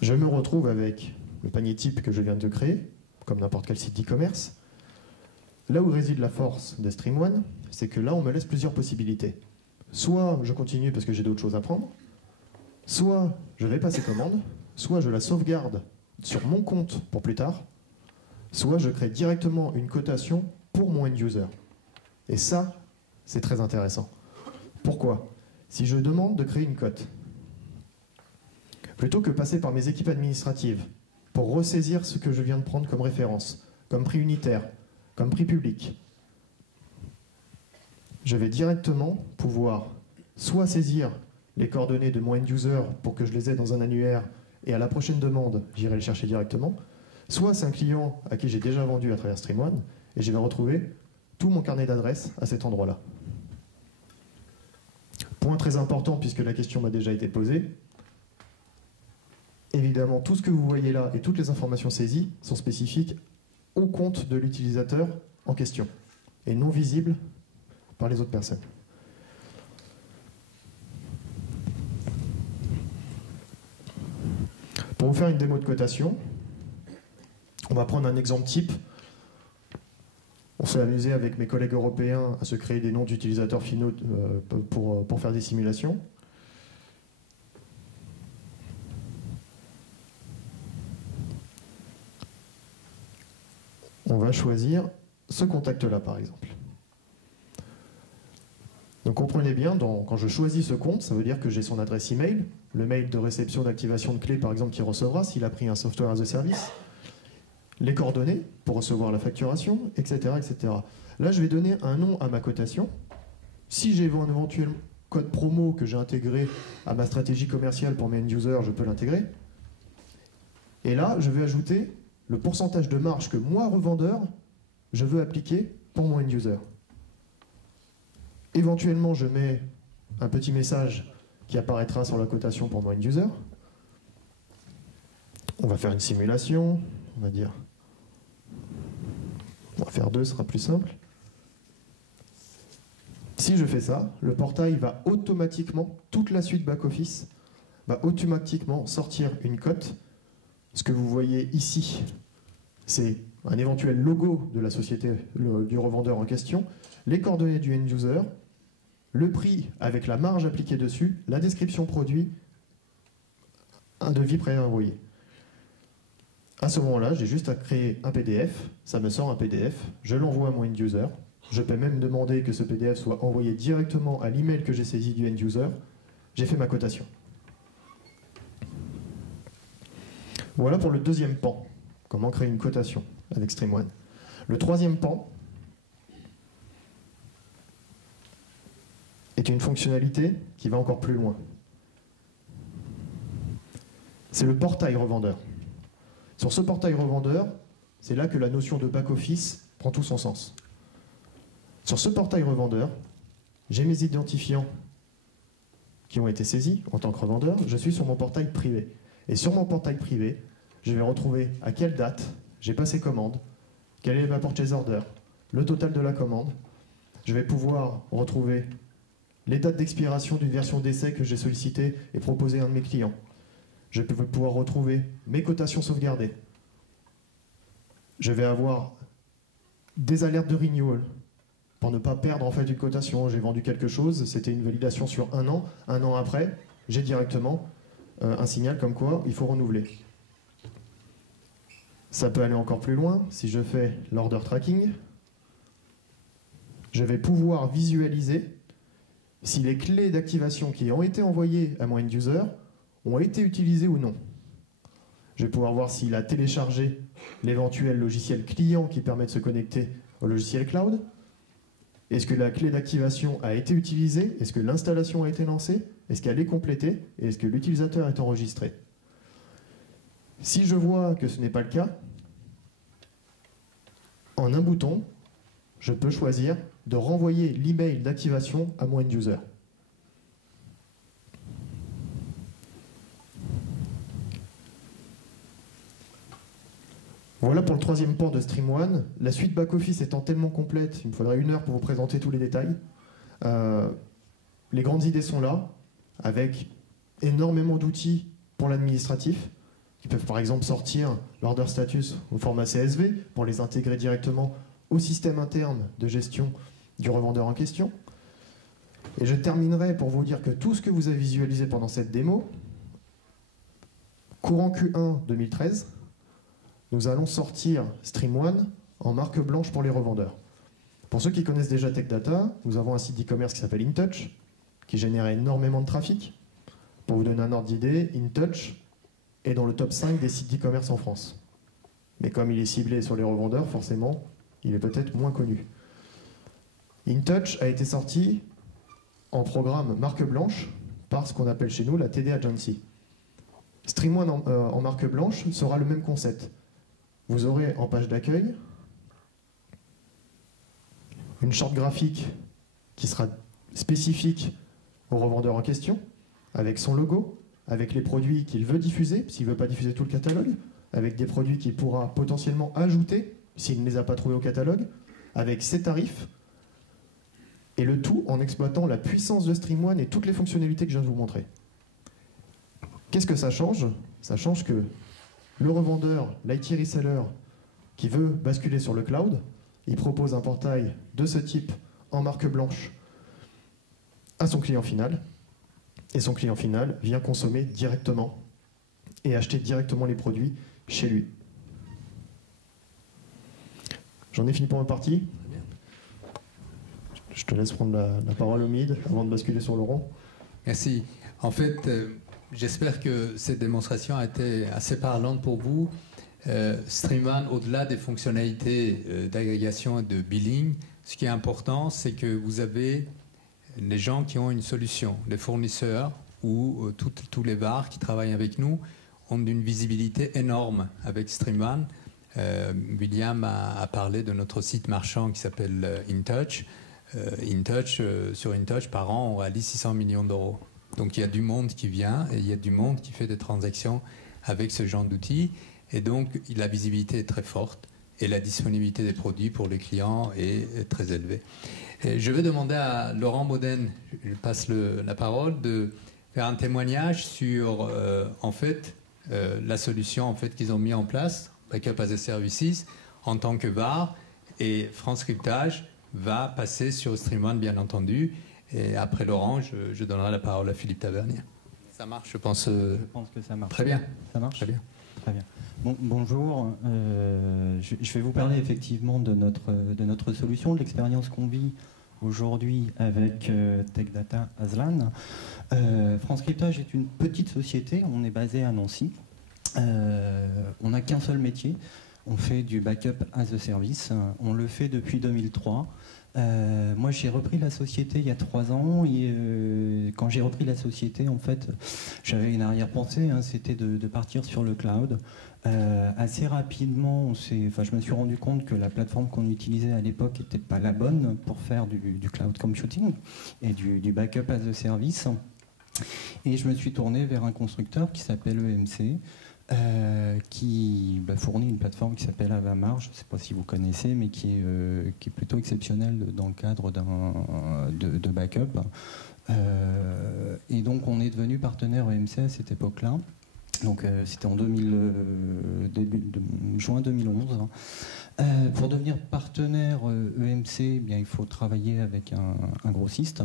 Je me retrouve avec le panier type que je viens de créer, comme n'importe quel site d'e-commerce. Là où réside la force de StreamOne, c'est que là, on me laisse plusieurs possibilités. Soit je continue parce que j'ai d'autres choses à prendre, soit je vais passer commande, soit je la sauvegarde sur mon compte pour plus tard, soit je crée directement une cotation pour mon end-user. Et ça, c'est très intéressant. Pourquoi? Si je demande de créer une cote, plutôt que passer par mes équipes administratives pour ressaisir ce que je viens de prendre comme référence, comme prix unitaire, comme prix public, je vais directement pouvoir soit saisir les coordonnées de mon end-user pour que je les ai dans un annuaire et à la prochaine demande, j'irai le chercher directement, soit c'est un client à qui j'ai déjà vendu à travers StreamOne et je vais retrouver tout mon carnet d'adresses à cet endroit-là. Point très important puisque la question m'a déjà été posée. Évidemment, tout ce que vous voyez là et toutes les informations saisies sont spécifiques au compte de l'utilisateur en question et non visibles par les autres personnes. Pour vous faire une démo de cotation, on va prendre un exemple type. On s'est amusé avec mes collègues européens à se créer des noms d'utilisateurs finaux pour faire des simulations. On va choisir ce contact-là, par exemple. Donc comprenez bien, quand je choisis ce compte, ça veut dire que j'ai son adresse email, le mail de réception d'activation de clé, par exemple, qu'il recevra s'il a pris un software as a service, les coordonnées pour recevoir la facturation, etc., etc. Là, je vais donner un nom à ma cotation. Si j'ai un éventuel code promo que j'ai intégré à ma stratégie commerciale pour mes end-users, je peux l'intégrer. Et là, je vais ajouter le pourcentage de marge que moi, revendeur, je veux appliquer pour mon end-user. Éventuellement, je mets un petit message qui apparaîtra sur la cotation pour mon end-user. On va faire une simulation, on va dire. On va faire 2, ce sera plus simple. Si je fais ça, le portail va automatiquement, toute la suite back-office, va automatiquement sortir une cote. Ce que vous voyez ici, c'est un éventuel logo de la société, du revendeur en question, les coordonnées du end-user, le prix avec la marge appliquée dessus, la description produit, un devis pré-envoyé. À ce moment-là, j'ai juste à créer un PDF, ça me sort un PDF, je l'envoie à mon end-user, je peux même demander que ce PDF soit envoyé directement à l'email que j'ai saisi du end-user, j'ai fait ma cotation. Voilà pour le deuxième pan, comment créer une cotation avec StreamOne. Le troisième pan est une fonctionnalité qui va encore plus loin. C'est le portail revendeur. Sur ce portail revendeur, c'est là que la notion de back-office prend tout son sens. Sur ce portail revendeur, j'ai mes identifiants qui ont été saisis en tant que revendeur, je suis sur mon portail privé. Et sur mon portail privé, je vais retrouver à quelle date j'ai passé commande, quelle est ma purchase order, le total de la commande. Je vais pouvoir retrouver les dates d'expiration d'une version d'essai que j'ai sollicitée et proposée à un de mes clients. Je vais pouvoir retrouver mes cotations sauvegardées. Je vais avoir des alertes de renewal pour ne pas perdre en fait une cotation. J'ai vendu quelque chose, c'était une validation sur un an après, j'ai directement un signal comme quoi il faut renouveler. Ça peut aller encore plus loin. Si je fais l'order tracking, je vais pouvoir visualiser si les clés d'activation qui ont été envoyées à mon end-user ont été utilisées ou non. Je vais pouvoir voir s'il a téléchargé l'éventuel logiciel client qui permet de se connecter au logiciel cloud. Est-ce que la clé d'activation a été utilisée? Est-ce que l'installation a été lancée? Est-ce qu'elle est complétée? Et est-ce que l'utilisateur est enregistré? Si je vois que ce n'est pas le cas, en un bouton, je peux choisir de renvoyer l'email d'activation à mon end-user. Voilà pour le troisième pan de StreamOne. La suite back-office étant tellement complète, il me faudrait 1 heure pour vous présenter tous les détails. Les grandes idées sont là, avec énormément d'outils pour l'administratif, qui peuvent par exemple sortir l'order status au format CSV pour les intégrer directement au système interne de gestion du revendeur en question. Et je terminerai pour vous dire que tout ce que vous avez visualisé pendant cette démo, courant Q1 2013, nous allons sortir StreamOne en marque blanche pour les revendeurs. Pour ceux qui connaissent déjà TechData, nous avons un site d'e-commerce qui s'appelle InTouch, qui génère énormément de trafic. Pour vous donner un ordre d'idée, InTouch est dans le top 5 des sites d'e-commerce en France. Mais comme il est ciblé sur les revendeurs, forcément, il est peut-être moins connu. InTouch a été sorti en programme marque blanche par ce qu'on appelle chez nous la TD Agency. StreamOne en marque blanche sera le même concept. Vous aurez en page d'accueil une charte graphique qui sera spécifique au revendeur en question, avec son logo, avec les produits qu'il veut diffuser, s'il ne veut pas diffuser tout le catalogue, avec des produits qu'il pourra potentiellement ajouter s'il ne les a pas trouvés au catalogue, avec ses tarifs, et le tout en exploitant la puissance de StreamOne et toutes les fonctionnalités que je viens de vous montrer. Qu'est-ce que ça change? Ça change que le revendeur, l'IT reseller qui veut basculer sur le cloud, il propose un portail de ce type en marque blanche à son client final, et son client final vient consommer directement et acheter directement les produits chez lui. J'en ai fini pour ma partie. Je te laisse prendre la parole, Omid, avant de basculer sur Laurent. Merci. En fait, j'espère que cette démonstration a été assez parlante pour vous. StreamOne, au-delà des fonctionnalités d'agrégation et de billing, ce qui est important, c'est que vous avez les gens qui ont une solution, les fournisseurs ou tous les bars qui travaillent avec nous ont une visibilité énorme avec StreamOne. William a parlé de notre site marchand qui s'appelle InTouch. Sur InTouch, par an, on réalise 600 millions d'euros. Donc il y a du monde qui vient et il y a du monde qui fait des transactions avec ce genre d'outils. Et donc la visibilité est très forte et la disponibilité des produits pour les clients est très élevée. Et je vais demander à Laurent Modène, je passe la parole, de faire un témoignage sur en fait, la solution en fait, qu'ils ont mis en place, Backup as a Services, en tant que VAR, et France Cryptage va passer sur StreamOne, bien entendu. Et après Laurent, je donnerai la parole à Philippe Tavernier. Ça marche, je pense. Je pense que ça marche. Très bien. Ça marche. Très bien. Très bien. Bon, bonjour. Je vais vous parler effectivement de notre solution, de l'expérience qu'on vit aujourd'hui avec TechData Aslan. France Cryptage est une petite société. On est basé à Nancy. On n'a qu'un seul métier. On fait du backup as a service. On le fait depuis 2003. Moi, j'ai repris la société il y a 3 ans. Et quand j'ai repris la société, en fait, j'avais une arrière-pensée. Hein, c'était de partir sur le cloud. Assez rapidement, je me suis rendu compte que la plateforme qu'on utilisait à l'époque n'était pas la bonne pour faire du cloud computing et du backup as a service. Et je me suis tourné vers un constructeur qui s'appelle EMC. Qui fournit une plateforme qui s'appelle Avamar, je ne sais pas si vous connaissez, mais qui est plutôt exceptionnelle dans le cadre de backup. Et donc on est devenu partenaire EMC à cette époque-là. Donc c'était en juin 2011. Pour devenir partenaire EMC, eh bien, il faut travailler avec un grossiste.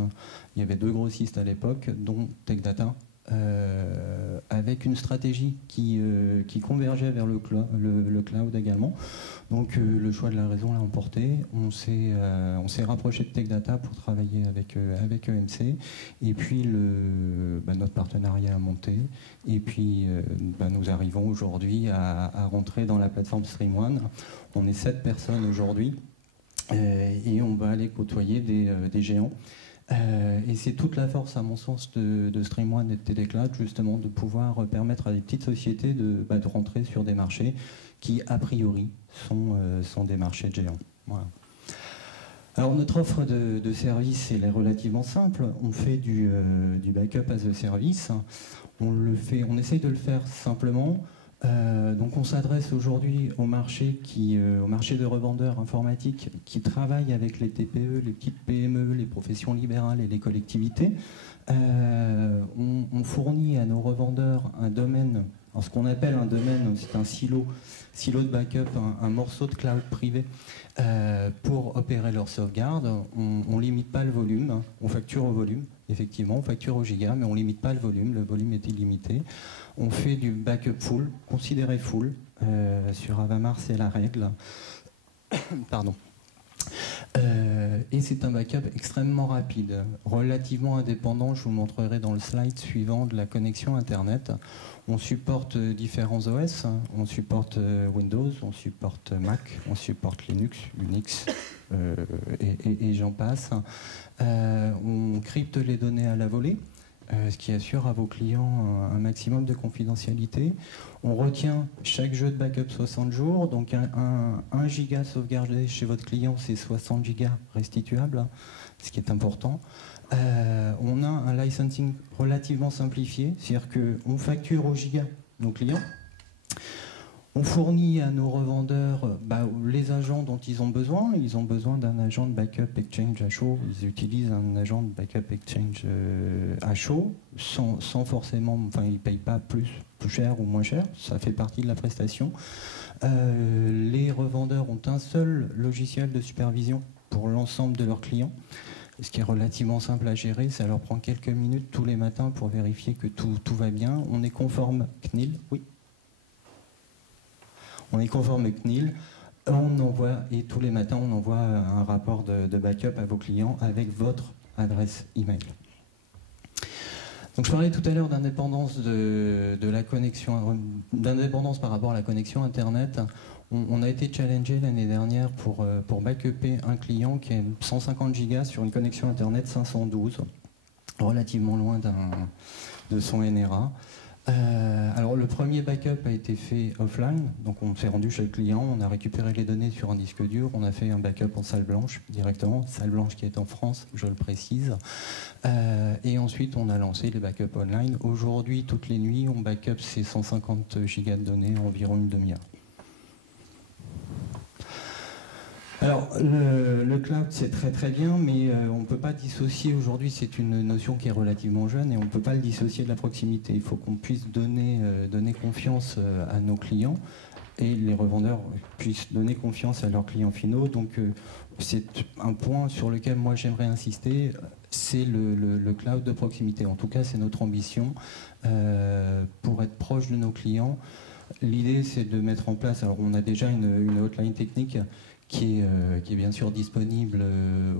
Il y avait 2 grossistes à l'époque, dont TechData. Avec une stratégie qui convergeait vers le cloud également. Donc le choix de la raison l'a emporté. On s'est rapproché de TechData pour travailler avec EMC. Et puis notre partenariat a monté. Et puis nous arrivons aujourd'hui à rentrer dans la plateforme StreamOne. On est 7 personnes aujourd'hui et on va aller côtoyer des géants. Et c'est toute la force, à mon sens, de StreamOne et de Telecloud, justement, de pouvoir permettre à des petites sociétés de rentrer sur des marchés qui, a priori, sont des marchés de géants. Voilà. Alors, notre offre de service, elle est relativement simple. On fait du backup as a service. On essaye de le faire simplement. Donc on s'adresse aujourd'hui au marché de revendeurs informatiques qui travaillent avec les TPE, les petites PME, les professions libérales et les collectivités. On fournit à nos revendeurs un domaine, alors ce qu'on appelle un domaine, c'est un silo de backup, un morceau de cloud privé pour opérer leur sauvegarde. On ne limite pas le volume, on facture au volume, effectivement, on facture au giga, mais on ne limite pas le volume est illimité. On fait du backup full, considéré full. Sur Avamar, c'est la règle. Pardon. Et c'est un backup extrêmement rapide, relativement indépendant. Je vous montrerai dans le slide suivant de la connexion Internet. On supporte différents OS. On supporte Windows, on supporte Mac, on supporte Linux, Unix, et j'en passe. On crypte les données à la volée. Ce qui assure à vos clients un maximum de confidentialité. On retient chaque jeu de backup 60 jours, donc 1 giga sauvegardé chez votre client, c'est 60 gigas restituables, ce qui est important. On a un licensing relativement simplifié, c'est-à-dire qu'on facture au giga nos clients. On fournit à nos revendeurs les agents dont ils ont besoin. Ils ont besoin d'un agent de backup exchange à chaud. Ils utilisent un agent de backup exchange à chaud, sans forcément, enfin, ils ne payent pas plus cher ou moins cher. Ça fait partie de la prestation. Les revendeurs ont un seul logiciel de supervision pour l'ensemble de leurs clients, ce qui est relativement simple à gérer. Ça leur prend quelques minutes tous les matins pour vérifier que tout va bien. On est conforme CNIL, oui. On est conforme CNIL, on envoie, et tous les matins on envoie un rapport de backup à vos clients avec votre adresse email. Donc je parlais tout à l'heure d'indépendance de la connexion, d'indépendance par rapport à la connexion Internet. On a été challengé l'année dernière pour backuper un client qui est 150 gigas sur une connexion Internet 512, relativement loin de son NRA. Alors le premier backup a été fait offline, donc on s'est rendu chez le client, on a récupéré les données sur un disque dur, on a fait un backup en salle blanche directement, salle blanche qui est en France, je le précise, et ensuite on a lancé les backups online. Aujourd'hui, toutes les nuits, on backup ces 150 gigas de données en environ une demi-heure. Alors, le cloud, c'est très très bien, mais on ne peut pas dissocier aujourd'hui, c'est une notion qui est relativement jeune, et on ne peut pas le dissocier de la proximité. Il faut qu'on puisse donner confiance à nos clients, et les revendeurs puissent donner confiance à leurs clients finaux. Donc, c'est un point sur lequel moi j'aimerais insister, c'est le cloud de proximité. En tout cas, c'est notre ambition pour être proche de nos clients. L'idée, c'est de mettre en place, alors on a déjà une hotline technique qui est bien sûr disponible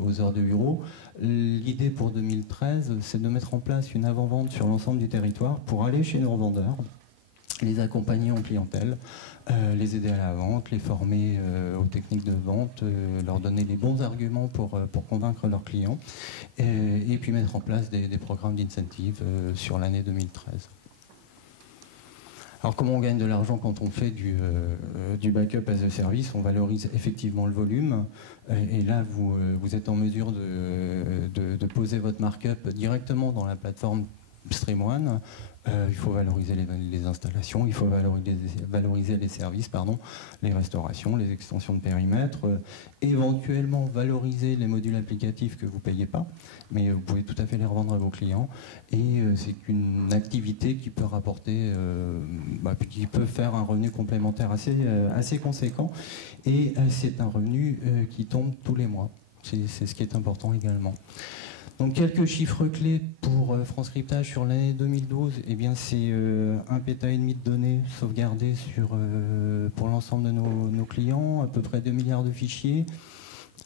aux heures de bureau. L'idée pour 2013, c'est de mettre en place une avant-vente sur l'ensemble du territoire pour aller chez nos revendeurs, les accompagner en clientèle, les aider à la vente, les former aux techniques de vente, leur donner les bons arguments pour convaincre leurs clients, et puis mettre en place des programmes d'incentive sur l'année 2013. Alors comment on gagne de l'argent quand on fait du backup as a service? On valorise effectivement le volume, et là vous êtes en mesure de poser votre markup directement dans la plateforme StreamOne. Il faut valoriser les installations, il faut valoriser les services, les restaurations, les extensions de périmètre, éventuellement valoriser les modules applicatifs que vous ne payez pas, mais vous pouvez tout à fait les revendre à vos clients. Et c'est une activité qui peut rapporter, qui peut faire un revenu complémentaire assez conséquent, et c'est un revenu qui tombe tous les mois. C'est ce qui est important également. Donc quelques chiffres clés pour France Cryptage sur l'année 2012, eh bien c'est 1,5 pétaoctet de données sauvegardées pour l'ensemble de nos clients, à peu près 2 milliards de fichiers,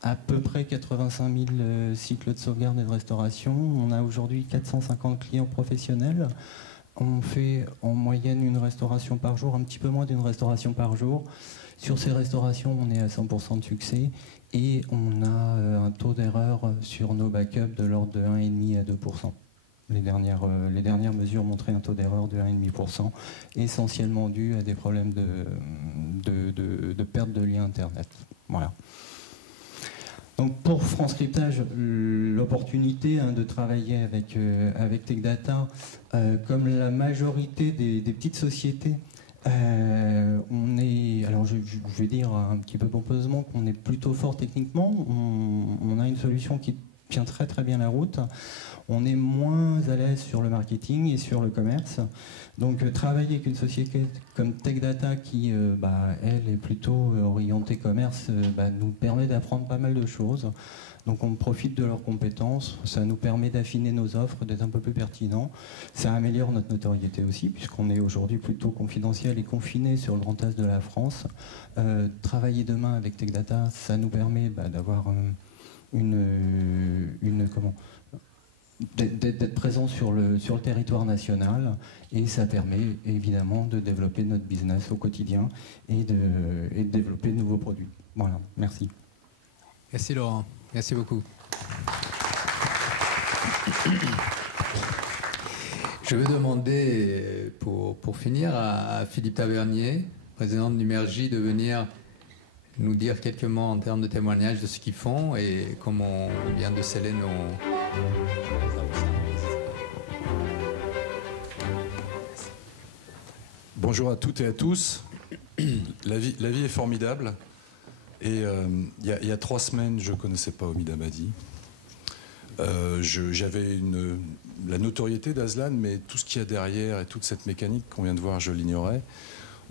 à peu près 85 000 cycles de sauvegarde et de restauration. On a aujourd'hui 450 clients professionnels. On fait en moyenne une restauration par jour, un petit peu moins d'une restauration par jour. Sur ces restaurations, on est à 100% de succès. Et on a un taux d'erreur sur nos backups de l'ordre de 1,5 à 2%. Les dernières mesures montraient un taux d'erreur de 1,5%, essentiellement dû à des problèmes de perte de lien Internet. Voilà. Donc pour France Cryptage, l'opportunité de travailler avec Tech Data, comme la majorité des petites sociétés, on est, alors je vais dire un petit peu pompeusement qu'on est plutôt fort techniquement. On a une solution qui tient très très bien la route. On est moins à l'aise sur le marketing et sur le commerce. Donc travailler avec une société comme Tech Data qui, elle, est plutôt orientée commerce, nous permet d'apprendre pas mal de choses. Donc on profite de leurs compétences, ça nous permet d'affiner nos offres, d'être un peu plus pertinent. Ça améliore notre notoriété aussi, puisqu'on est aujourd'hui plutôt confidentiel et confiné sur le Grand Est de la France. Travailler demain avec Tech Data, ça nous permet d'avoir d'être présent sur le territoire national, et ça permet évidemment de développer notre business au quotidien et de développer de nouveaux produits. Voilà, merci. Merci Laurent. Merci beaucoup. Je veux demander, pour finir, à Philippe Tavernier, président de Numergy, de venir nous dire quelques mots en termes de témoignages de ce qu'ils font et comment on vient de sceller nos... Bonjour à toutes et à tous. La vie est formidable. Et il y a 3 semaines, je ne connaissais pas Omid Hamadi. J'avais la notoriété d'Aslan, mais tout ce qu'il y a derrière et toute cette mécanique qu'on vient de voir, je l'ignorais.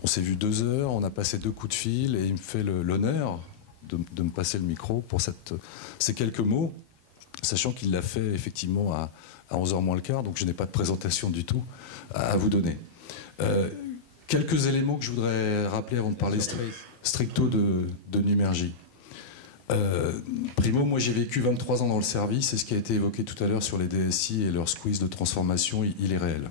On s'est vu 2 heures, on a passé 2 coups de fil et il me fait l'honneur de me passer le micro pour ces quelques mots, sachant qu'il l'a fait effectivement à 11h moins le quart, donc je n'ai pas de présentation du tout à vous donner. Quelques éléments que je voudrais rappeler avant de parler stricto de Numergy. Primo, moi j'ai vécu 23 ans dans le service et ce qui a été évoqué tout à l'heure sur les DSI et leur squeeze de transformation, il est réel.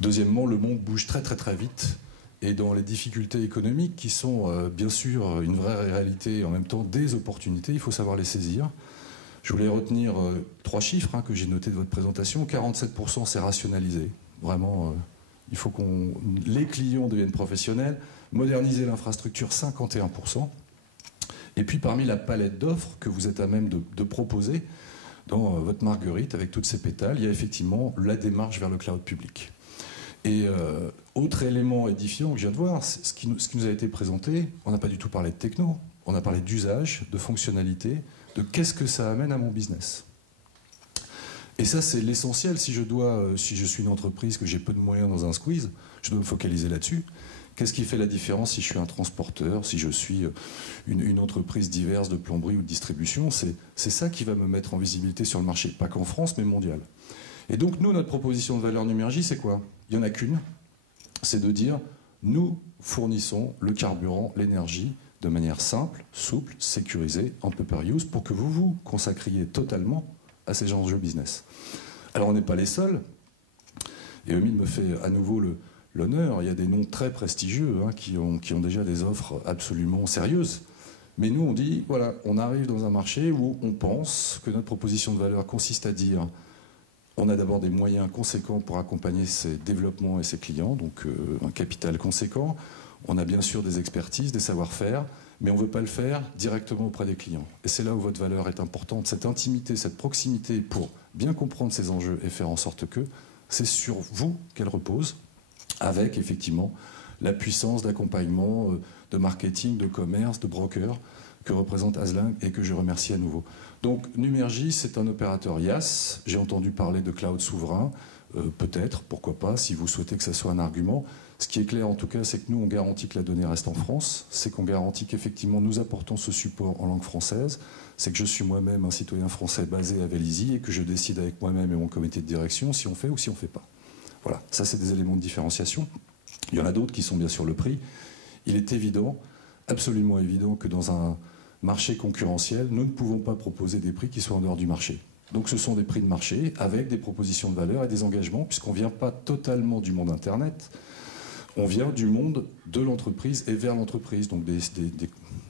Deuxièmement, le monde bouge très très très vite et dans les difficultés économiques qui sont bien sûr une vraie réalité et en même temps des opportunités, il faut savoir les saisir. Je voulais retenir 3 chiffres que j'ai notés de votre présentation. 47% c'est rationalisé. Vraiment, il faut que les clients deviennent professionnels. Moderniser l'infrastructure, 51%. Et puis parmi la palette d'offres que vous êtes à même de proposer dans votre marguerite avec toutes ces pétales, il y a effectivement la démarche vers le cloud public. Et autre élément édifiant que je viens de voir, ce qui nous a été présenté, on n'a pas du tout parlé de techno, on a parlé d'usage, de fonctionnalité, de qu'est-ce que ça amène à mon business. Et ça, c'est l'essentiel. Si je suis une entreprise, que j'ai peu de moyens dans un squeeze, je dois me focaliser là-dessus. Qu'est-ce qui fait la différence si je suis un transporteur, si je suis une entreprise diverse de plomberie ou de distribution? C'est ça qui va me mettre en visibilité sur le marché, pas qu'en France, mais mondial. Et donc, nous, notre proposition de valeur Numergy, c'est quoi? Il n'y en a qu'une. C'est de dire, nous fournissons le carburant, l'énergie, de manière simple, souple, sécurisée, en pay-per-use, pour que vous vous consacriez totalement à ces enjeux business. Alors, on n'est pas les seuls. Et Omid me fait à nouveau l'honneur. Il y a des noms très prestigieux qui ont déjà des offres absolument sérieuses. Mais nous, on dit, voilà, on arrive dans un marché où on pense que notre proposition de valeur consiste à dire on a d'abord des moyens conséquents pour accompagner ces développements et ces clients, donc un capital conséquent. On a bien sûr des expertises, des savoir-faire, mais on ne veut pas le faire directement auprès des clients. Et c'est là où votre valeur est importante, cette intimité, cette proximité pour bien comprendre ces enjeux et faire en sorte que c'est sur vous qu'elle repose, avec effectivement la puissance d'accompagnement, de marketing, de commerce, de broker que représente Aslan et que je remercie à nouveau. Donc Numergy, c'est un opérateur IaaS. J'ai entendu parler de cloud souverain, peut-être, pourquoi pas, si vous souhaitez que ça soit un argument. Ce qui est clair en tout cas, c'est que nous, on garantit que la donnée reste en France, c'est qu'on garantit qu'effectivement nous apportons ce support en langue française, c'est que je suis moi-même un citoyen français basé à Vélizy et que je décide avec moi-même et mon comité de direction si on fait ou si on ne fait pas. Voilà, ça c'est des éléments de différenciation. Il y en a d'autres qui sont bien sûr le prix. Il est évident, absolument évident, que dans un marché concurrentiel, nous ne pouvons pas proposer des prix qui soient en dehors du marché. Donc ce sont des prix de marché avec des propositions de valeur et des engagements, puisqu'on ne vient pas totalement du monde Internet, on vient du monde de l'entreprise et vers l'entreprise. Donc des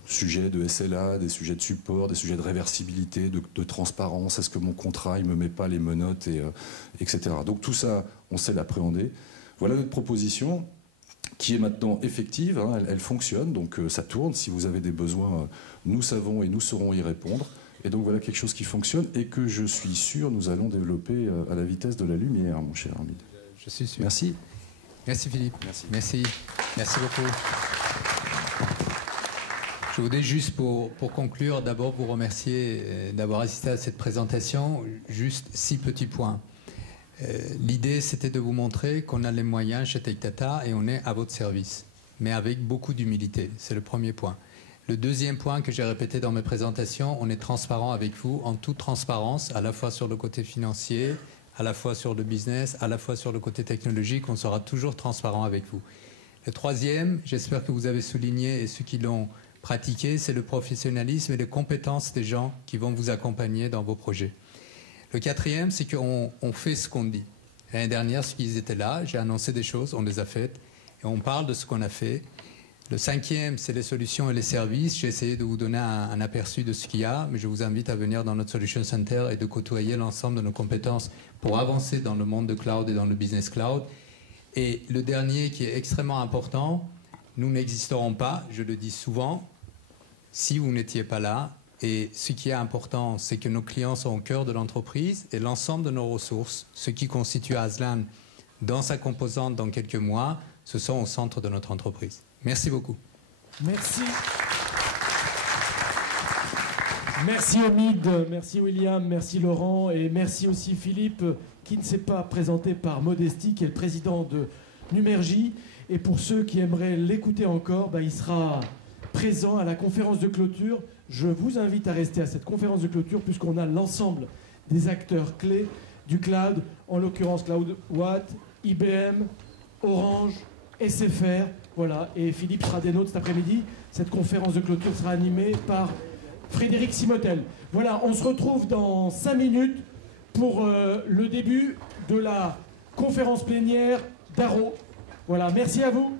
sujets de SLA, des sujets de support, des sujets de réversibilité, de transparence. Est-ce que mon contrat, il ne me met pas les menottes, etc. Donc tout ça, on sait l'appréhender. Voilà notre proposition qui est maintenant effective, elle fonctionne, donc ça tourne. Si vous avez des besoins, nous savons et nous saurons y répondre. Et donc voilà quelque chose qui fonctionne et que je suis sûr nous allons développer à la vitesse de la lumière, mon cher Omid. Je suis sûr. Merci. Merci Philippe. Merci. Merci beaucoup. Je voudrais juste pour conclure, d'abord vous remercier d'avoir assisté à cette présentation. Juste 6 petits points. L'idée, c'était de vous montrer qu'on a les moyens chez Tech Data et on est à votre service, mais avec beaucoup d'humilité. C'est le premier point. Le deuxième point que j'ai répété dans mes présentations, on est transparent avec vous en toute transparence, à la fois sur le côté financier, à la fois sur le business, à la fois sur le côté technologique. On sera toujours transparent avec vous. Le troisième, j'espère que vous avez souligné, et ceux qui l'ont pratiqué, c'est le professionnalisme et les compétences des gens qui vont vous accompagner dans vos projets. Le quatrième, c'est qu'on fait ce qu'on dit. L'année dernière, ceux qui étaient là, j'ai annoncé des choses, on les a faites, et on parle de ce qu'on a fait. Le cinquième, c'est les solutions et les services. J'ai essayé de vous donner un aperçu de ce qu'il y a, mais je vous invite à venir dans notre Solution Center et de côtoyer l'ensemble de nos compétences pour avancer dans le monde de cloud et dans le business cloud. Et le dernier, qui est extrêmement important, nous n'existerons pas, je le dis souvent, si vous n'étiez pas là. Et ce qui est important, c'est que nos clients sont au cœur de l'entreprise et l'ensemble de nos ressources, ce qui constitue Aslan dans sa composante dans quelques mois, ce sont au centre de notre entreprise. Merci beaucoup. Merci. Merci Omid, merci William, merci Laurent et merci aussi Philippe qui ne s'est pas présenté par modestie, qui est le président de Numergy. Et pour ceux qui aimeraient l'écouter encore, il sera présent à la conférence de clôture. Je vous invite à rester à cette conférence de clôture puisqu'on a l'ensemble des acteurs clés du cloud, en l'occurrence CloudWatt, IBM, Orange, SFR. Voilà, et Philippe sera des nôtres cet après-midi. Cette conférence de clôture sera animée par Frédéric Simotel. Voilà, on se retrouve dans 5 minutes pour le début de la conférence plénière d'Arro. Voilà, merci à vous.